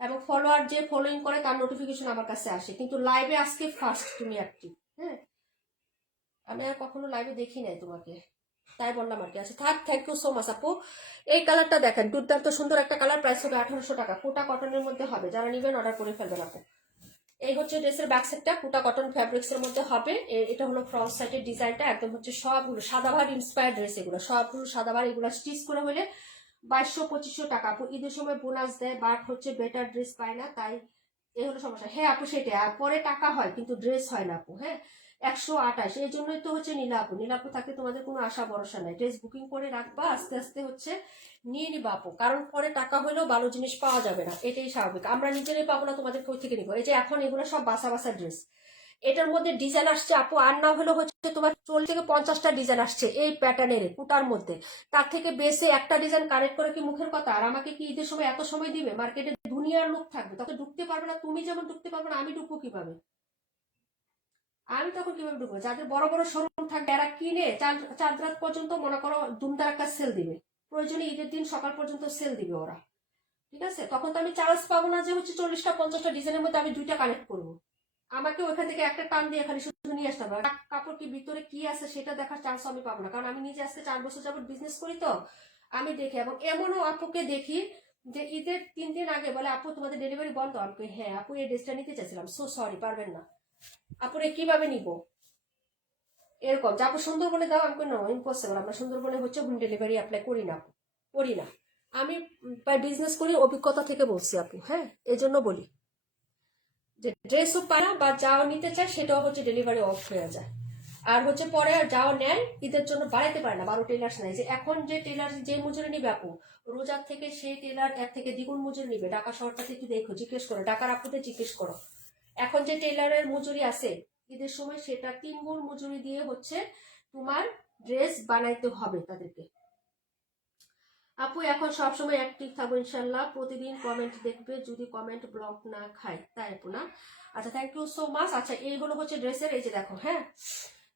এবং ফলোয়ার যে ফলোইং করে তার নোটিফিকেশন আমার কাছে আসে, কিন্তু লাইভে আজকে ফার্স্ট তুমি অ্যাক্টিভ। হ্যাঁ, আমি আর কখনো লাইভে দেখি নাই তোমাকে, তাই বললাম আর কি। আচ্ছা থাক, থ্যাংক ইউ সো মাচ আপু। এই কালারটা দেখেন, দুর্দান্ত সুন্দর একটা কালার। প্রাইস হবে 1800 টাকা। কোটা কটনের মধ্যে হবে। যারা নেবেন অর্ডার করে ফেলবেন আপু। এই হচ্ছে ড্রেসের ব্যাক সাইডটা, কুটা কটন ফ্যাব্রিক্স এর মধ্যে হবে। এটা হলো ফ্রন্ট সাইডের ডিজাইনটা, একদম হচ্ছে সবগুলো সাদাভার ইন্সপায়ার্ড ড্রেস। এগুলো সবগুলো সাদাভার। এগুলো স্টিচ করে হলে 2200-2500 টাকা আপু। ঈদের সময় বোনাস দেয়, বাট হচ্ছে বেটার ড্রেস পায় না, তাই এই হলো সমস্যা। হ্যাঁ আপু, সেটাই। আর পরে টাকা হয় কিন্তু ড্রেস হয় না আপু। হ্যাঁ, 128। এই জন্যই তো হচ্ছে নীলাপু। নীলাপু থাকলে তোমাদের কোনো আশা ভরসা নাই। ড্রেস বুকিং করে রাখবা, আস্তে আস্তে হচ্ছে নিয়ে নিবা আপু, কারণ পরে টাকা হলেও ভালো জিনিস পাওয়া যাবে না, এটাই স্বাভাবিক। আমরা নিজেরাই পাবো না, তোমাদের কই থেকে নিবো? এই যে এখন এগুলো সব বাসা বাসা ড্রেস, এটার মধ্যে ডিজাইন আসছে আপু, আর না হলে হচ্ছে তোমার 40 থেকে 50টা ডিজাইন আসছে এই প্যাটার্নের কুটার মধ্যে। তার থেকে বেশি একটা ডিজাইন কালেক্ট করে কি মুখের কথা? আর আমাকে কি ঈদের সময় এত সময় দিবে? মার্কেটে দুনিয়ার লোক থাকবে, তখন ঢুকতে পারবে না। তুমি যেমন ঢুকতে পারবে না, আমি ঢুকবো কিভাবে? আমি তখন কিভাবে ঢুকবো? যাদের বড় বড় শোরুম থাকবে এরা কিনে চাঁদ রাত পর্যন্ত মনে করো দুমদারাক্কা সেল দিবে, প্রয়োজনে ঈদের দিন সকাল পর্যন্ত সেল দিবে ওরা। ঠিক আছে, তখন তো আমি চান্স পাবো না যে হচ্ছে 40টা 50টা ডিজাইনের মধ্যে আমি দুইটা কালেক্ট করবো। আমাকে ওখান থেকে একটা টান দিয়ে এখানে শুধু নিয়ে আসতে হবে। কাপড় কি ভিতরে কি আছে সেটা দেখার চান্স আমি পাবো না, কারণ আমি নিজে আজকে 4 বছর যাবত বিজনেস করি, তো আমি দেখি। এবং এমনও আপুকে দেখি যে ঈদের 3 দিন আগে বলে, আপু তোমাদের ডেলিভারি বন্ধ। আমি কই, হ্যাঁ আপু এই ড্রেসটা নিতে চাইছিলাম, সো সরি পারবেন না। আপুরে কিভাবে নিব? এরকম যে আপু সুন্দরবনে দাও। আমি কই নো, ইম্পসিবল, আমরা সুন্দরবনে হচ্ছে হোম ডেলিভারি অ্যাপ্লাই করি না, করি না। আমি বিজনেস করি, অভিজ্ঞতা থেকে বলছি আপু, হ্যাঁ এই জন্য বলি যে ড্রেসও পায় না বা যাও নিতে চায় সেটাও হচ্ছে ডেলিভারি অফ হয়ে যায়। আর হচ্ছে পরে যাও নেয় ঈদের জন্য বাড়াইতে পারে না, 12 টেলার্স নেয়। যে এখন যে টেলার যে মজুরি নিবে আপু, রোজার থেকে সেই টেলার এর থেকে দ্বিগুণ মজুরি নিবে। ঢাকা শহরটাতে একটু দেখো, জিজ্ঞেস করো, ঢাকার আপুদের জিজ্ঞেস করো। এখন যে টেলারের মজুরি আছে ঈদের সময়, সেটা 3 গুণ মজুরি দিয়ে হচ্ছে তোমার ড্রেস বানাইতে হবে তাদেরকে। আপু এখন সবসময় অ্যাক্টিভ থাকবো ইনশাল্লাহ, প্রতিদিন কমেন্ট দেখবে যদি কমেন্ট ব্লক না খায়, তাই আপু না? আচ্ছা, থ্যাংক ইউ সো মাচ। আচ্ছা, এই হলো হচ্ছে ড্রেসের, এই যে দেখো, হ্যাঁ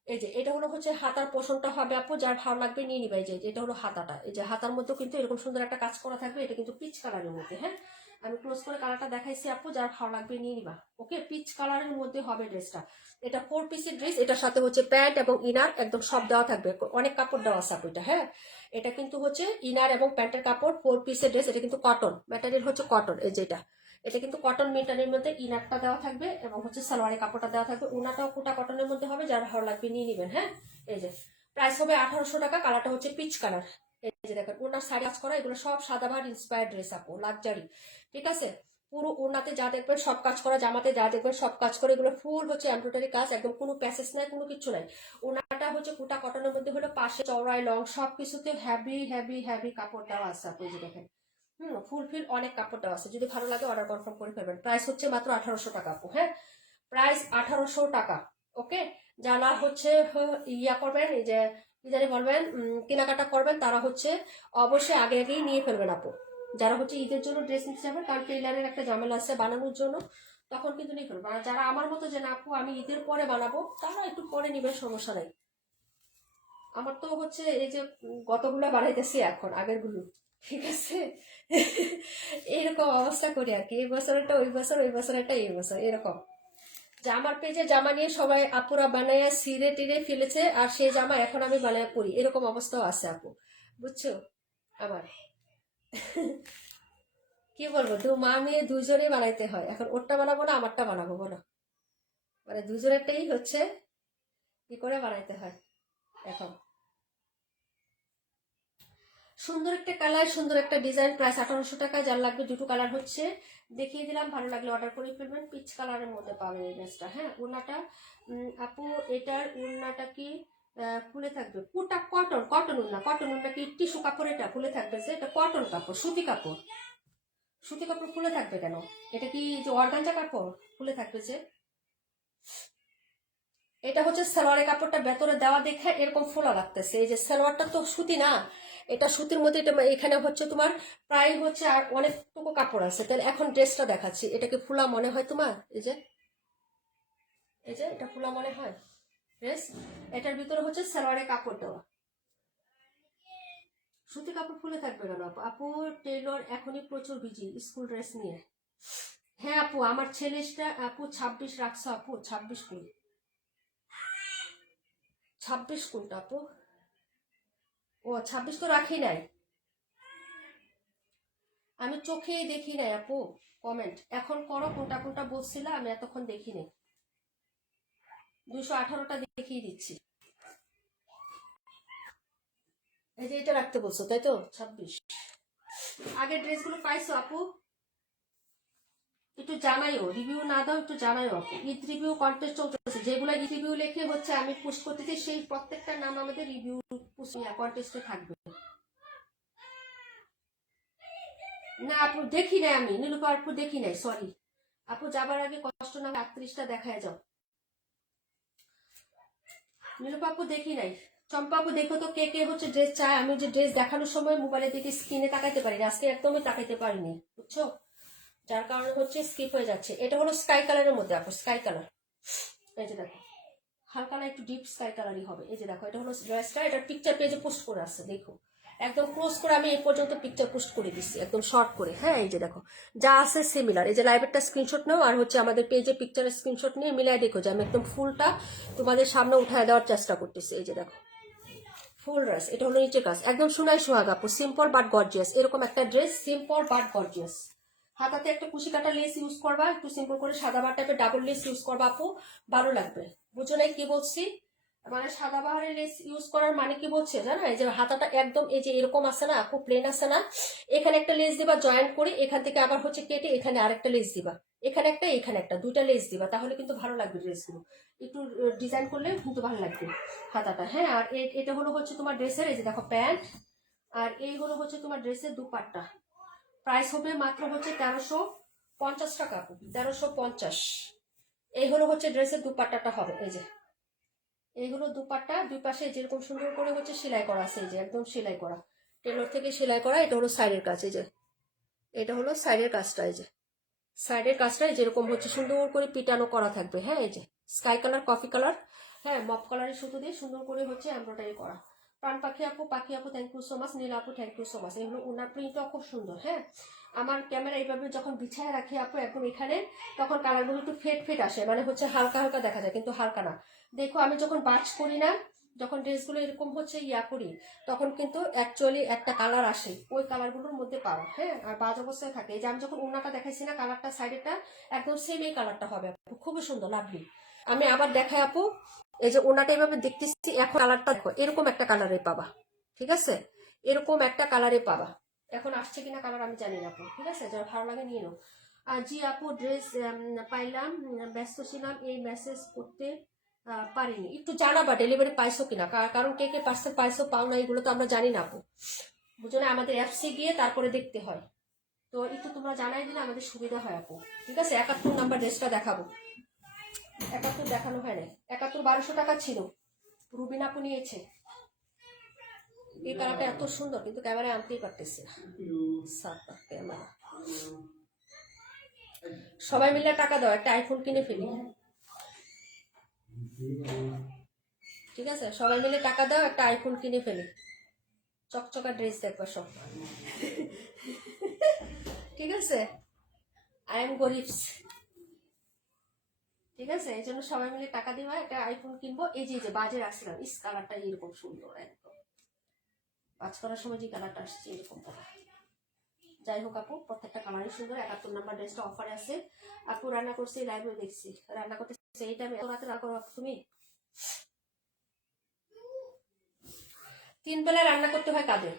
এই যে এটা হলো হচ্ছে হাতার পোষণটা হবে আপু, যার ভালো লাগবে নিয়ে নিবে। এই যে এটা হলো হাতাটা, এই যে হাতার মধ্যেও কিন্তু এরকম সুন্দর একটা কাজ করা থাকবে। এটা কিন্তু পিচ কালারের মধ্যে, হ্যাঁ আমি ক্লোজ করে কালারটা দেখাইছি আপু, যার ভালো লাগবে নিয়ে নিবা। ওকে, পিচ কালারের মধ্যে হবে ড্রেসটা। এটা 4 পিসের ড্রেস, এটার সাথে হচ্ছে প্যান্ট এবং ইনার একদম সব দেওয়া থাকবে, অনেক কাপড় দেওয়া আছে আপু এটা। হ্যাঁ এটা কিন্তু হচ্ছে ইনার এবং প্যান্টের কাপড়, 4 পিসের ড্রেস। এটা কিন্তু কটন ম্যাটেরিয়াল, হচ্ছে কটন। এই যে এটা কিন্তু কটন মেটারের মধ্যে ইনারটা দেওয়া থাকবে এবং হচ্ছে সালোয়ারের কাপড়টা দেওয়া থাকবে। উনাটাও কোটা কটনের মধ্যে হবে, যার ভালো লাগবে নিয়ে নেবেন। হ্যাঁ এই যে প্রাইস হবে 1800 টাকা। কালারটা হচ্ছে পিচ কালার। এই যে দেখেন ওনার শাড়ি কাজ করা, এগুলো সব সাদাবাহার ইন্সপায়ার্ড ড্রেস আপু, লাক্সারি। ঠিক আছে, পুরো ওনাতে যা দেখবেন সব কাজ করা, জামাতে যা দেখবেন সব কাজ করে, এগুলো ফুল হচ্ছে এমব্রয়ডারি কাজ, একদম কোনো প্যাসেজ নাই, কোনো কিছু নাই। ওনাটা হচ্ছে কোটা কটনের মধ্যে হলো, পাশে চওড়ায় লং, সবকিছুতে হ্যাভি হ্যাভি হ্যাভি কাপড় দেওয়া আছে আপু। এই যে দেখেন ফুলফিল অনেক কাপড় দেওয়া আছে। যদি ভালো লাগে অর্ডার কনফার্ম করে ফেলবেন। প্রাইস হচ্ছে মাত্র 1800 টাকা আপু। হ্যাঁ প্রাইস 1800 টাকা। ওকে, যারা হচ্ছে ইয়া করবেন, এই যে কি জানি বলবেন, কেনাকাটা করবেন, তারা হচ্ছে অবশ্যই আগে আগেই নিয়ে ফেলবেন আপু। যারা হচ্ছে ঈদের জন্য ড্রেস নিতে যাবেন, কারণ টেইলারের একটা ঝামেলা আছে বানানোর জন্য, তখন কিন্তু নিয়ে ফেলবেন। আর যারা আমার মতো যে না আপু আমি ঈদের পরে বানাবো, তারা একটু পরে নিবেন, সমস্যা নেই। আমার তো হচ্ছে এই যে গতগুলো বানাইতেছি এখন, আগের গুলো। ঠিক আছে, এরকম অবস্থা করি আর কি। এই বছরটা ওই বছর, ওই বছরটা এই বছর, এরকম। জামার পেজে জামা নিয়ে সবাই আপুরা বানাইয়া সিরে টিরে ফেলেছে, আর সেই জামা এখন আমি বানাইয়া পরি, এরকম অবস্থাও আছে আপু, বুঝছো? আবার কি বলবো, মা মেয়ে দুজনে বানাইতে হয়। এখন ওরটা বানাবো না আমারটা বানাবো বলো? মানে দুজনেরটাই হচ্ছে কি করে বানাইতে হয় এখন। সুন্দর একটা কালার, সুন্দর একটা ডিজাইন, প্রাইস 1800 টাকা। যার লাগবে দুটো কালার হচ্ছে দেখিয়ে দিলাম, ভালো লাগলে অর্ডার করে ফেলবেন। পিচ কালারের মধ্যে পাবেন এই ড্রেসটা। হ্যাঁ ওড়নাটা আপু, এটার ওড়নাটা কি ফুলে থাকবে? পুটা কটন, কটন ওড়না, কটন ওড়না কি টিস্যু কাপড়? এটা ফুলে থাকবে যে, এটা কটন কাপড়, সুতি কাপড়। সুতি কাপড় ফুলে থাকবে কেন? এটা কি যে অর্গানজা কাপড় ফুলে থাকবে যে? এটা হচ্ছে সালোয়ারের কাপড়টা ভেতরে দেওয়া দেখে এরকম ফোলা লাগতেছে। এই যে সালোয়ারটা তো সুতি না, এটা সুতির মধ্যে। এটা এখানে হচ্ছে তোমার প্রায় হচ্ছে আর অনেকটুকু কাপড় আছে। তাহলে এখন ড্রেসটা দেখাচ্ছি, এটাকে ফুলা মনে হয় তোমার? এই যে এটা ফুলা মনে হয় ড্রেস? এটার ভিতরে হচ্ছে সালোয়ারের কাপড় দেওয়া। সুতি কাপড় ফুলে থাকবে কেন আপু? আপু টেইলর এখনই প্রচুর বিজি স্কুল ড্রেস নিয়ে। হ্যাঁ আপু, আমার ছেলেটা আপু 26 রাখছো আপু। 26 কুল, 26 কোনটা আপু? ও 26 তো রাখি নাই, আমি চোখেই দেখি নাই আপু। কমেন্ট এখন করো, কোনটা কোনটা বলছিলা, আমি এতক্ষণ দেখি নাই। 218টা দেখিয়ে দিচ্ছি। এই যে এটা রাখতে বলছো তাই তো? 26 আগের ড্রেসগুলো পাইছো আপু? একটু জানাইও, রিভিউ না দাও একটু জানাইও আপু। ঈদ রিভিউ কন্টেস্ট চলতেছে, যেগুলো ঈদ রিভিউ লিখে হচ্ছে আমি পোস্ট করতেছি, সেই প্রত্যেকটা নাম আমাদের রিভিউ কন্টেস্টে থাকবে। না আপু দেখি নাই, আমি নীলুফার আপু দেখি নাই, সরি আপু। যাবার আগে কষ্ট না 38টা দেখায় যাও। নীলুপাপু দেখি নাই। চম্পাপু দেখো তো কে কে হচ্ছে ড্রেস চায়। আমি যে ড্রেস দেখানোর সময় মোবাইলের দিকে স্ক্রিনে তাকাইতে পারি না, আজকে একদমই তাকাইতে পারিনি, বুঝছো, যার কারণে হচ্ছে স্কিপ হয়ে যাচ্ছে। এটা হলো স্কাই কালারের মধ্যে আপু, স্কাই কালার। এই যে দেখো, হালকা না একটু ডিপ স্কাই কালারই হবে। এই যে দেখো, এটা হলো ড্রেসটা, এটার পিকচার পেজে পোস্ট করে আসছে, দেখো একদম ক্লোজ করে আমি এই পর্যন্ত পিকচার পোস্ট করে দিচ্ছি, একদম শর্ট করে। হ্যাঁ, এই যে দেখো যা আছে সিমিলার। এই যে লাইভেরটা স্ক্রিনশট নাও, আর হচ্ছে আমাদের পেজে পিকচারের স্ক্রিনশট নিয়ে মিলাই দেখো যে আমি একদম ফুলটা তোমাদের সামনে উঠায় দেওয়ার চেষ্টা করতেছি। এই যে দেখো ফুল ড্রেস, এটা হলো নিচে কাজ, একদম সোনাই সোহাগ আপু, সিম্পল বাট গর্জিয়াস। এরকম একটা ড্রেস, সিম্পল বাট গর্জিয়াস। হাতাতে একটা কুশি কাটা লেস ইউজ করবা, একটু সিম্পল করে সাদাবাহার টাইপের ডাবল লেস ইউজ করবা আপু, ভালো লাগবে। বুঝো নাই কি বলছি? মানে সাদাবাহারের লেস ইউজ করার মানে কি বলছে জানো? এই যে হাতাটা একদম এই যে এরকম আছে না আপু, প্লেন আছে না, এখানে একটা লেস দিবা জয়েন্ট করে, এখান থেকে আবার হচ্ছে কেটে এখানে আরেকটা লেস দিবা, এখানে একটা এখানে একটা, দুইটা লেস দিবা, তাহলে কিন্তু ভালো লাগবে ড্রেসগুলো। একটু ডিজাইন করলে কিন্তু ভালো লাগবে হাতাটা। হ্যাঁ, আর এটা হলো হচ্ছে তোমার ড্রেসের, এই যে দেখো প্যান্ট, আর এই হলো হচ্ছে তোমার ড্রেসের দুপাট্টা। প্রাইস হবে মাত্র হচ্ছে 1350 টাকা আপু, 1350। এই হলো হচ্ছে ড্রেসের দুপাট্টাটা হবে। এই যে এই হলো দুপাট্টা, দুই পাশে যেরকম সুন্দর করে হচ্ছে সেলাই করা আছে, এই যে একদম সেলাই করা, টেলর থেকে সেলাই করা। এটা হলো সাইডের কাজ, এই যে এটা হলো সাইডের কাজটা, এই যে সাইডের কাজটা যেরকম হচ্ছে সুন্দর করে পিটানো করা থাকবে। হ্যাঁ, এই যে স্কাই কালার, কফি কালার, হ্যাঁ মপ কালারের সুতো দিয়ে সুন্দর করে হচ্ছে এমব্রয়ডারি করা। প্রাণ পাখি আপু, পাখি আপু থ্যাংক ইউ সো মাচ, নীল আপু থ্যাংক ইউ সো মাচ। এগুলো ওনার প্রিন্টটাও খুব সুন্দর। হ্যাঁ, আমার ক্যামেরা এইভাবে যখন বিছায় রাখি আপু একদম এখানে, তখন কালারগুলো একটু ফেড ফেড আসে, মানে হচ্ছে হালকা হালকা দেখা যায়, কিন্তু হালকা না। দেখো আমি যখন বাজ করি না, যখন ড্রেসগুলো এরকম হচ্ছে ইয়া করি, তখন কিন্তু অ্যাকচুয়ালি একটা কালার আসে ওই কালারগুলোর মধ্যে পাওয়া। হ্যাঁ, আর বাজ অবস্থায় থাকে। এই যে আমি যখন উন্নাটা দেখাইছি না, কালারটা সাইডেরটা একদম সেম এই কালারটা হবে আপু, খুবই সুন্দর লাভলি। আমি আবার দেখাই আপু, এই যে ওনাটা এইভাবে দেখতেছি, এখন কালারটা দেখো এরকম একটা কালারে পাবা, ঠিক আছে, এরকম একটা কালারে পাবা। এখন আসছে কিনা কালার আমি জানি না আপু, ঠিক আছে, যারা ভালো লাগে নিয়ে নাও। আর জি আপু ড্রেস পাইলাম, ব্যস্ত ছিলাম এই মেসেজ করতে পারিনি, একটু জানাবা ডেলিভারি পাইছো কিনা, কারণ কে কে পার্সেল পাইছো পাও না এগুলো তো আমরা জানি না আপু, বুঝো না, আমাদের অ্যাপসে গিয়ে তারপরে দেখতে হয়। তো একটু তোমরা জানাই দিলে আমাদের সুবিধা হয় আপু, ঠিক আছে। 71 নাম্বার ড্রেসটা দেখাবো, 71 দেখানো হয় না, 71 1200 টাকা ছিল, রুবিন আপু নিয়েছে। এই কালারটা এত সুন্দর, কিন্তু ক্যামেরায় আনতেই পারতেছি না, ক্যামেরা। সবাই মিলে টাকা দাও, একটা আইফোন কিনে ফেলি, ঠিক আছে, সবাই মিলে টাকা দাও, একটা আইফোন কিনে ফেলি, চকচকা ড্রেস দেখবা সব, ঠিক আছে। আই এম গরিবস, ঠিক আছে, এই জন্য সবাই মিলে টাকা দিবা, একটা আইফোন কিনবো। এই যে বাজে রাখছিলাম, ইস কালারটা এরকম সুন্দর, একদম কাজ করার সময় যে কালারটা আসছে এরকম কালার। যাই হোক আপু, প্রত্যেকটা কালারই সুন্দর। 71 নাম্বার ড্রেসটা অফারে আছে আপু, রান্না করছি লাইভে দেখছি, রান্না করতেছি এই টাইমে, এত রাতে রান্না করো তুমি? 3 বেলায় রান্না করতে হয় কাদের?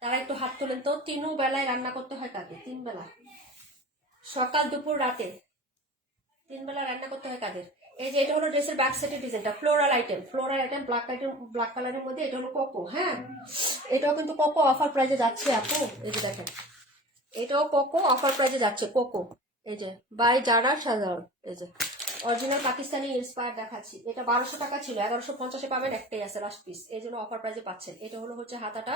তারা একটু হাত তোলেন তো, 3 বেলায় রান্না করতে হয় কাদের? 3 বেলা, সকাল দুপুর রাতে 3 বেলা রান্না করতে হয় কাদের? এই যে এটা হলো ড্রেসের ব্যাক সাইডের ডিজাইনটা, ফ্লোরাল আইটেম, ব্ল্যাক কালারের মধ্যে। এটা হলো কোকো। হ্যাঁ, এটাও কিন্তু কোকো অফার প্রাইজে যাচ্ছে আপু, এই যে দেখেন, এটাও কোকো অফার প্রাইজে যাচ্ছে, কোকো। এই যে বাই যারা সাধারণ, এই যে অরিজিনাল পাকিস্তানি ইন্সপায়ার দেখাচ্ছি। এটা 1200 টাকা ছিল, 1150-এ পাবেন, একটাই আছে লাস্ট পিস, এই জন্য অফার প্রাইজে পাচ্ছেন। এটা হলো হচ্ছে হাতাটা,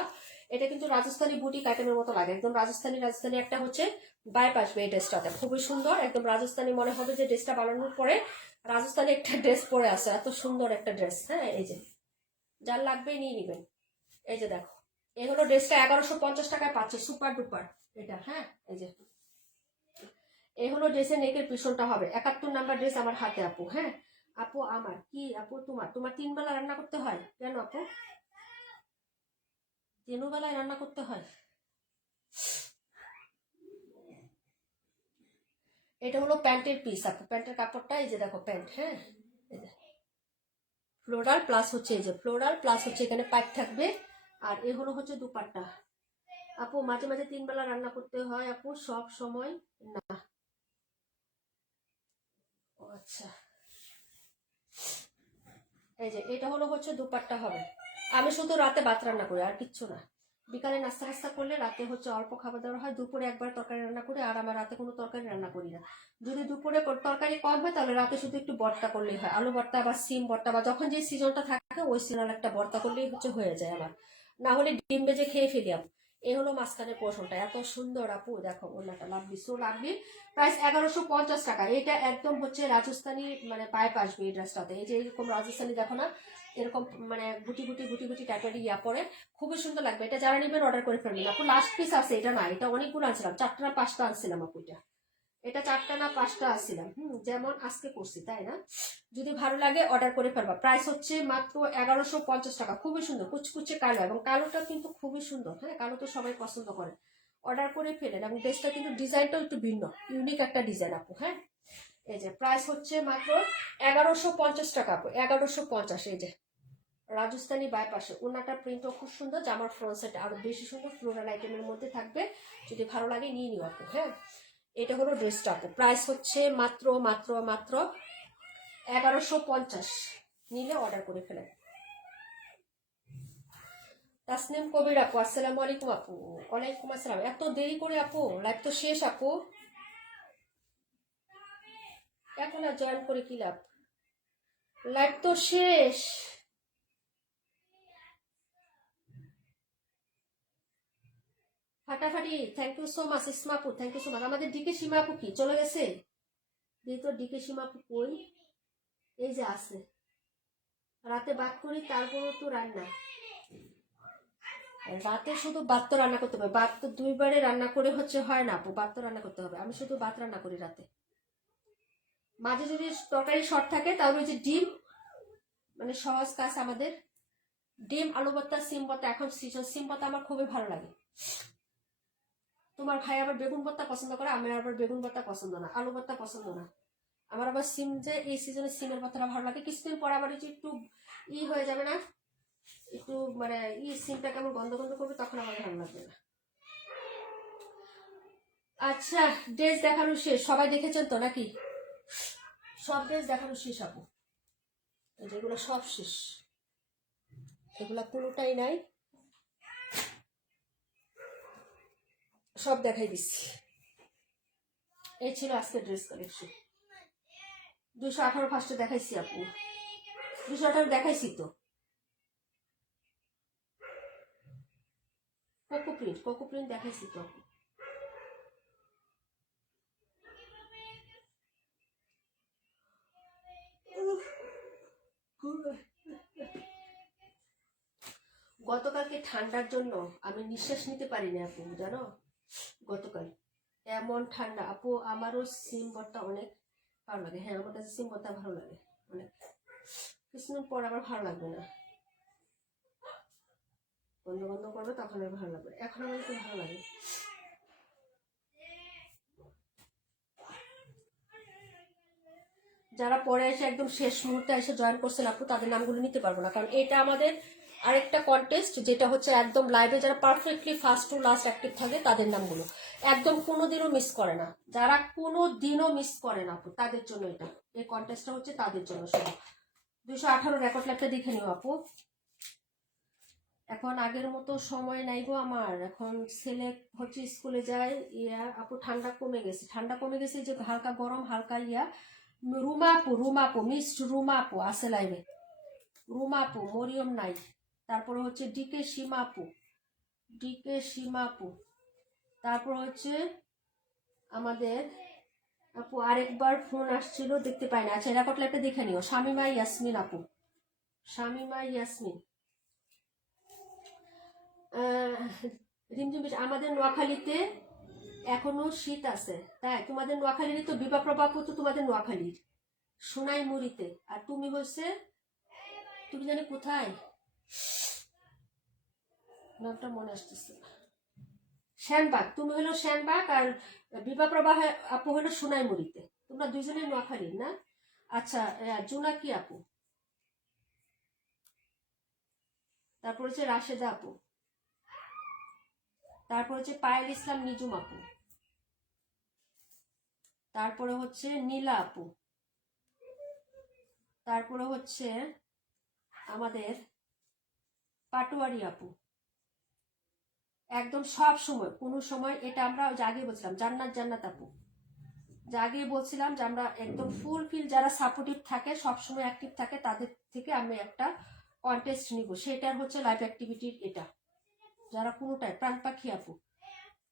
এটা কিন্তু রাজস্থানী বুটিক আইটেমের মতো লাগে, একদম রাজস্থানি একটা হচ্ছে বাইপ আসবে এই ড্রেসটাতে, খুবই সুন্দর, একদম রাজস্থানী মনে হবে যে ড্রেসটা বানানোর পরে রাজস্থানী একটা ড্রেস পরে আছে, এত সুন্দর একটা ড্রেস। হ্যাঁ, এই যে যার লাগবে নিয়ে নিবেন। এই যে দেখো, এই হলো ড্রেসটা 1150 টাকায় পাচ্ছে, সুপার ডুপার এটা। হ্যাঁ, এই যে এই হলো ড্রেসের নেকের পিছনটা হবে। 71 নাম্বার ড্রেস আমার হাতে আপু। হ্যাঁ আপু, আমার কি আপু, তোমার 3 বেলা রান্না করতে হয় কেন আপু? 3 বেলায় রান্না করতে হয়? এটা হলো প্যান্টের পিস আপু, প্যান্টের কাপড়টা এই যে দেখো, প্যান্ট। হ্যাঁ, এই যে ফ্লোরাল প্লাস হচ্ছে, এই যে ফ্লোরাল প্লাস হচ্ছে এখানে পাইপ থাকবে, আর এ হলো হচ্ছে দুপাট্টা। আপু মাঝে মাঝে 3 বেলা রান্না করতে হয় আপু, সব সময় না। ও আচ্ছা, এই যে এটা হলো হচ্ছে দুপাট্টা হবে। আমি শুধু রাতে ভাত রান্না করি, আর কিচ্ছু না। বিকালে নাস্তা নাস্তা করলে রাতে হচ্ছে অল্প খাবার দাবার হয়, দুপুরে একবার তরকারি রান্না করি, আর আমার রাতে কোনো তরকারি রান্না করি না। যদি দুপুরে তরকারি কম হয় তাহলে রাতে শুধু একটু ভর্তা করলেই হয়, আলু ভর্তা বা সিম ভর্তা, বা যখন যে সিজনটা থাকে ওই সিজনাল একটা ভর্তা করলেই হচ্ছে হয়ে যায় আমার। না হলে ডিম ভেজে খেয়ে ফেলি আপু। এই হলো মাঝখানের পোর্শনটা, এত সুন্দর আপু, দেখো ওনাটা লাভলি, সো লাভলি। প্রাইস 1150 টাকা। এটা একদম হচ্ছে রাজস্থানি মানে পাইপ আসবে এই ড্রেসটাতে, এই যে এরকম রাজস্থানি দেখো না, এরকম মানে গুটি গুটি গুটি গুটি টাইপের ইয়া পরে, খুবই সুন্দর লাগবে। এটা যারা নেবেন অর্ডার করে ফেলবেন আপু। লাস্ট পিস আছে, এটা না, এটা অনেকগুলো আনছিলাম, 4টা না 5টা আনছিলাম আপু। এটা 4টা না 5টা আনছিলাম, যেমন আজকে করছি, তাই না? যদি ভালো লাগে অর্ডার করে ফেলবা। প্রাইস হচ্ছে মাত্র 1150 টাকা। খুবই সুন্দর কুচকুচে কালো, এবং কালোটা কিন্তু খুবই সুন্দর। হ্যাঁ, কালো তো সবাই পছন্দ করে, অর্ডার করে ফেলেন। এবং ড্রেসটা কিন্তু ডিজাইনটাও একটু ভিন্ন, ইউনিক একটা ডিজাইন আপু। হ্যাঁ, এই যে প্রাইস হচ্ছে মাত্র 1150 টাকা আপু, 1150। এই যে রাজস্থানি বাইপাসে ওনাটার প্রিন্টও খুব সুন্দর, জামার ফ্রন্ট সাইড আরো বেশি সুন্দর, ফ্লোরাল আইটেমের মধ্যে থাকবে। যদি ভালো লাগে নিয়ে নিও আপু। হ্যাঁ, এটা হলো ড্রেসটা আপু। প্রাইস হচ্ছে মাত্র মাত্র মাত্র 1150। নিলে অর্ডার করে ফেলেন। তাসনিম কবির আপু, আসসালামু আলাইকুম আপু। ওয়ালাইকুম আসসালাম। এত দেরি করে আপু, লাইভ তো শেষ আপু, এখন আর জয়েন করে কি লাভ, লাইভ তো শেষ। ফাটাফাটি, thank you so much Isma আপু, থ্যাংক ইউ সো মাচ। আমাদের ডিকে সীমা আপু কি চলে গেছে? দিয়ে তো ডিকে সীমা আপু কই? এই যে আছে, রাতে বাদ করি তারপরও তো রান্না, রাতে শুধু ভাত তো রান্না করতে হবে, ভাত তো 2বারে রান্না করে হচ্ছে হয় না আপু, ভাত তো রান্না করতে হবে। আমি শুধু ভাত রান্না করি রাতে। মাঝে যদি তরকারি শর্ট থাকে তাহলে ওই যে ডিম, মানে সহজ কাজ আমাদের, ডিম আলু ভর্তা সিম ভর্তা, এখন সিজন সিম ভর্তা আমার খুবই ভালো লাগে। তোমার ভাই আবার বেগুন ভর্তা পছন্দ করে, আমার আবার বেগুন ভর্তা পছন্দ না, আলু ভর্তা পছন্দ না। আমার আবার সিম, যে এই সিজনে সিমের ভর্তাটা ভালো লাগে। কিছুদিন পর আবার যে একটু হয়ে যাবে না, একটু মানে সিমটা কেমন গন্ধ গন্ধ করবে, তখন আমার ভালো লাগবে না। আচ্ছা, ড্রেস দেখানো শেষ, সবাই দেখেছেন তো নাকি? সব ড্রেস দেখানো শেষ আপু, যেগুলো সব শেষ, এগুলা কোনোটাই নাই, সব দেখাই দিচ্ছি। এই ছিল আজকের ড্রেস কালেকশন। 218 ফার্স্টে দেখাইছি আপু, 218 দেখাইছি তো। কোকো প্রিন্ট দেখাইছি তো আপু। গতকালকে ঠান্ডার জন্য আমি নিঃশ্বাস নিতে পারি না আপু, জানো? গতকাল এমন ঠান্ডা আপু, আমারও সিম ভর্তা অনেক ভালো লাগে। হ্যাঁ, আমার কাছে সিম ভর্তা ভালো লাগে অনেক। কিছুদিন পর আবার ভালো লাগবে না, বন্ধ বন্ধ করবে, তখন আর ভালো লাগবে। এখন আমার একটু ভালো লাগে। যারা পরে এসে একদম শেষ মুহূর্তে এসে জয়েন করছেন আপু, তাদের নামগুলো নিতে পারবো না, কারণ এটা আমাদের আরেকটা কন্টেস্ট, যেটা হচ্ছে একদম লাইভে যারা perfectly first to last active থাকে তাদের নামগুলো একদম কোনোদিনও মিস করে না। যারা কোনোদিনও মিস করে না আপু, তাদের জন্য এটা, এই কন্টেস্টটা হচ্ছে তাদের জন্য শুধু। 218 রেকর্ড লাইভটা দেখে নিও আপু। এখন আগের মতো সময় নাই গো আমার, এখন ছেলে হচ্ছে স্কুলে যায়। ইয়া আপু, ঠান্ডা কমে গেছে, ঠান্ডা কমে গেছে, যে হালকা গরম হালকা ইয়া। রুমাপু মিস রুমাপু আছে লাইভে, রুমাপু, মরিয়ম নাই। তারপরে হচ্ছে ডিকে সীমাপু। তারপর হচ্ছে আমাদের আপু, আরেকবার ফোন আসছিল, দেখতে পাই না। আচ্ছা, রেকর্ড লাইভটা দেখে নিও। শামিমা ইয়াসমিন আপু, শামিমা ইয়াসমিন। রিমঝিম আমাদের নোয়াখালীতে এখনো শীত আছে, তাই তোমাদের নোয়াখালীর তো বিভা প্রভাপু, তো তোমাদের নোয়াখালীর সোনাই মুড়িতে, আর তুমি হচ্ছে, তুমি জানি কোথায়, নামটা মনে আসতেছে, শ্যানবাগ। তুমি হলো শ্যানবাগ, আর বিভা প্রভা আপু হলো সোনাই মুড়িতে। তোমরা দুজনেই নোয়াখালীর না? আচ্ছা, জোনাকি আপু, তারপর হচ্ছে রাশেদা আপু, তারপর হচ্ছে পায়েল ইসলাম নিজুম আপু, তারপরে হচ্ছে নীলা আপু, তারপরে হচ্ছে আমাদের পাটোয়ারি আপু, একদম সব সময়, কোনো সময় এটা আমরা আগে বলছিলাম জান্নাত আপু, আগে বলছিলাম যে আমরা একদম ফুলফিল যারা সাপোর্টিভ থাকে, সবসময় অ্যাক্টিভ থাকে, তাদের থেকে আমি একটা কন্টেস্ট নিব, সেটার হচ্ছে লাইভ অ্যাক্টিভিটির এটা। যারা কোনোটাই, প্রাণ পাখি আপু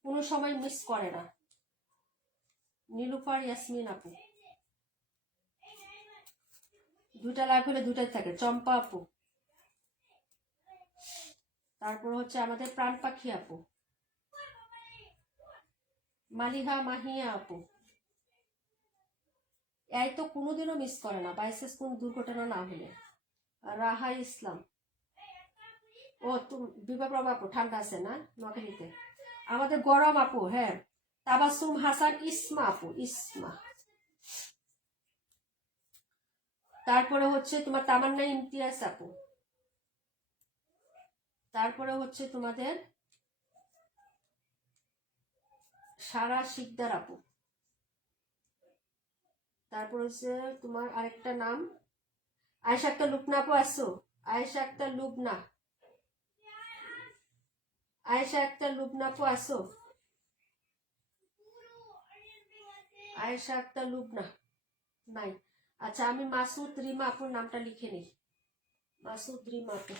কোনো সময় মিস করে না, নীলুফার ইয়াসমিন আপু, দুইটা লাইভ হলে দুইটাই থাকে, চম্পা আপু, তারপর হচ্ছে আমাদের প্রাণ পাখি আপু, মালিহা মাহিয়া আপু, এই তো কোনোদিনও মিস করে না, বাইসেস কোন দুর্ঘটনা না হলে। রাহা ইসলাম, ও তুমি বিভা প্রভা আপু ঠান্ডা আছে না নোয়াখালীতে, আমাদের গরম আপু, হ্যাঁ। তাবাসুম হাসান ইসমা আপু, ইসমা, তারপরে হচ্ছে তোমার তামান্না ইমতিয়াজ আপু, তারপরে হচ্ছে তোমাদের সারা শিকদার আপু, তারপর হচ্ছে তোমার আরেকটা নাম আয়েশা আক্তার লুবনা আপু আসো, আয়েশা আক্তার লুবনা, আয়েশা আক্তার লুবনা আপু আসো, আয়েশা আক্তার লুবনা নাই। আচ্ছা আমি মাসুদ রিমা আপুর নামটা লিখে নিই, মাসুদ রিমা আপু,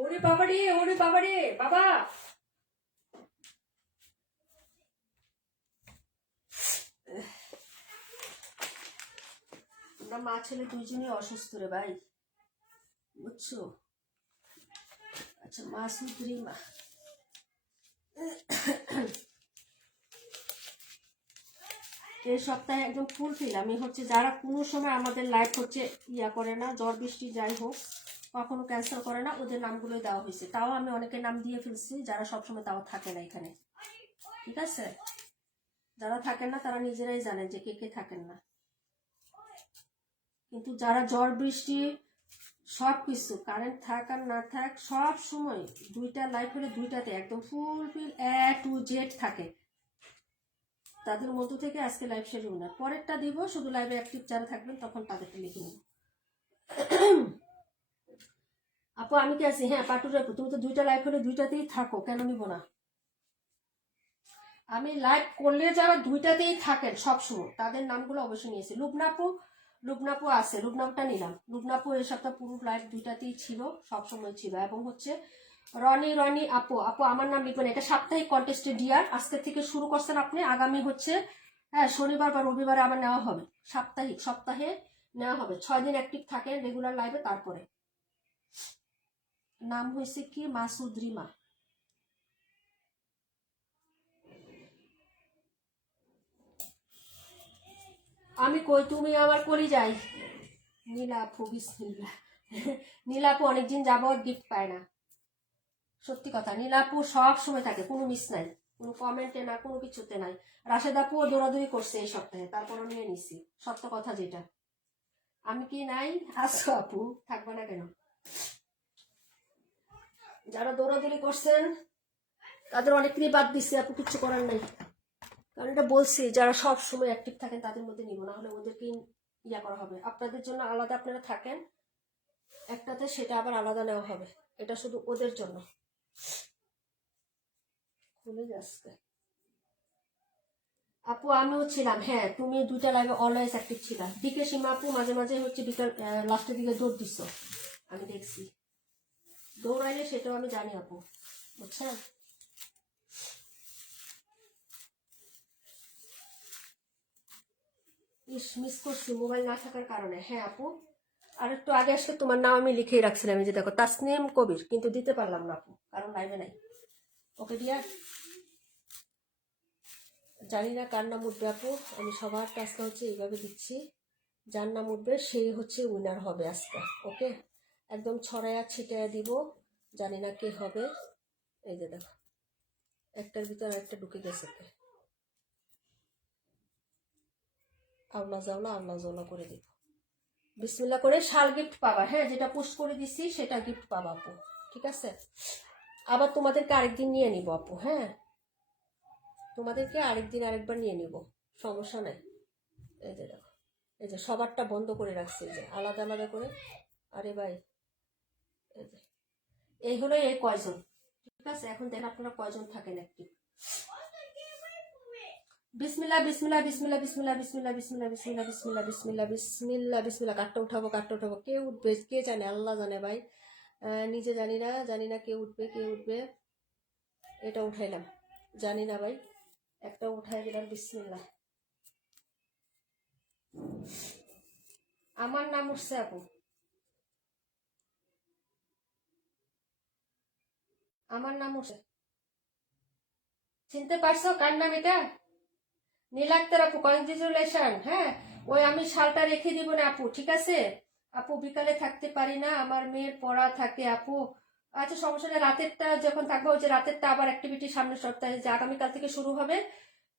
ওরে বাবা রে, ওরে বাবা রে বাবা, আমরা মা ছেলে দুইজনই অসুস্থ রে ভাই, বুঝছো। আচ্ছা মাসুদ রিমা, এই সপ্তাহে একদম ফুলফিল আমি হচ্ছে, যারা কোনো সময় আমাদের লাইফ হচ্ছে ইয়া করে না, ঝড় বৃষ্টি যাই হোক কখনো ক্যান্সেল করে না, ওদের নামগুলো দেওয়া হয়েছে। তাও আমি অনেকের নাম দিয়ে ফেলছি যারা সবসময় তাও থাকে না এখানে, ঠিক আছে। যারা থাকেন না তারা নিজেরাই জানেন যে কে কে থাকেন না, কিন্তু যারা ঝড় বৃষ্টি সব কিছু, কারেন্ট থাক আর না থাক, সব সময় দুইটা লাইফ হলে দুইটাতে একদম ফুলফিল টু জেড থাকে, তাদের মধ্য থেকে আজকে লাইভ শেডিউল না, পরেরটা দিব, শুধু লাইভে অ্যাক্টিভ যারা থাকবেন তখন তাদেরকে লিখে নেব। আপু আমি কি আছি, হ্যাঁ পাটুর আপু তুমি তো দুইটা লাইভ হলে দুইটাতেই থাকো, কেন নিব না। আমি লাইভ করলে যারা দুইটাতেই থাকেন সবসময় তাদের নামগুলো অবশ্যই নিয়েছি। লুবনাপু, লুবনাপু আছে, লুবনাপটা নিলাম, লুবনাপু এই সপ্তাহ পুরো লাইভ দুইটাতেই ছিল, সবসময় ছিল। এবং হচ্ছে রনি, রনি আপু, আপু আমার নাম লিখবেন, এটা সাপ্তাহিক কন্টেস্টে ডিয়ার, আজকে থেকে শুরু করছেন আপনি, আগামী হচ্ছে হ্যাঁ শনিবার বা রবিবারে আবার নেওয়া হবে, সাপ্তাহিক সপ্তাহে নেওয়া হবে, 6 দিন অ্যাক্টিভ থাকেন রেগুলার লাইভে। তারপরে নাম হয়েছে কি মাসুদ রিমা, আমি কই তুমি আমার করি যাই। নীলাপু বিসমিল্লাহ, নীলাপু অনেকদিন যাবত গিফট পায় না, সত্যি কথা, নীলাপু সব সময় থাকে, কোনো মিস নাই, কোনো কমেন্টে না, কোনো কিছুতে নাই। রাশেদাপুও দৌড়াদৌড়ি করছে এই সপ্তাহে, তারপরও নিয়ে নিছি, সত্য কথা যেটা। আমি কি নাই, আসো আপু, থাকবো না কেন। যারা দৌড়াদৌড়ি করছেন তাদের অনেকেরই বাদ দিচ্ছে আপু, কিছু করার নাই, কারণ এটা বলছি যারা সব সময় অ্যাক্টিভ থাকেন তাদের মধ্যে নিব, না হলে ওদেরকে ইয়া করা হবে। আপনাদের জন্য আলাদা আপনারা থাকেন একটাতে, সেটা আবার আলাদা নেওয়া হবে, এটা শুধু ওদের জন্য। খুলে যাচ্ছে আপু, আমিও ছিলাম, হ্যাঁ তুমি দুইটা লাইভে অলওয়েজ অ্যাক্টিভ ছিলা। দিকে সীমা আপু মাঝে মাঝে হচ্ছে বিকাল লাস্টের দিকে দৌড় দিচ্ছ, আমি দেখছি, দৌড়াইলে সেটাও আমি জানি আপু, বুঝছেন। ইস মিস করছি মোবাইল না থাকার কারণে, হ্যাঁ আপু। আর একটু আগে আসলে তোমার নাম আমি লিখেই রাখছিলাম, এই যে দেখো তাসনিম কবির, কিন্তু দিতে পারলাম না আপু, কারণ লাইভে নাই। ওকে ডিয়ার, জানি না কার নাম উঠবে আপু, আমি সবার টাস্কটা হচ্ছে এইভাবে দিচ্ছি, যার নাম উঠবে সেই হচ্ছে উইনার হবে আজকে, ওকে। একদম ছড়াইয়া ছিটাইয়া দিব, জানি না কে হবে। এই যে দেখো একটার ভিতরে একটা ঢুকে গেছে, আল্লাহ জাওলা আল্লাহ জাওলা করে দিব, বিসমিল্লাহ করে শাল গিফট পাবা, হ্যাঁ যেটা পোস্ট করে দিছি সেটা গিফট পাবা আপু, ঠিক আছে। আবার তোমাদেরকে আরেকদিন নিয়ে নিব আপু, হ্যাঁ তোমাদেরকে আরেকদিন আরেকবার নিয়ে নিব, সমস্যা নাই। এই যে দেখো, এই যে সবারটা বন্ধ করে রাখছি, এই যে আলাদা আলাদা করে। আরে ভাই, এই যে এই হলো এই কয়জন, ঠিক আছে? এখন দেখেন আপনারা কয়জন থাকেন একটি। বিসমিল্লাহ বিসমিল্লাহ বিসমিল্লাহ বিসমিল্লাহ বিসমিল্লাহ বিসমিল্লাহ বিসমিল্লাহ বিসমিল্লাহ বিসমিল্লাহ বিসমিল্লাহ বিসমিল্লাহ। কাঠটা উঠাবো, কাঠটা উঠাবো, কে উঠবে কে জানে, আল্লাহ জানে ভাই। নিজে জানি না, জানি না কে উঠবে কে উঠবে। এটা উঠাইলাম, জানি না ভাই, একটা উঠাই দিলাম। বিসমিল্লাহ। আমার নাম উঠছে আপু, আমার নাম উঠছে। চিনতে পারছো কার নাম এটা? নীলাক্তার আপু, কনগ্রেচুলেশন। হ্যাঁ, ওই আমি শালটা রেখে দিব না আপু, ঠিক আছে? আপু বিকালে থাকতে পারি না, আমার মেয়ের পড়া থাকে আপু। আচ্ছা সমস্যা নেই, রাতেরটা যখন থাকবে, ওই যে রাতেরটা আবার অ্যাক্টিভিটি সামনের সপ্তাহে যে আগামীকাল থেকে শুরু হবে,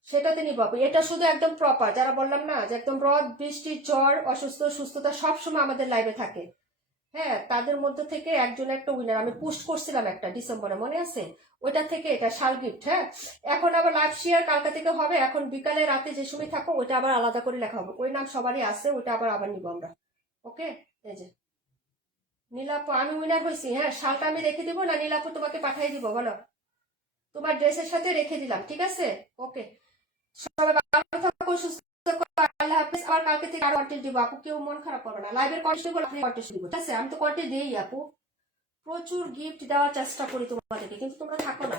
সেটাতে নিব আপু। এটা শুধু একদম প্রপার, যারা বললাম না যে একদম রদ বৃষ্টি জ্বর অসুস্থ সুস্থতা সবসময় আমাদের লাইভে থাকে, হ্যাঁ তাদের মধ্যে থেকে একজন একটা উইনার আমি পোস্ট করছিলাম একটা ডিসেম্বরে, মনে আছে? ওইটা থেকে এটা শাল গিফট। হ্যাঁ, এখন আবার লাইভ শেয়ার কালকা থেকে হবে, এখন বিকালে রাতে যে সময় থাকো ওইটা আবার আলাদা করে লেখা হবে। ওই নাম সবারই আছে, ওইটা আবার আবার নিব আমরা। ওকে, এই যে নীলাপু, আমি উইনার হয়েছি। হ্যাঁ, শালটা আমি রেখে দিব না নীলাপু, তোমাকে পাঠিয়ে দিব, বলো? তোমার ড্রেসের সাথে রেখে দিলাম, ঠিক আছে? ওকে, সবাই ভালো থাকো, সুস্থ থাকো, আল্লাহ হাফেজ। আবার কালকে থেকে আরো কন্টেন্ট দিব আপু, কেউ মন খারাপ করবে না। লাইভের কন্টেন্ট গুলো আপনি কন্টেন্ট দিব, ঠিক আছে? আমি তো কন্টেন্ট দিই আপু, প্রচুর গিফট দেওয়ার চেষ্টা করি তোমাদেরকে, কিন্তু তোমরা থাকো না,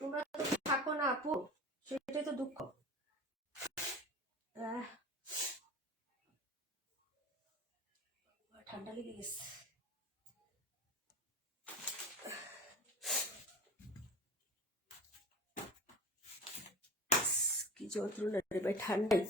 তোমরা তো থাকো না আপু, সেটাই তো দুঃখ। ঠান্ডা লেগে গেছে। কি যন্ত্রণা রে ভাই ঠান্ডায়।